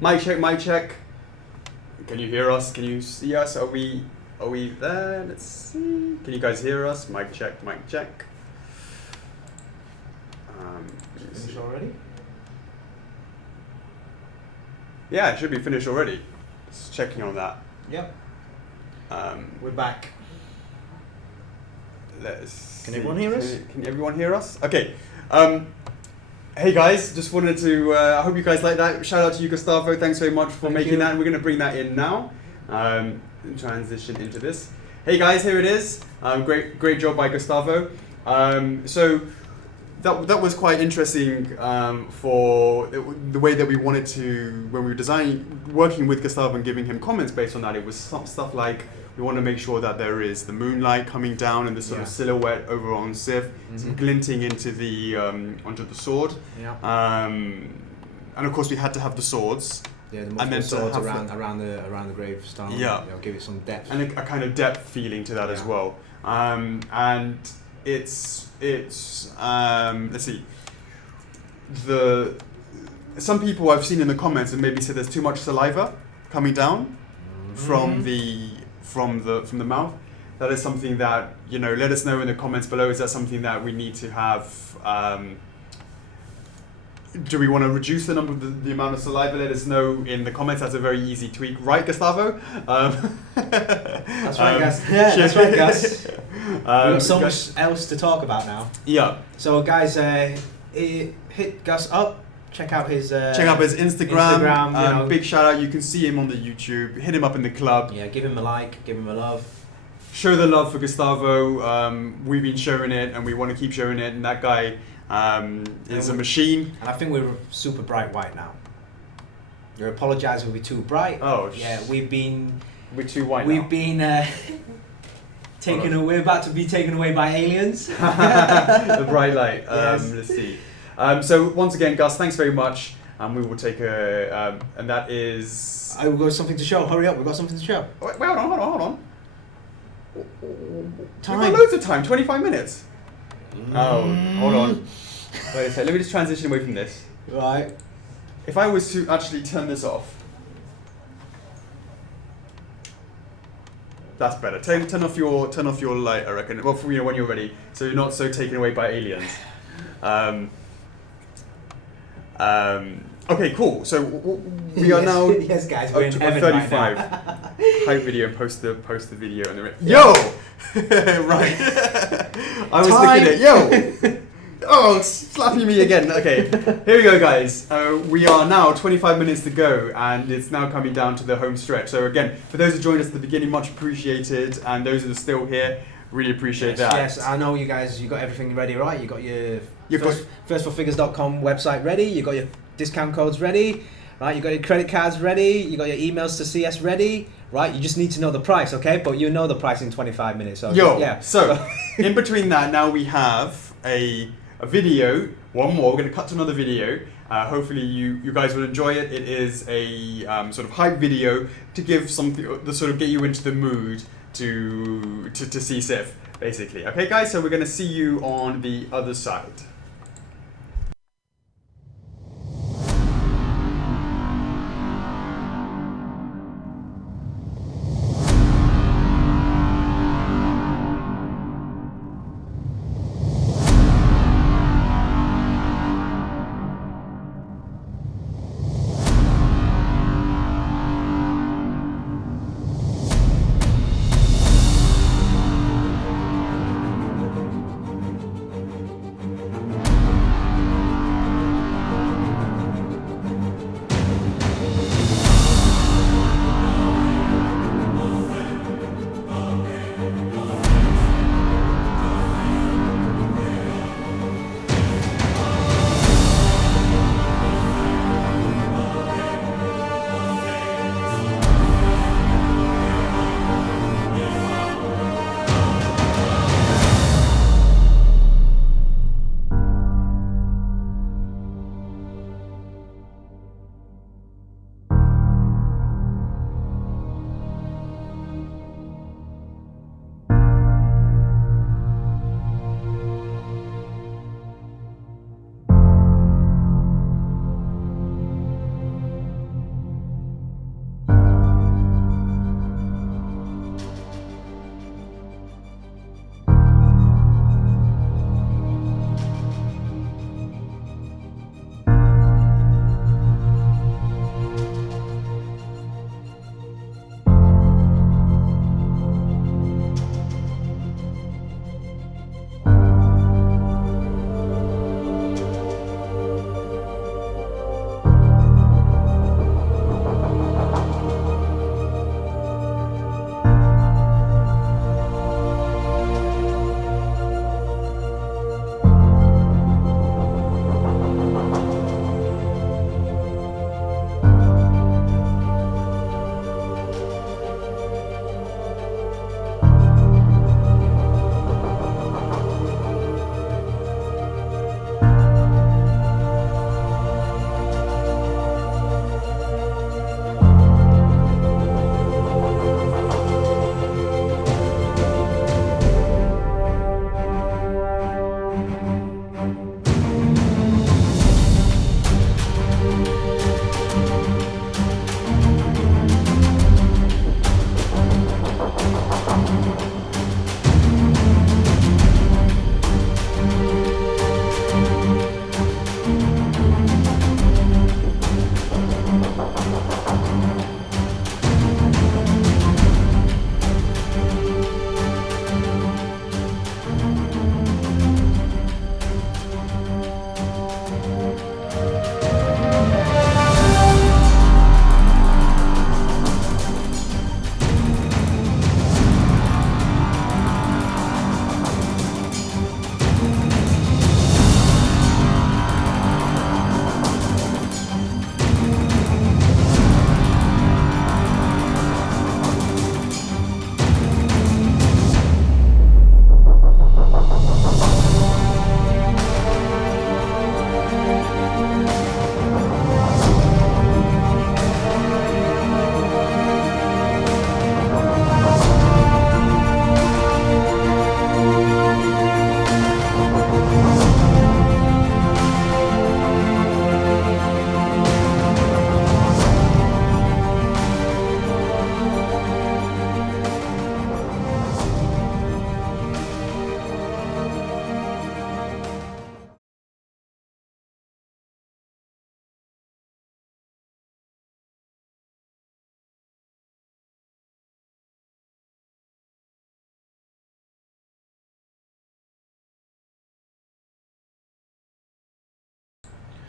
Mic check, mic check. Can you hear us? Can you see us? Are we there? Let's see. Can you guys hear us? Mic check, mic check. Finished already? Yeah, it should be finished already. Just checking on that. Yep. We're back. Can everyone hear us? Can everyone hear us? Okay. Hey guys, just wanted to, I hope you guys like that. Shout out to you, Gustavo. Thanks very much for making that. And we're going to bring that in now. Transition into this. Hey guys, here it is. Great job by Gustavo. So that was quite interesting for the way that we wanted to, when we were working with Gustavo and giving him comments based on that. It was stuff like, we want to make sure that there is the moonlight coming down and the sort of silhouette over on Sif, glinting into the onto the sword. Yeah. And of course we had to have the swords. Yeah, the multiple swords around the gravestone. Yeah. Give it some depth. And a kind of depth feeling to that as well. And it's let's see. Some people I've seen in the comments have maybe said there's too much saliva coming down from the mouth. That is something that, let us know in the comments below. Is that something that we need to have? Do we want to reduce the amount of saliva? Let us know in the comments. That's a very easy tweak, right, Gustavo? That's right, guys. Yeah, that's right, guys. We've got so much else to talk about now. Yeah. So, guys, hit Gus up. Check out his Instagram. Big shout out. You can see him on the YouTube. Hit him up in the club. Yeah, give him a like. Give him a love. Show the love for Gustavo. We've been showing it, and we want to keep showing it. And that guy is a machine. And I think we're super bright white now. You're apologising we're too bright. Oh, yeah. We're too white. We've been taken away. We're about to be taken away by aliens. The bright light. Yes. Let's see. So once again, Gus, thanks very much. We will take and that is. We've got something to show. Hurry up! We've got something to show. Wait, hold on. Time. We've got loads of time. 25 minutes. Oh, hold on. Wait a second. Let me just transition away from this. Right. If I was to actually turn this off. That's better. Turn off your light, I reckon. Well, when you're ready, so you're not so taken away by aliens. Okay, cool. So we are now yes, guys, we're up in to heaven 35. Right now. Hype video and post the video and yo, right. I was looking at yo. Oh, it's slapping me again. Okay, here we go, guys. We are now 25 minutes to go, and it's now coming down to the home stretch. So again, for those who joined us at the beginning, much appreciated, and those who are still here, really appreciate that. Yes, I know you guys. You got everything ready, right? You got your firstforfigures.com website ready. You got your discount codes ready, right? You got your credit cards ready. You got your emails to CS ready, right? You just need to know the price, okay? But you know the price in 25 minutes. So yeah. So in between that, now we have a video. One more. We're going to cut to another video. Hopefully you guys will enjoy it. It is a sort of hype video to give something to sort of get you into the mood to see Sif, basically. Okay, guys. So we're going to see you on the other side.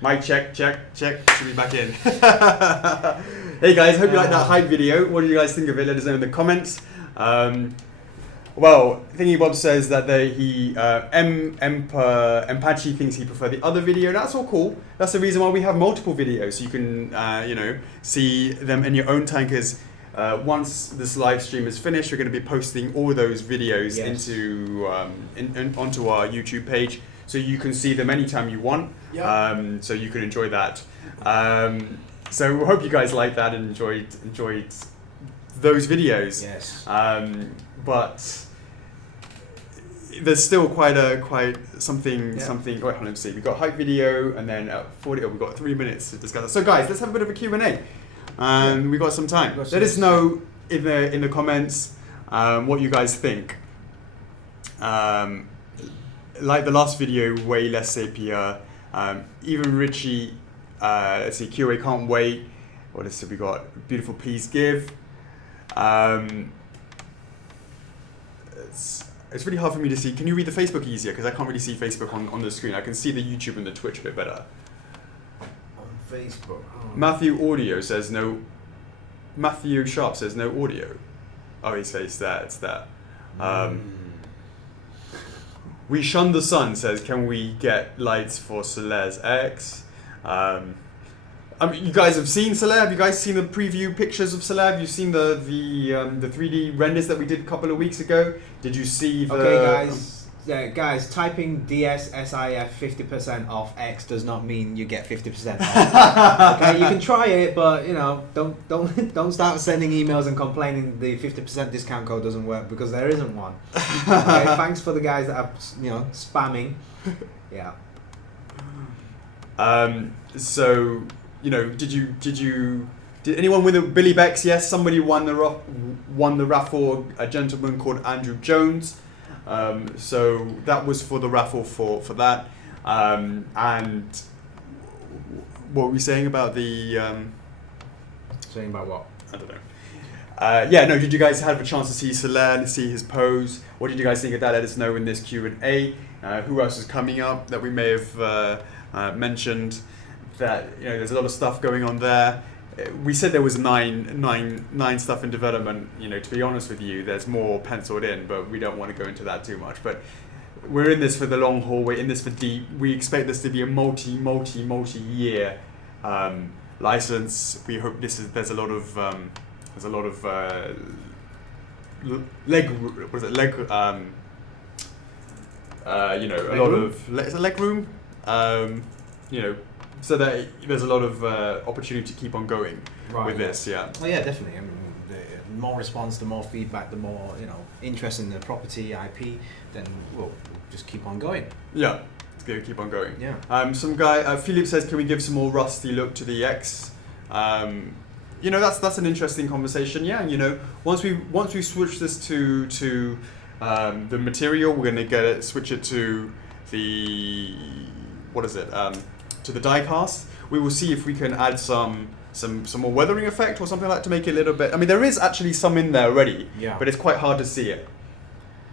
Mic check. Should be back in. Hey guys, hope you like that hype video. What do you guys think of it? Let us know in the comments. Well, Thingy Bob says that Empachi thinks he preferred the other video. That's all cool. That's the reason why we have multiple videos, so you can see them in your own time. Because once this live stream is finished, we're going to be posting all those videos into onto our YouTube page, so you can see them anytime you want. Yep. So you can enjoy that. So we hope you guys liked that and enjoyed those videos. Yes. But there's still quite something. Wait, let's see. We've got hype video, and then at 40. We've got 3 minutes to discuss it. So guys, let's have a bit of a Q&A. And we've got some time. Let us know in the comments what you guys think. Like the last video, way less sepia. Even Richie, let's see, QA can't wait. What else have we got? Beautiful, please give. It's really hard for me to see. Can you read the Facebook easier? Because I can't really see Facebook on the screen. I can see the YouTube and the Twitch a bit better. On Facebook. Oh. Matthew Audio says no. Matthew Sharp says no audio. Oh, he says that. It's that. We Shun the Sun says, can we get lights for Soler's X? I mean, you guys have seen Soler. Have you guys seen the preview pictures of Soler? Have you seen the 3D renders that we did a couple of weeks ago? Did you see the... Okay, guys, typing DSSIF 50% off X does not mean you get 50% off. Okay, you can try it, but don't start sending emails and complaining the 50% discount code doesn't work, because there isn't one. Okay, thanks for the guys that are spamming. Yeah. So, did anyone win the Billy Becks? Yes, somebody won the raffle. A gentleman called Andrew Jones. So that was for the raffle for that. And what were we saying about the? Saying about what? I don't know. Did you guys have a chance to see Soler and see his pose? What did you guys think of that? Let us know in this Q&A. Who else is coming up that we may have mentioned? That there's a lot of stuff going on there. We said there was nine stuff in development. To be honest with you, there's more penciled in, but we don't want to go into that too much. But we're in this for the long haul. We're in this for deep. We expect this to be a multi-year license. We hope there's a lot of leg room. So that there's a lot of opportunity to keep on going with this. Yeah. Oh yeah, definitely. I mean, the more response, the more feedback, the more interest in the property IP, then we'll just keep on going. Yeah, it's gonna keep on going. Yeah. Some guy Philip says, can we give some more rusty look to the X? That's an interesting conversation. Yeah. Once we switch this to the material, we're gonna switch it to the to the die cast. We will see if we can add some more weathering effect or something like that to make it a little bit. I mean, there is actually some in there already, but it's quite hard to see it.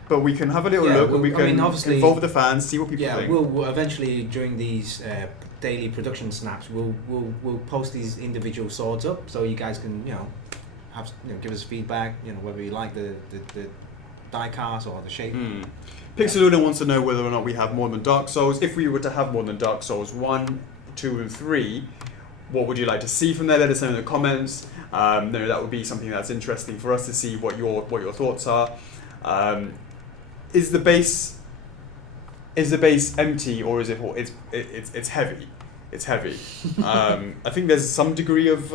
But we can have a little look, and we can involve the fans, see what people think. We'll eventually, during these daily production snaps, we'll post these individual swords up, so you guys can give us feedback. Whether you like the die cast or the shape. Pixeluna wants to know whether or not we have more than Dark Souls. If we were to have more than Dark Souls 1, 2, and 3, what would you like to see from there? Let us know in the comments. That would be something that's interesting for us to see what your thoughts are. Is the base empty, or is it's heavy? It's heavy. I think there's some degree of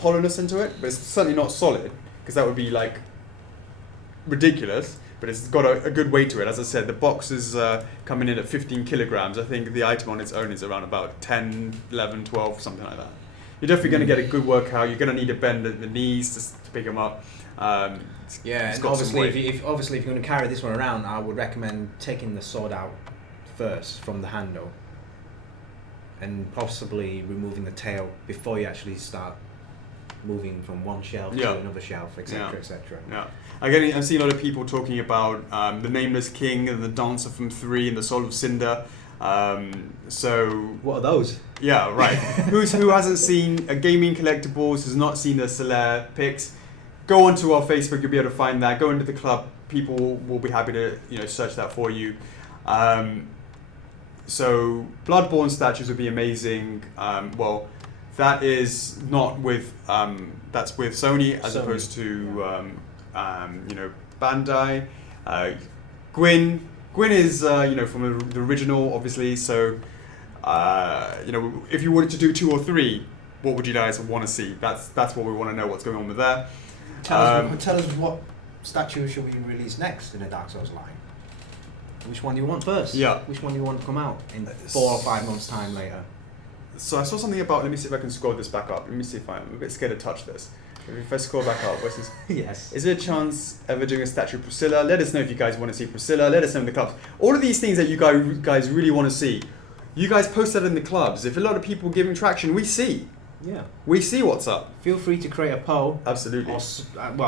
hollowness into it, but it's certainly not solid, because that would be like ridiculous. But it's got a good weight to it. As I said, the box is coming in at 15 kilograms. I think the item on its own is around about 10, 11, 12, something like that. You're definitely going to get a good workout. You're going to need to bend the knees to pick them up. And obviously, if you're going to carry this one around, I would recommend taking the sword out first from the handle, and possibly removing the tail before you actually start moving from one shelf to another shelf, etc., etc. Yeah. Again, I've seen a lot of people talking about the Nameless King and the Dancer from 3 and the Soul of Cinder. So What are those? yeah, right. Who hasn't seen a gaming collectibles, has not seen the Solaire picks? Go onto our Facebook, you'll be able to find that. Go into the club, people will be happy to search that for you. So Bloodborne statues would be amazing. Well, that is not with that's with Sony as opposed to Bandai. Gwyn is from the original, obviously. So if you wanted to do 2 or 3, what would you guys want to see? That's what we want to know. What's going on with there? Tell us what statue should we release next in the Dark Souls line? Which one do you want first? Yeah. Which one do you want to come out in 4 or 5 months' time later? So I saw something about. Let me see if I can scroll this back up. Let me see if I'm a bit scared to touch this. If I scroll back up, what's this? Yes. Is there a chance ever doing a statue of Priscilla? Let us know if you guys want to see Priscilla. Let us know in the clubs. All of these things that you guys really want to see, you guys post that in the clubs. If a lot of people are giving traction, we see. Yeah. We see what's up. Feel free to create a poll. Absolutely. Or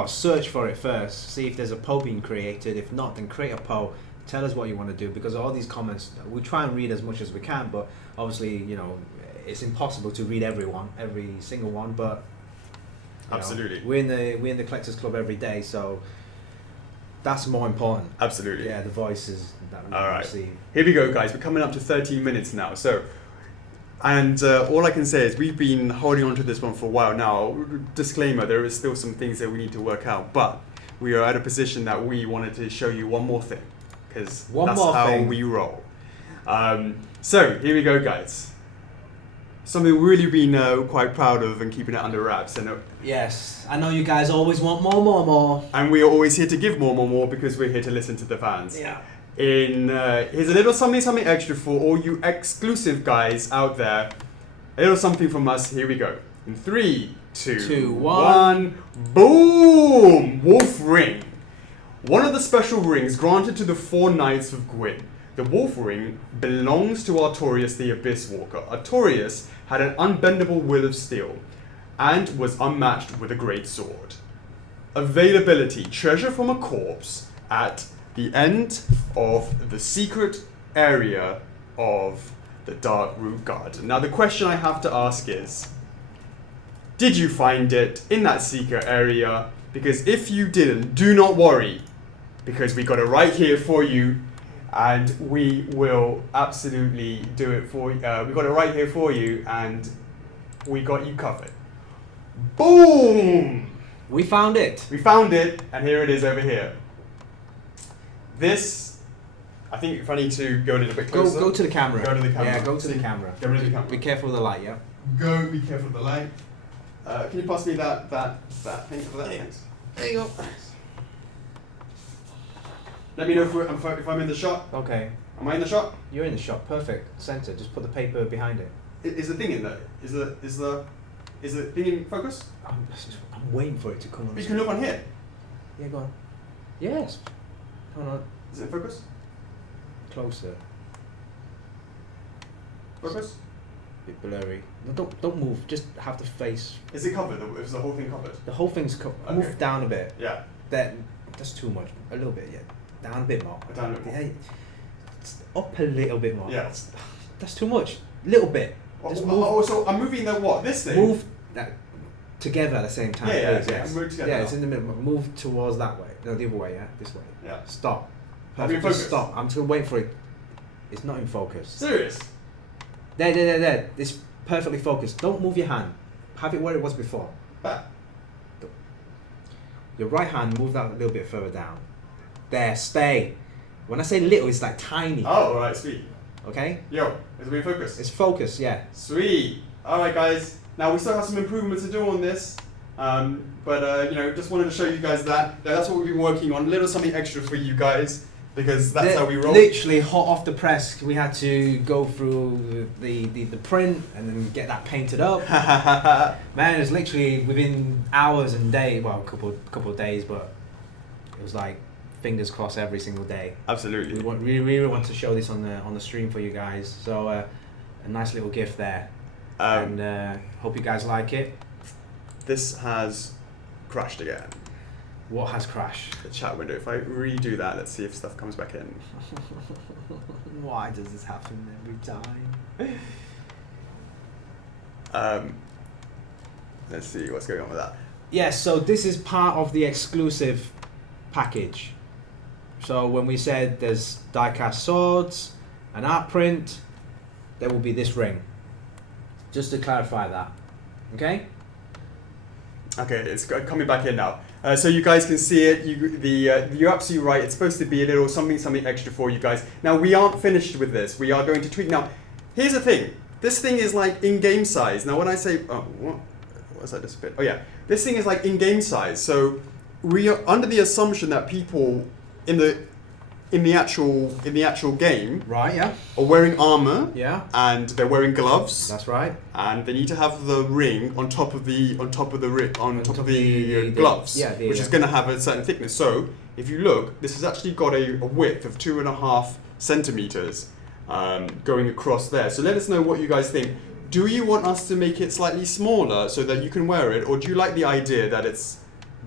search for it first. See if there's a poll being created. If not, then create a poll. Tell us what you want to do, because all these comments, we try and read as much as we can, but obviously, it's impossible to read every single one, but absolutely, we're in the Collectors Club every day, so that's more important. Absolutely. Yeah, the voices that we receive. Here we go, guys. We're coming up to 13 minutes now. So, and all I can say is we've been holding on to this one for a while now. Disclaimer: there is still some things that we need to work out, but we are at a position that we wanted to show you one more thing, because that's how we roll. So here we go, guys. Something we've really been quite proud of and keeping it under wraps. And yes, I know you guys always want more. And we are always here to give more because we're here to listen to the fans. Yeah. Here's a little something extra for all you exclusive guys out there. A little something from us. Here we go. In 3, 2, 1. Boom! Wolf Ring. One of the special rings granted to the 4 Knights of Gwyn. The Wolf Ring belongs to Artorius the Abyss Walker. Artorius had an unbendable will of steel and was unmatched with a great sword. Availability: treasure from a corpse at the end of the secret area of the Dark Root Garden. Now the question I have to ask is, did you find it in that secret area? Because if you didn't, do not worry, because we got it right here for you, and we will absolutely do it for you. We got it right here for you, and we got you covered. Boom! We found it. We found it, and here it is over here. This, I think if I need to go a little bit closer. Go to the camera. Go to the camera. Yeah, go to the camera. Go to the camera. Be careful of the light, yeah? Be careful of the light. Can you pass me that thing for that? Thanks. There you go. Let me know if I'm in the shot. Okay. Am I in the shot? You're in the shot. Perfect. Center. Just put the paper behind it. Is the thing in there? Is the thing in focus? I'm waiting for it to come on. You can look on here. Yeah, go on. Yes. Hold on. Is it in focus? Closer. Focus? Bit blurry. No, don't move. Just have the face. Is it covered? Is the whole thing covered? The whole thing's covered. Okay. Move down a bit. Yeah. That's too much. A little bit, yeah. Down a bit more. Down a bit more. Yeah, up a little bit more. Yeah. That's too much. Little bit. Just move. So I'm moving the what? This thing? Move that together at the same time. Yeah. Please, yes. Move together Yeah, now. it's in the middle. Move towards that way. No, the other way, yeah? This way. Yeah. Stop. Are we in Perfect. Just focus? stop. I'm just going to wait for it. It's not in focus. Serious? There. It's perfectly focused. Don't move your hand. Have it where it was before. Back. Your right hand, move that a little bit further down. There, stay. When I say little, it's like tiny. Oh, alright, sweet. Okay? Yo, is it in focus? It's focused, yeah. Sweet. Alright, guys. Now, we still have some improvements to do on this. But just wanted to show you guys that. That's what we've been working on. A little something extra for you guys, because that's how we roll. Literally hot off the press. We had to go through the print and then get that painted up. Man, it's literally within hours and days. Well, a couple of days, but it was like fingers crossed every single day. Absolutely. We really want to show this on the stream for you guys. So a nice little gift there, and hope you guys like it. This has crashed again. What has crashed? The chat window. If I redo that, let's see if stuff comes back in. Why does this happen every time? Let's see what's going on with that. Yes, so this is part of the exclusive package. So when we said there's die-cast swords, an art print, there will be this ring. Just to clarify that. Okay? Okay, it's coming back in now. So you guys can see it. You're absolutely right. It's supposed to be a little something extra for you guys. Now, we aren't finished with this. We are going to tweak. Now, here's the thing. This thing is like in-game size. Now, when I say... Oh, what was that just a bit? Oh, yeah. This thing is like in-game size. So we are under the assumption that people in the actual game Right, yeah. are wearing armor. Yeah. And they're wearing gloves. That's right. And they need to have the ring on top of the gloves, which is going to have a certain thickness. So if you look, this has actually got a width of 2.5 centimeters going across there. So let us know what you guys think. Do you want us to make it slightly smaller so that you can wear it, or do you like the idea that it's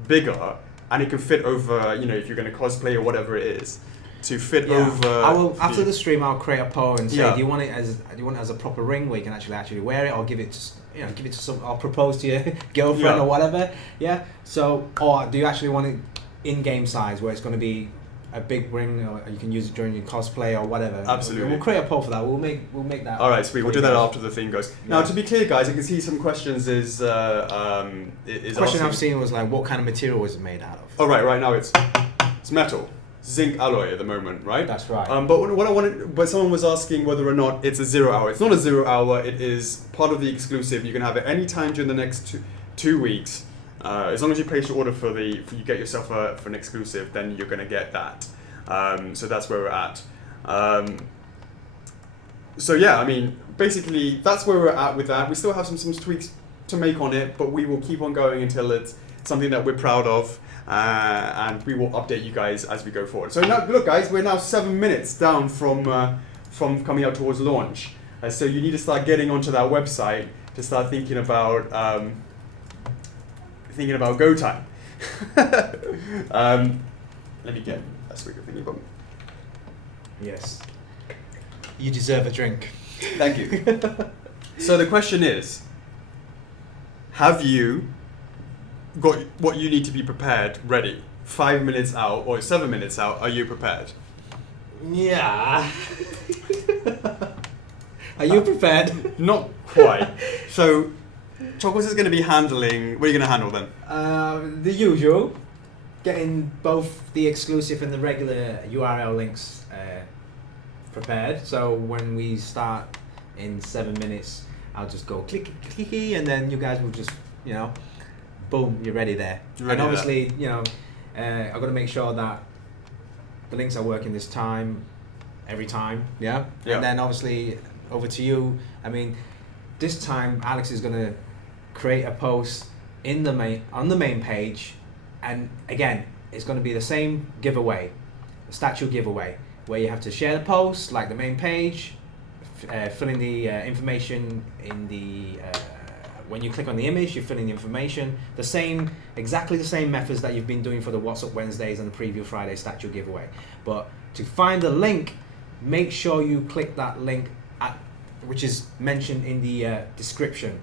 bigger and it can fit over? You know, if you're going to cosplay or whatever it is. To fit over. I will after the stream. I'll create a poll and say, Yeah. do you want it as a proper ring where you can actually wear it, or give it to some, or propose to your girlfriend Yeah. or whatever. Yeah. So, or do you actually want it in-game size where it's going to be a big ring, or you can use it during your cosplay or whatever. Absolutely. We'll create a poll for that. We'll make that. All right, sweet. We'll do that after the thing goes. Now, Yeah. to be clear, guys, I can see some questions. Is The question asking- I've seen was like, what kind of material is it made out of? Oh, right now it's metal, zinc alloy at the moment, right? That's right. But someone was asking whether or not it's a 0 hour. It's not a 0 hour. It is part of the exclusive. You can have it any time during the next two weeks. As long as you place your order you get yourself for an exclusive, then you're going to get that. So that's where we're at. So yeah, I mean, basically that's where we're at with that. We still have some tweaks to make on it, but we will keep on going until it's something that we're proud of, and we will update you guys as we go forward. So now, look, guys, we're now 7 minutes down from coming out towards launch. So you need to start getting onto that website to start thinking about go time. Let me get a swig of thingy bum. Yes. You deserve a drink. Thank you. So the question is, have you got what you need to be prepared ready? 5 minutes out or 7 minutes out, are you prepared? Yeah. Are you prepared? Not quite. So, Chocolates is going to be handling... What are you going to handle then? The usual. Getting both the exclusive and the regular URL links prepared. So when we start in 7 minutes, I'll just go clicky, and then you guys will just, boom, you're ready there. And obviously, I've got to make sure that the links are working this time, every time, yeah? And then obviously over to you. I mean, this time Alex is going to create a post on the main page, and again, it's going to be the same giveaway, the statue giveaway, where you have to share the post, like the main page, fill in the information in the when you click on the image, you fill in the information. Exactly the same methods that you've been doing for the What's Up Wednesdays and the Preview Friday statue giveaway. But to find the link, make sure you click that link which is mentioned in the description.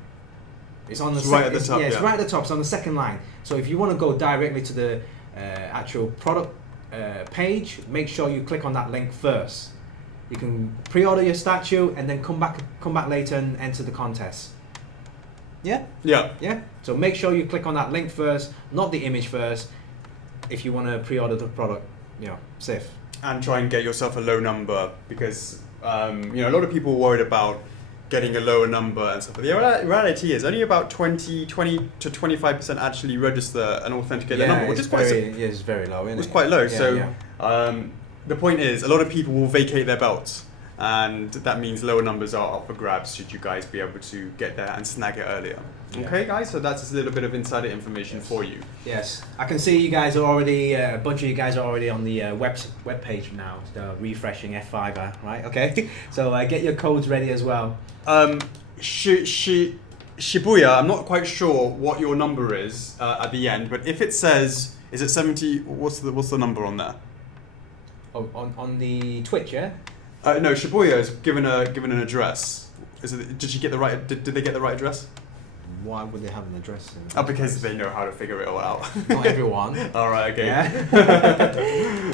It's on the right at the top. It's right at the top. It's on the second line. So if you want to go directly to the actual product page, make sure you click on that link first. You can pre-order your statue and then come back later and enter the contest. Yeah? Yeah. So make sure you click on that link first, not the image first, if you want to pre-order the product, safe. And try and get yourself a low number, because a lot of people are worried about getting a lower number and stuff. But the reality is only about 20 to 25% actually register and authenticate the number, which is it's very low, isn't it? It's quite low. Yeah, The point is, a lot of people will vacate their belts, and that means lower numbers are up for grabs should you guys be able to get there and snag it earlier. Yeah. Okay, guys, so that's a little bit of insider information for you. Yes, I can see you guys are already, a bunch of you guys are already on the web page now, so refreshing F5, right? Okay, so get your codes ready as well. Shibuya, I'm not quite sure what your number is at the end, but if it says, is it 70? What's the number on there? Oh, on the Twitch, yeah. No, Shibuya is given an address. Did she get the right? Did they get the right address? Why would they have an address? Because they know how to figure it all out. Not everyone. All right, okay. Yeah.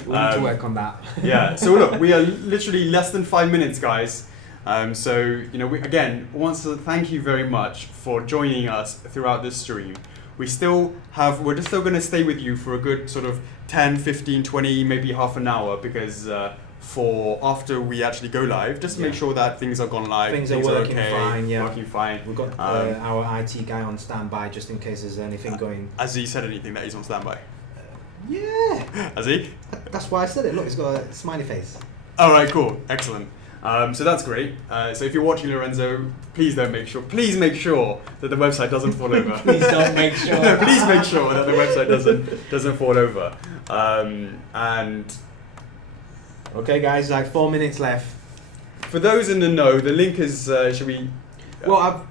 We need to work on that. Yeah. So look, we are literally less than 5 minutes, guys. So we again want to thank you very much for joining us throughout this stream. We're just still going to stay with you for a good sort of 10, 15, 20, maybe half an hour because for after we actually go live, just to make sure that things have gone live. Things are working okay, fine, yeah. Working fine. We've got our IT guy on standby just in case there's anything going. Has he said anything that he's on standby? Yeah. Has he? That's why I said it. Look, he's got a smiley face. All right, cool, excellent. So that's great. So if you're watching Lorenzo, please make sure that the website doesn't fall over. Please don't make sure. Please make sure that the website doesn't fall over. And okay, guys, like 4 minutes left. For those in the know, the link is. Should we? Well,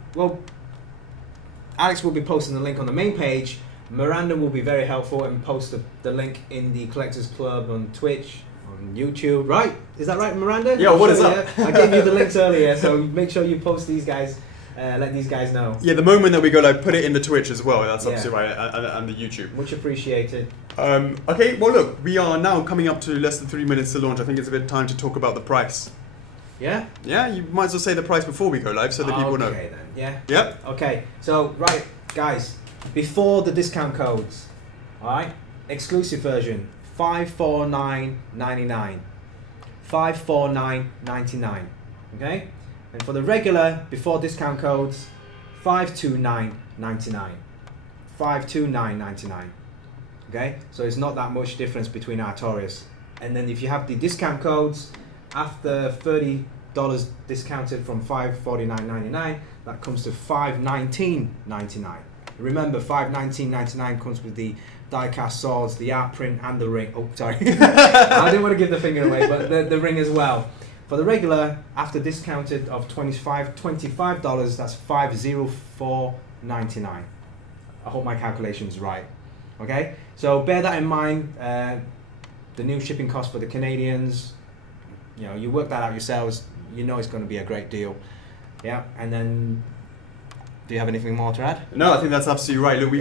Alex will be posting the link on the main page. Miranda will be very helpful and post the link in the Collectors Club on Twitch. On YouTube, right? Is that right, Miranda? Yeah, what is up? Yeah? I gave you the links earlier, so make sure you post these guys, let these guys know. Yeah, the moment that we go live, put it in the Twitch as well. That's obviously right, and the YouTube. Much appreciated. Okay, well look, we are now coming up to less than 3 minutes to launch. I think it's a bit time to talk about the price. Yeah? Yeah, you might as well say the price before we go live so that people know. Okay then, yeah? Yep. Okay, so right, guys, before the discount codes, alright? Exclusive version. $549.99. $549.99. Okay? And for the regular, before discount codes, $529.99. $529.99. Okay? So it's not that much difference between Artorias. And then if you have the discount codes, after $30 discounted from $549.99, that comes to $519.99. Remember, $519.99 comes with the die-cast swords, the art print, and the ring. Oh, sorry. I didn't want to give the finger away, but the ring as well. For the regular, after discounted of $25, that's $504.99. I hope my calculation is right. Okay? So bear that in mind. The new shipping cost for the Canadians, you work that out yourselves. You know it's going to be a great deal. Yeah, and then... Do you have anything more to add? No, I think that's absolutely right. Look,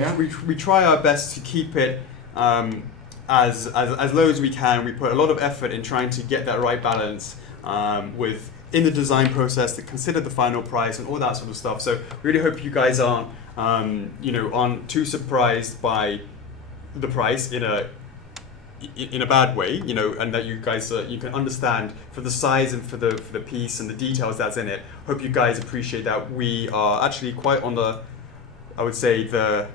we try our best to keep it as low as we can. We put a lot of effort in trying to get that right balance in the design process, to consider the final price and all that sort of stuff. So really hope you guys aren't too surprised by the price in a bad way, and that you guys you can understand for the size and for the piece and the details that's in it. Hope you guys appreciate that we are actually quite on the, I would say, the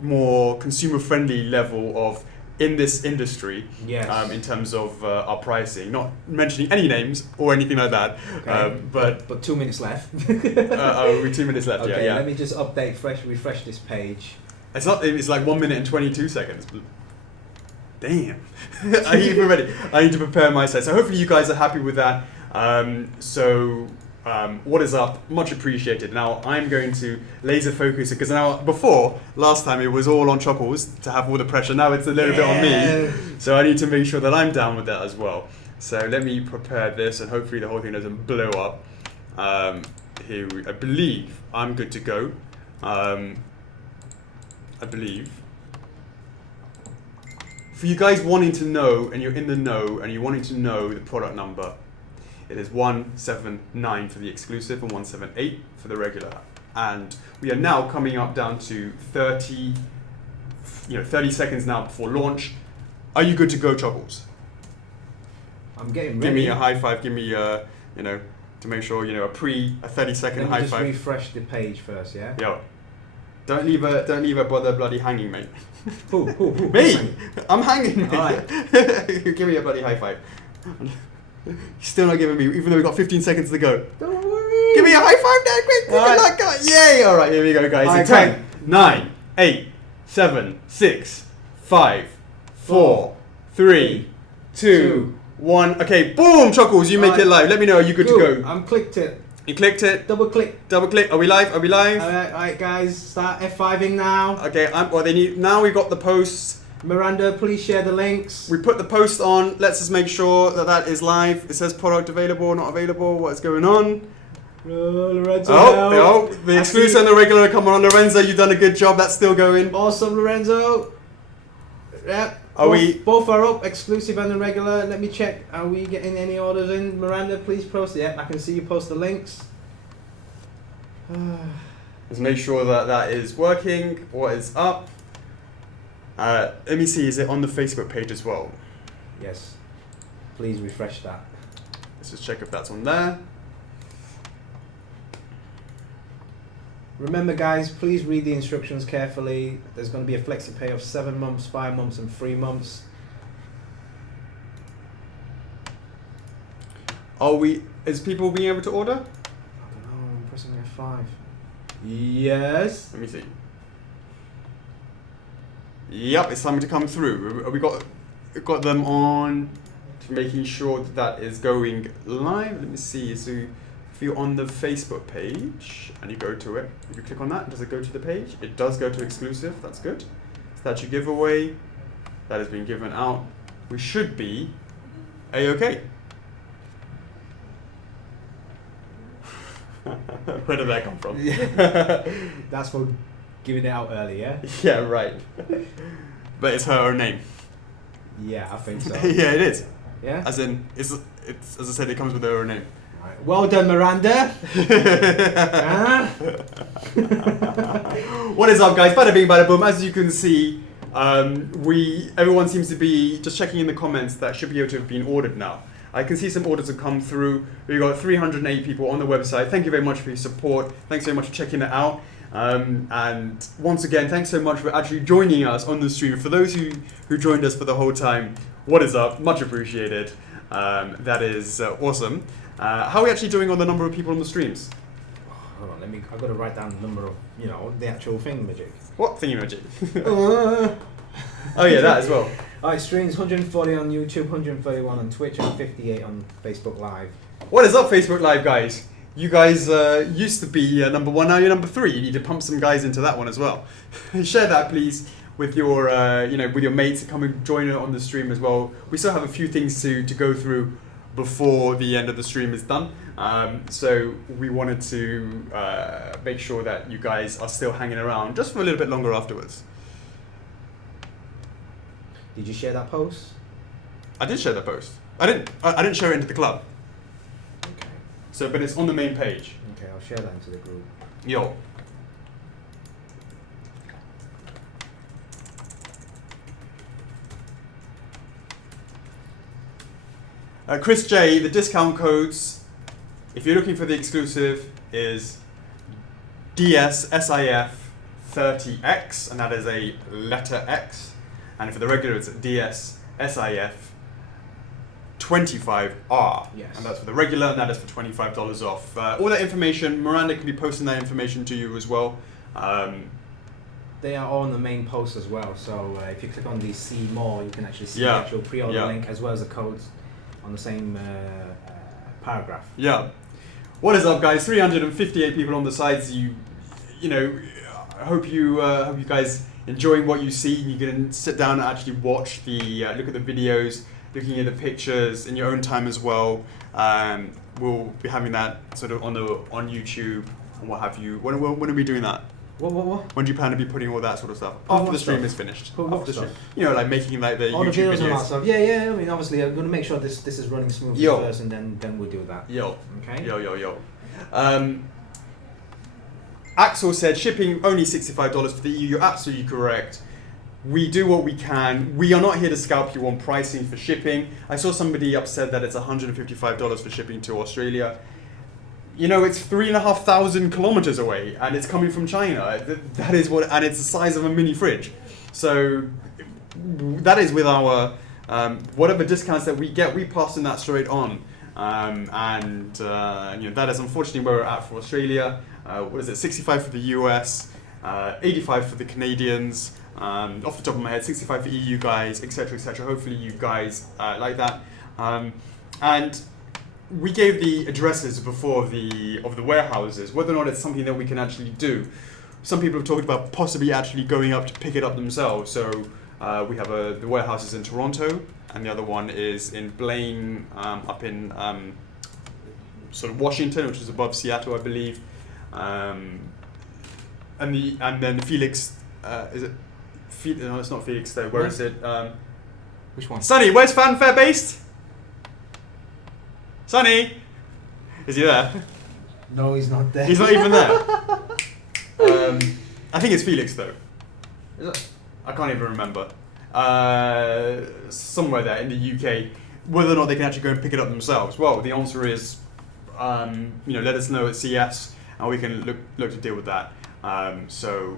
more consumer-friendly level of in this industry. Yes. In terms of our pricing, not mentioning any names or anything like that. Okay. But 2 minutes left. we're 2 minutes left. Okay, yeah. Let me just refresh this page. It's like 1 minute and 22 seconds. Damn. I need to prepare my side. So hopefully you guys are happy with that. What is up? Much appreciated. Now I'm going to laser focus it, because last time it was all on Chuckles to have all the pressure. Now it's a little bit on me. So I need to make sure that I'm down with that as well. So let me prepare this, and hopefully the whole thing doesn't blow up. I believe I'm good to go. I believe. For you guys wanting to know, and you're in the know, and you're wanting to know the product number, it is 179 for the exclusive and 178 for the regular. And we are now coming up down to 30 seconds now before launch. Are you good to go, Chuckles? I'm getting ready. Give me a high five. Give me to make sure a 30-second high five. Let me just refresh the page first, yeah. Yo, don't leave a brother bloody hanging, mate. Who? Me! I'm hanging, mate. Alright. Give me a bloody high five. You're still not giving me, even though we've got 15 seconds to go. Don't worry. Give me a high five there, quick, Alright. Come on. Yay! Alright, here we go, guys. Alright, 10, 9, 8, 7, 6, 5, 4, 3, 2, 1. Okay, boom, Chuckles, you make it live. Let me know, are you good to go? I'm clicked it. You clicked it. Double click. Double click. Are we live? Are we live? Alright, guys, start F5ing now. Okay. Well, they need. Now we've got the post. Miranda, please share the links. We put the post on. Let's just make sure that that is live. It says product available, not available. What is going on? Lorenzo. Oh, the exclusive and the regular are coming on. Lorenzo, you've done a good job. That's still going. Awesome, Lorenzo. Yep. Both are up, exclusive and the regular. Let me check. Are we getting any orders in? Miranda, please post. Yep, I can see you post the links. Let's make sure that that is working. What is up? Let me see. Is it on the Facebook page as well? Yes. Please refresh that. Let's just check if that's on there. Remember, guys, please read the instructions carefully. There's going to be a flexi pay of 7 months, 5 months, and 3 months. Is people being able to order? I don't know. I'm pressing F5. Yes. Let me see. Yep, it's time to come through. We got them on to making sure that that is going live. Let me see. So if you're on the Facebook page and you go to it, if you click on that, does it go to the page? It does go to exclusive. That's good. So that's your giveaway. That has been given out. We should be A-okay. Where did that come from? That's for giving it out early, yeah? Yeah, right. But it's her own name. Yeah, I think so. Yeah, it is. Yeah? As in, it's as I said, it comes with her own name. Right. Well done, Miranda. What is up, guys? Bada bing, bada boom. As you can see, everyone seems to be just checking in the comments that should be able to have been ordered now. I can see some orders have come through. We've got 308 people on the website. Thank you very much for your support. Thanks very much for checking it out. And once again, thanks so much for actually joining us on the stream. For those who joined us for the whole time, what is up? Much appreciated. That is awesome. How are we actually doing on the number of people on the streams? Hold on, I've got to write down the number of, the actual thingamajig. What thingamajig? Oh yeah, that as well. Alright, streams 140 on YouTube, 131 on Twitch, and 58 on Facebook Live. What is up, Facebook Live, guys? You guys used to be number 1, now you're number 3. You need to pump some guys into that one as well. Share that, please, with your with your mates. Come and join on the stream as well. We still have a few things to go through before the end of the stream is done. So we wanted to make sure that you guys are still hanging around just for a little bit longer afterwards. Did you share that post? I did share that post. I didn't share it into the club. Okay. So, but it's on the main page. Okay, I'll share that into the group. Yo. Chris J, the discount codes, if you're looking for the exclusive, is DSSIF30X, and that is a letter X. And for the regular, it's DSSIF25R. Yes. And that's for the regular, and that is for $25 off. All that information, Miranda can be posting that information to you as well. They are all on the main post as well, so if you click on the see more, you can actually see the actual pre-order link as well as the codes on the same paragraph. Yeah. What is up, guys? 358 people on the sides. I hope you guys enjoying what you see. You can sit down and actually watch look at the videos, looking at the pictures in your own time as well. We'll be having that sort of on YouTube and what have you. When are we doing that? What? When do you plan to be putting all that sort of stuff? Oh, After the stream stuff? is finished. What After the stuff? stream. Like making like the All YouTube the videos videos. and that stuff. Yeah. I mean, obviously, I'm going to make sure this is running smoothly first, and then we'll do that. Yo. Okay. Yo. Axel said shipping only $65 for the EU. You're absolutely correct. We do what we can. We are not here to scalp you on pricing for shipping. I saw somebody upset that it's $155 for shipping to Australia. It's 3,500 kilometers away, and it's coming from China. That is what, and it's the size of a mini fridge. So that is with our whatever discounts that we get, we pass in that straight on. That is unfortunately where we're at for Australia. What is it? 65 for the US, 85 for the Canadians. Off the top of my head, 65 for EU guys, etc., etc. Hopefully you guys like that. And we gave the addresses before of the warehouses. Whether or not it's something that we can actually do. Some people have talked about possibly actually going up to pick it up themselves. So we have the warehouse is in Toronto, and the other one is in Blaine, up in sort of Washington, which is above Seattle, I believe. And then Felix, is it? No, it's not Felix though. Where is it? Which one? Sonny, where's Fanfare based? Sonny, is he there? No, he's not there. He's not even there. I think it's Felix though. Is it? I can't even remember. Somewhere there in the UK. Whether or not they can actually go and pick it up themselves. Well, the answer is, let us know at CS, and we can look to deal with that. So,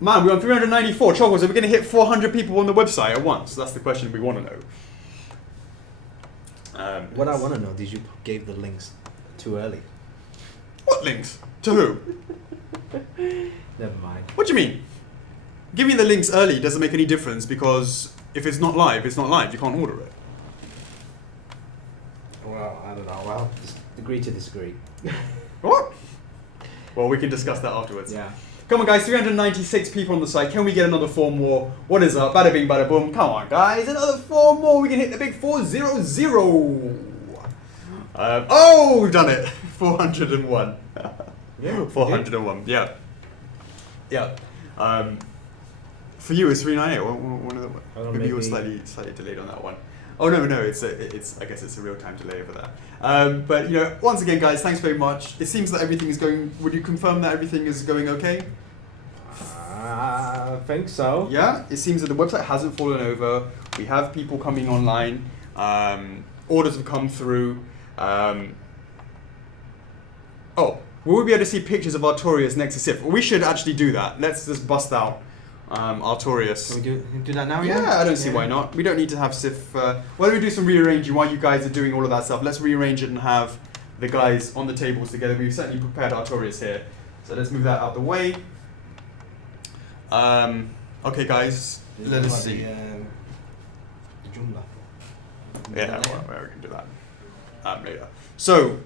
man, we're on 394 chocolates. Are we going to hit 400 people on the website at once? That's the question we want to know. What I want to know, did you give the links too early? What links? To who? Never mind. What do you mean? Giving the links early doesn't make any difference because if it's not live, it's not live. You can't order it. Well, I don't know. Well, just agree to disagree. What? Well, we can discuss that afterwards. Yeah. Come on, guys. 396 people on the site. Can we get another 4 more? What is up? Bada bing, bada boom. Come on, guys. Another 4 more. We can hit the big 400. We've done it. 401. Yeah. 401. Yeah. Yeah. For you, it's 398. One of the, maybe you were slightly delayed on that one. Oh no, it's I guess it's a real time delay over that. But once again, guys, thanks very much. It seems that everything is going. Would you confirm that everything is going okay? I think so. Yeah, it seems that the website hasn't fallen over. We have people coming online. Orders have come through. Will we be able to see pictures of Artorias next to SIF? We should actually do that. Let's just bust out Artorias. Can we do that now? Yeah, I don't see why not. We don't need to have SIF. Why don't we do some rearranging while you guys are doing all of that stuff? Let's rearrange it and have the guys on the tables together. We've certainly prepared Artorias here. So let's move that out the way. Okay, guys, let us see. The Joomla. Yeah, well, we can do that later. So,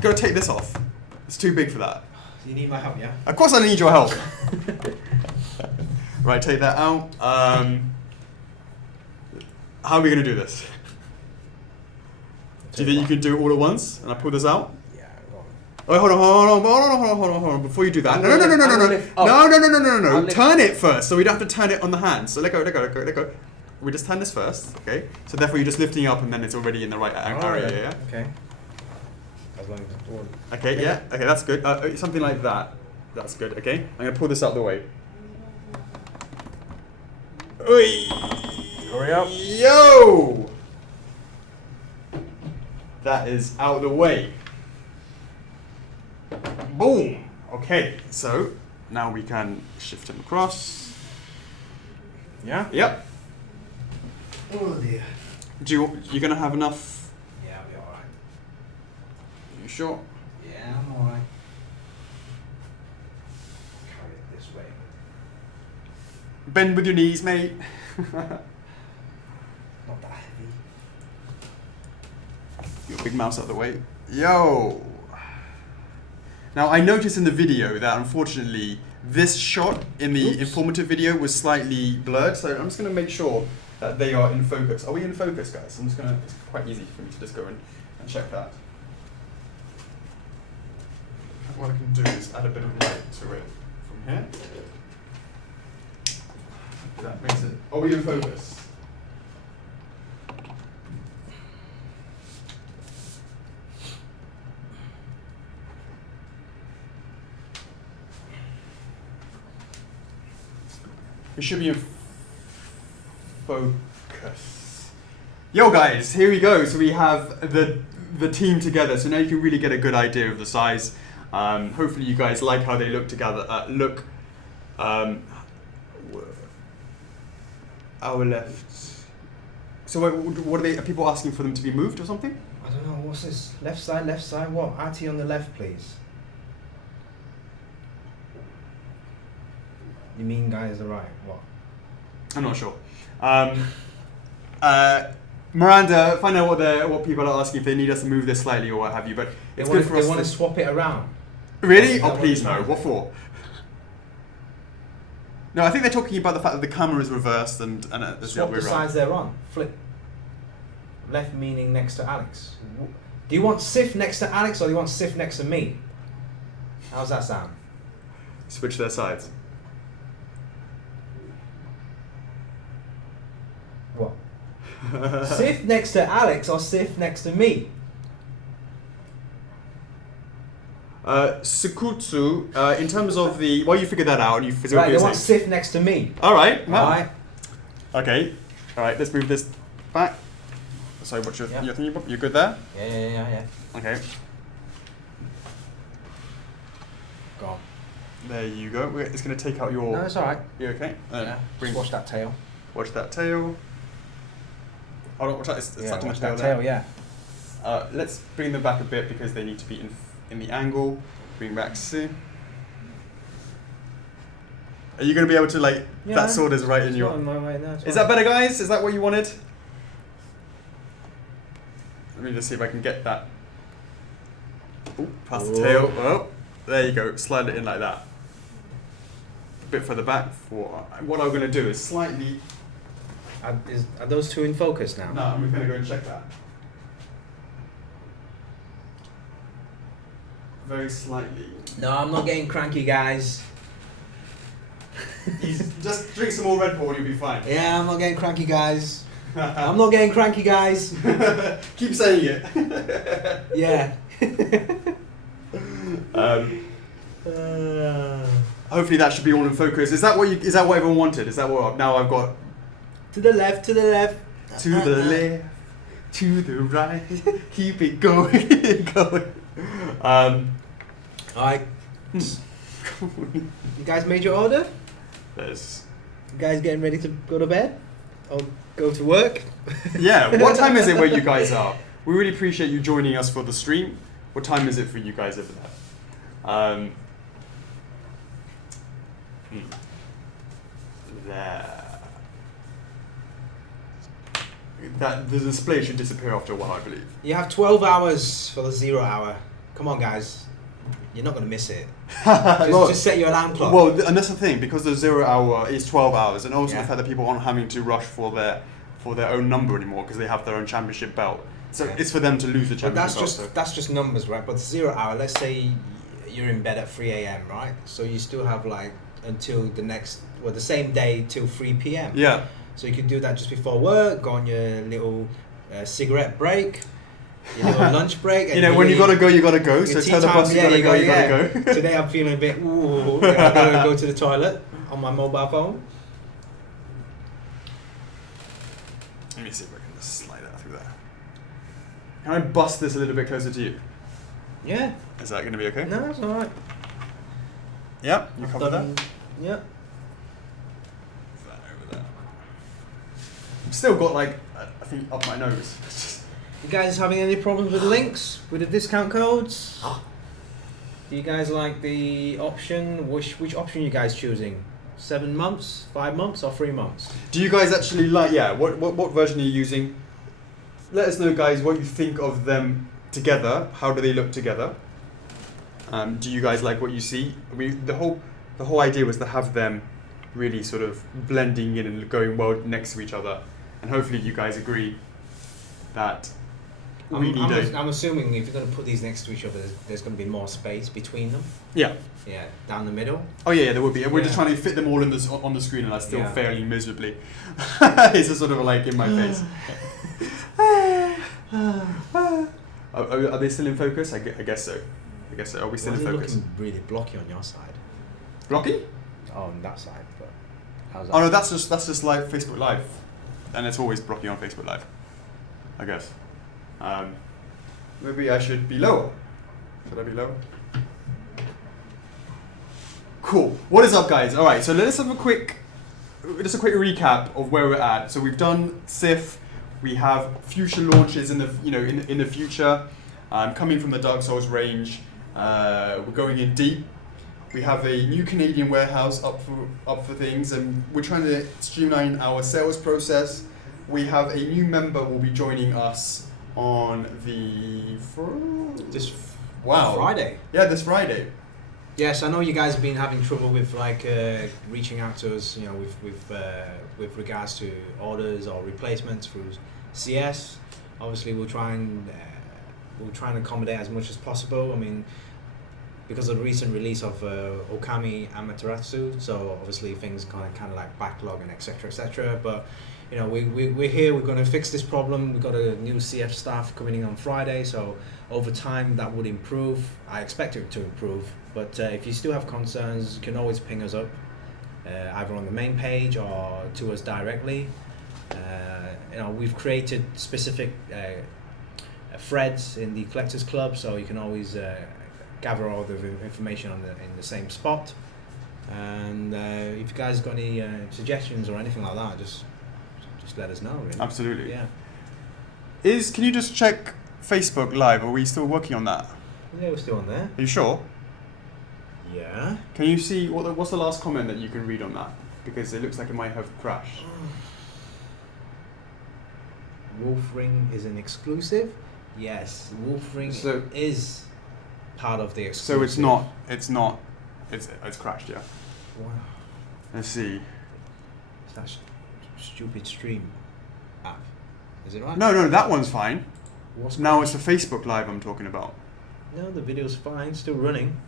gotta take this off. It's too big for that. You need my help, yeah? Of course I need your help. Right, take that out. How are we going to do this? Do you think you can do it all at once? And I pull this out? Yeah, go on. Oh, hold on. Before you do that. No. Turn it first. So we don't have to turn it on the hand. So let go. We just turn this first, okay? So therefore you're just lifting up and then it's already in the right area, yeah? Okay. As long as it's one. Okay, yeah. Okay, that's good. Something like that. That's good, okay? I'm going to pull this out of the way. Oi! Hurry up. Yo! That is out of the way. Boom! Okay, so now we can shift him across. Yeah? Yep. Oh dear. You gonna have enough? Yeah, I'll be alright. You sure? Yeah, I'm alright. Carry it this way. Bend with your knees, mate. Not that heavy. Your big mouse out of the way. Yo! Now I noticed in the video that unfortunately this shot in the informative video was slightly blurred, so I'm just gonna make sure that they are in focus. Are we in focus, guys? It's quite easy for me to just go and check that. What I can do is add a bit of light to it from here. That makes it. Are we in focus? We should be in focus. Yo guys, here we go. So we have the team together. So now you can really get a good idea of the size. Hopefully you guys like how they look together. Our left. So what are they? Are people asking for them to be moved or something? I don't know, what's this? Left side, what? RT on the left, please. You mean guys are right, what? I'm not sure. Miranda, find out what people are asking if they need us to move this slightly or what have you. But They it's want good for us. to swap it around. Really? Is that Oh, what please you're no. trying What to for? No, I think they're talking about the fact that the camera is reversed and it's the other Swap way the around. sides they're on. Flip. Left meaning next to Alex. Do you want Sif next to Alex or do you want Sif next to me? How's that sound? Switch their sides. What? Sif next to Alex or Sif next to me? Sukutsu, in terms of the... Well, you figured that out and you figured Right, they want Sif next to me. Alright, wow. Alright. Okay. Alright, let's move this back. Sorry, what's your thing? You're good there? Yeah. Okay. Go on. There you go. It's going to take out your... No, it's alright. You okay? Yeah. Bring, Watch that tail. watch that tail. Oh, no, watch that. It's Yeah, stuck in watch the tail that there. tail, yeah. Let's bring them back a bit because they need to be in the angle. Bring back C. Are you going to be able to that sword is right in your... Not in my way, no, it's Is fine. that better, guys? Is that what you wanted? Let me just see if I can get that. Ooh, past the tail. Oh, there you go. Slide it in like that. A bit further back. What I'm going to do is slightly... Are those two in focus now? No, I'm going to go and check that. Very slightly. No, I'm not getting cranky, guys. Just drink some more Red Bull and you'll be fine. Yeah, I'm not getting cranky, guys. I'm not getting cranky, guys. Keep saying it. Yeah. Hopefully that should be all in focus. Is that what everyone wanted? Is that what now I've got? To the left, to the left. To the left, to the right. Keep it going, going. Alright. You guys made your order? There's. You guys getting ready to go to bed? Or go to work? Yeah. What time is it where you guys are? We really appreciate you joining us for the stream. What time is it for you guys over there? There. That the display should disappear after a while, I believe. You have 12 hours for the 0 hour. Come on, guys. You're not going to miss it. Just set your alarm clock. Well, and that's the thing, because the 0 hour is 12 hours, and also Yeah. the fact that people aren't having to rush for their own number anymore because they have their own championship belt. So Yeah. it's for them to lose the But championship belt. that's just numbers, right? But the 0 hour, let's say you're in bed at 3 a.m., right? So you still have until the same day till 3 p.m. Yeah. So you can do that just before work, go on your little cigarette break, your little lunch break. And When you gotta go, you gotta go. your So tea tell the time, boss you gotta go, you gotta go. Today I'm feeling a bit, ooh, I gotta go to the toilet on my mobile phone. Let me see if I can just slide that through there. Can I bust this a little bit closer to you? Yeah. Is that gonna be okay? No, it's alright. Yeah, you cover that? Yeah. That over there. I've still got I think up my nose. You guys having any problems with links, with the discount codes? Do you guys like the option? Which option are you guys choosing? 7 months, 5 months, or 3 months? Do you guys actually what version are you using? Let us know, guys, what you think of them together. How do they look together? Do you guys like what you see? I mean, the whole idea was to have them really sort of blending in and going well next to each other, and hopefully you guys agree that we need I'm assuming if you're going to put these next to each other, there's going to be more space between them. Yeah. Yeah, down the middle. Oh yeah, there would be. We're just Yeah. trying to fit them all on the screen, and I'm still Yeah. failing miserably. It's just sort of in my face. Are they still in focus? I guess so. Are we still Why in is it focus? looking really blocky on your side? Blocky? Oh, on that side, but how's that? Oh no, that's just live Facebook Live, and it's always blocky on Facebook Live, I guess. Maybe I should be lower. Should I be lower? Cool. What is up, guys? All right. So let's have a quick recap of where we're at. So we've done SIF. We have future launches in the in the future, coming from the Dark Souls range. We're going in deep. We have a new Canadian warehouse up for things, and we're trying to streamline our sales process. we have a new member will be joining us on This wow. Friday. Yeah, this Friday. Yes, I know you guys have been having trouble with reaching out to us, with regards to orders or replacements through CS. Obviously, we'll try and accommodate as much as possible. I mean, because of the recent release of Okami Amaterasu, so obviously things kind of like backlog and etc. But we're here. We're going to fix this problem. We've got a new CF staff coming in on Friday, so over time that would improve. I expect it to improve. But if you still have concerns, you can always ping us up, either on the main page or to us directly. We've created specific threads in the Collectors Club, so you can always gather all the information in the same spot. And if you guys got any suggestions or anything like that, just let us know. Really. Absolutely. Yeah. Can you just check Facebook Live? Are we still working on that? Yeah, we're still on there. Are you sure? Yeah. Can you see what's the last comment that you can read on that? Because it looks like it might have crashed. Wolf Ring is an exclusive. Yes, Wolf Ring is part of the exclusive. So it's crashed, yeah. Wow. Let's see. It's that stupid stream app. Is it right? No, that one's fine. Now it's the Facebook Live I'm talking about. No, the video's fine, still running.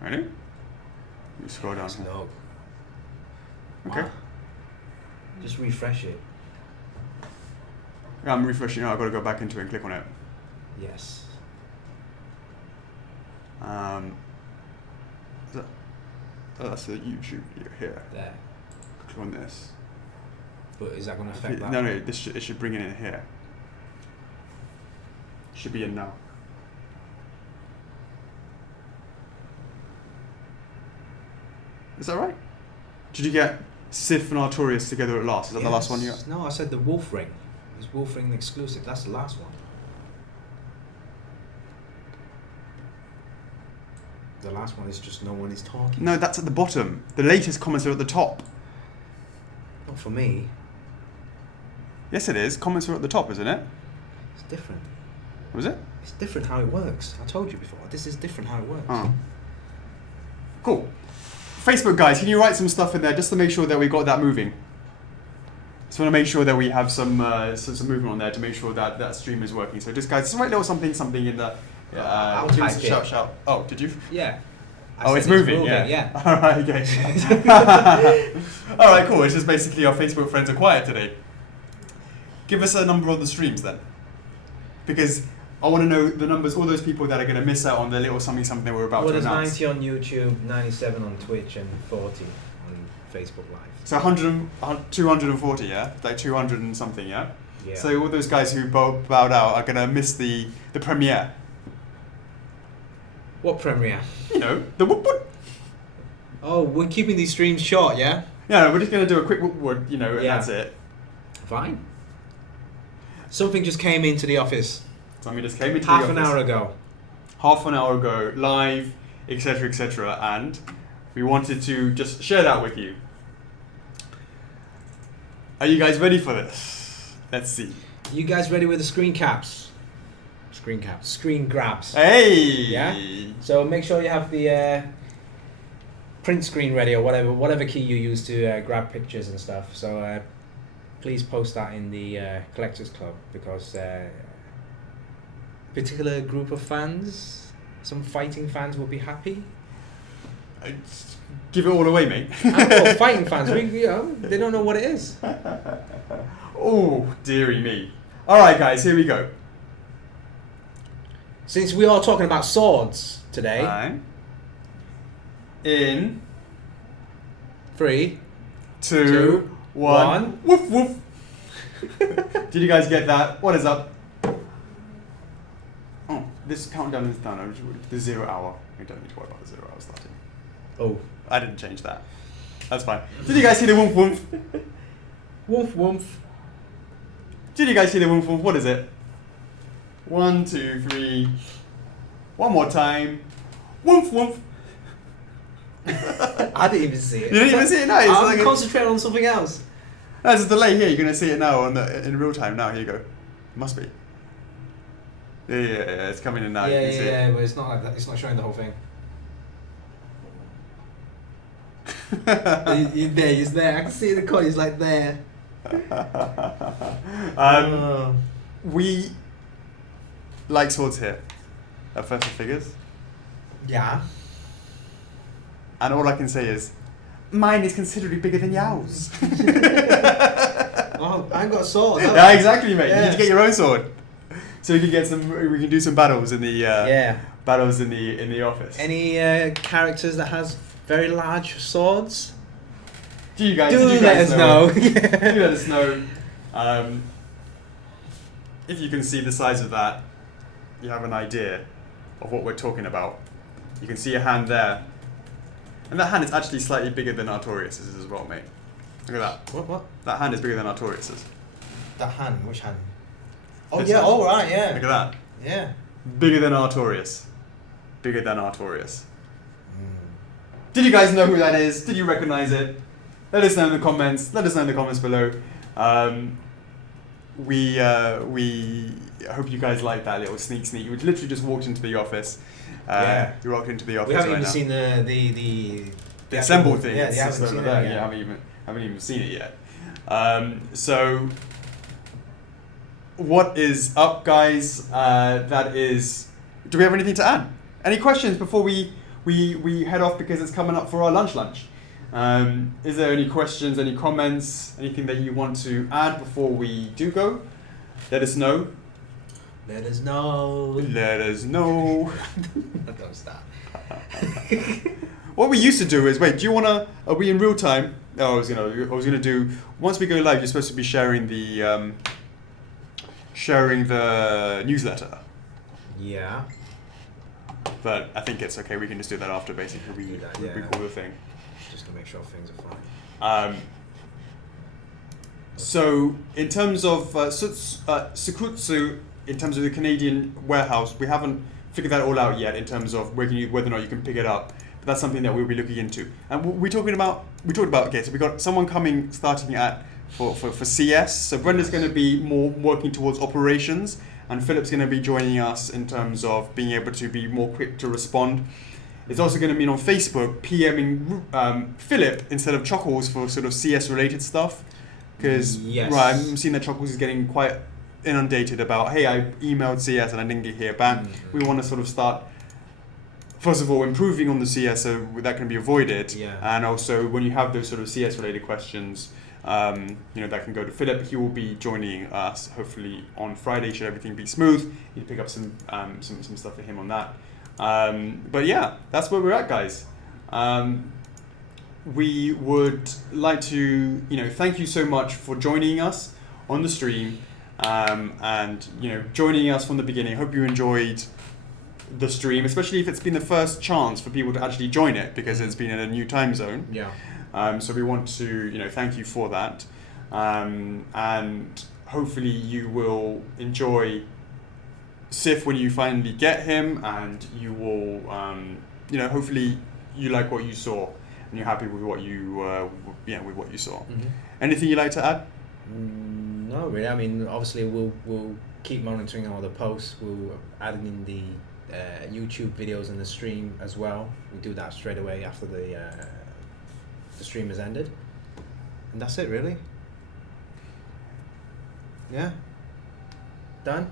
Ready? You scroll down. Slow. Okay. Wow. Just refresh it. Yeah, I'm refreshing. I've got to go back into it and click on it. Yes. That's the YouTube video here. There. Click on this. But is that going to affect that? No, it should bring it in here. Should be in now. Is that right? Did you get Sif and Artorias together at last? Is that the last one you got? No, I said the Wolf Ring. It's Wolf Ring exclusive. That's the last one. The last one is just no one is talking. No, that's at the bottom. The latest comments are at the top. Not for me. Yes, it is. Comments are at the top, isn't it? It's different. Was it? It's different how it works. I told you before. This is different how it works. Oh. Cool. Facebook guys, can you write some stuff in there just to make sure that we got that moving? Just want to make sure that we have some movement on there to make sure that that stream is working. So just guys, just write a little something in the I'll give us type a it. shout. Oh, did you? Yeah. Oh, it's moving. Yeah. All right. Okay. All right. Cool. It's just basically our Facebook friends are quiet today. Give us a number of the streams then, because I want to know the numbers. All those people that are going to miss out on the little something that we're about to there's announce. 90 on YouTube, 97 on Twitch, and 40 on Facebook Live. So 240, yeah, like 200 and something, yeah. Yeah. So all those guys who bowed out are going to miss the premiere. What premiere? You know, the whoop whoop. Oh, we're keeping these streams short, yeah? Yeah, we're just going to do a quick whoop whoop, and that's it. Fine. Something just came into the office. Something just came into the office. Half an hour ago. Half an hour ago, live, etc., and we wanted to just share that with you. Are you guys ready for this? Let's see. You guys ready with the screen caps? Screen grabs. Hey! Yeah? So make sure you have the print screen ready or whatever key you use to grab pictures and stuff. So please post that in the Collectors Club, because particular group of fans, some fighting fans will be happy. Give it all away, mate. Well, fighting fans, they don't know what it is. Oh, dearie me. Alright guys, here we go. Since we are talking about swords today. Right. In 3, 2, 1. Woof woof. Did you guys get that? What is up? Oh, this countdown is done. The 0 hour. We don't need to worry about the 0 hour starting. Oh. I didn't change that. That's fine. Did you guys see the woof woof? Woof woof. Did you guys see the woof woof? What is it? 1, 2, 3. One more time. Woof woof. I didn't even see it. You didn't even see it? No, it's I'm like concentrating on something else. there's a delay here. You're going to see it now in real time. Now, here you go. Must be. Yeah, it's coming in now. You can see it. but it's not like that. It's not showing the whole thing. He's there. I can see the code. He's like there. We like swords here at First Figures. Yeah. And all I can say is, mine is considerably bigger than yours. Oh, I ain't got a sword. Yeah, exactly, mate. Yeah. You need to get your own sword, so we can do some battles in the battles in the office. Any characters that has very large swords? Do you guys? Do you let guys us know. Do let us know. If you can see the size of that, you have an idea of what we're talking about. You can see a hand there. And that hand is actually slightly bigger than Artorius's as well, mate. Look at that. What? That hand is bigger than Artorius's. The hand? Which hand? Oh This yeah. hand. Oh right. Yeah. Look at that. Yeah. Bigger than Artorius. Bigger than Artorius. Did you guys know who that is? Did you recognize it? Let us know in the comments. Let us know in the comments below. We hope you guys like that little sneak. You literally just walked into the office. Yeah. You walked into the office. We haven't right even now. seen the assemble thing. Yeah, It's you just haven't over seen there. it. Yeah, haven't even seen it yet. So what is up, guys? That is. Do we have anything to add? Any questions before we head off, because it's coming up for our lunch? Is there any questions, any comments, anything that you want to add before we do go? Let us know. Let us know. Let us know. Don't stop. What we used to do is, wait, do you wanna? Are we in real time? Oh, I was gonna do. Once we go live, you're supposed to be sharing the newsletter. Yeah. But I think it's okay. We can just do that after. Basically, we record the thing. Just to make sure things are fine. So in terms of Sukutsu, in terms of the Canadian warehouse, we haven't figured that all out yet in terms of whether or not you can pick it up. But that's something that we'll be looking into. And we talked about okay. So we got someone starting for CS. So Brenda's going to be more working towards operations, and Philip's going to be joining us in terms of being able to be more quick to respond. It's also going to mean on Facebook PMing Philip instead of Chuckles for sort of CS related stuff. Because right, I'm seeing that Chuckles is getting quite inundated about, hey, I emailed CS and I didn't get here back. Mm-hmm. We want to sort of start, first of all, improving on the CS so that can be avoided. Yeah. And also when you have those sort of CS related questions, that can go to Philip. He will be joining us hopefully on Friday, should everything be smooth. You pick up some stuff for him on that. But yeah, that's where we're at, guys. We would like to, thank you so much for joining us on the stream, and joining us from the beginning. Hope you enjoyed the stream, especially if it's been the first chance for people to actually join it, because it's been in a new time zone. Yeah. So we want to, thank you for that, and hopefully you will enjoy Sif when you finally get him, and you will, hopefully you like what you saw and you're happy with what you, with what you saw. Mm-hmm. Anything you'd like to add? No, really. I mean, obviously we'll keep monitoring all the posts. We'll add in the YouTube videos and the stream as well. We do that straight away after the stream has ended, and that's it, really. Yeah. Done.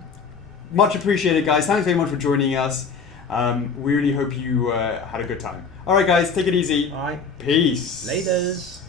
Much appreciated, guys. Thanks very much for joining us. We really hope you had a good time. All right, guys, take it easy. All right. Peace. Laters.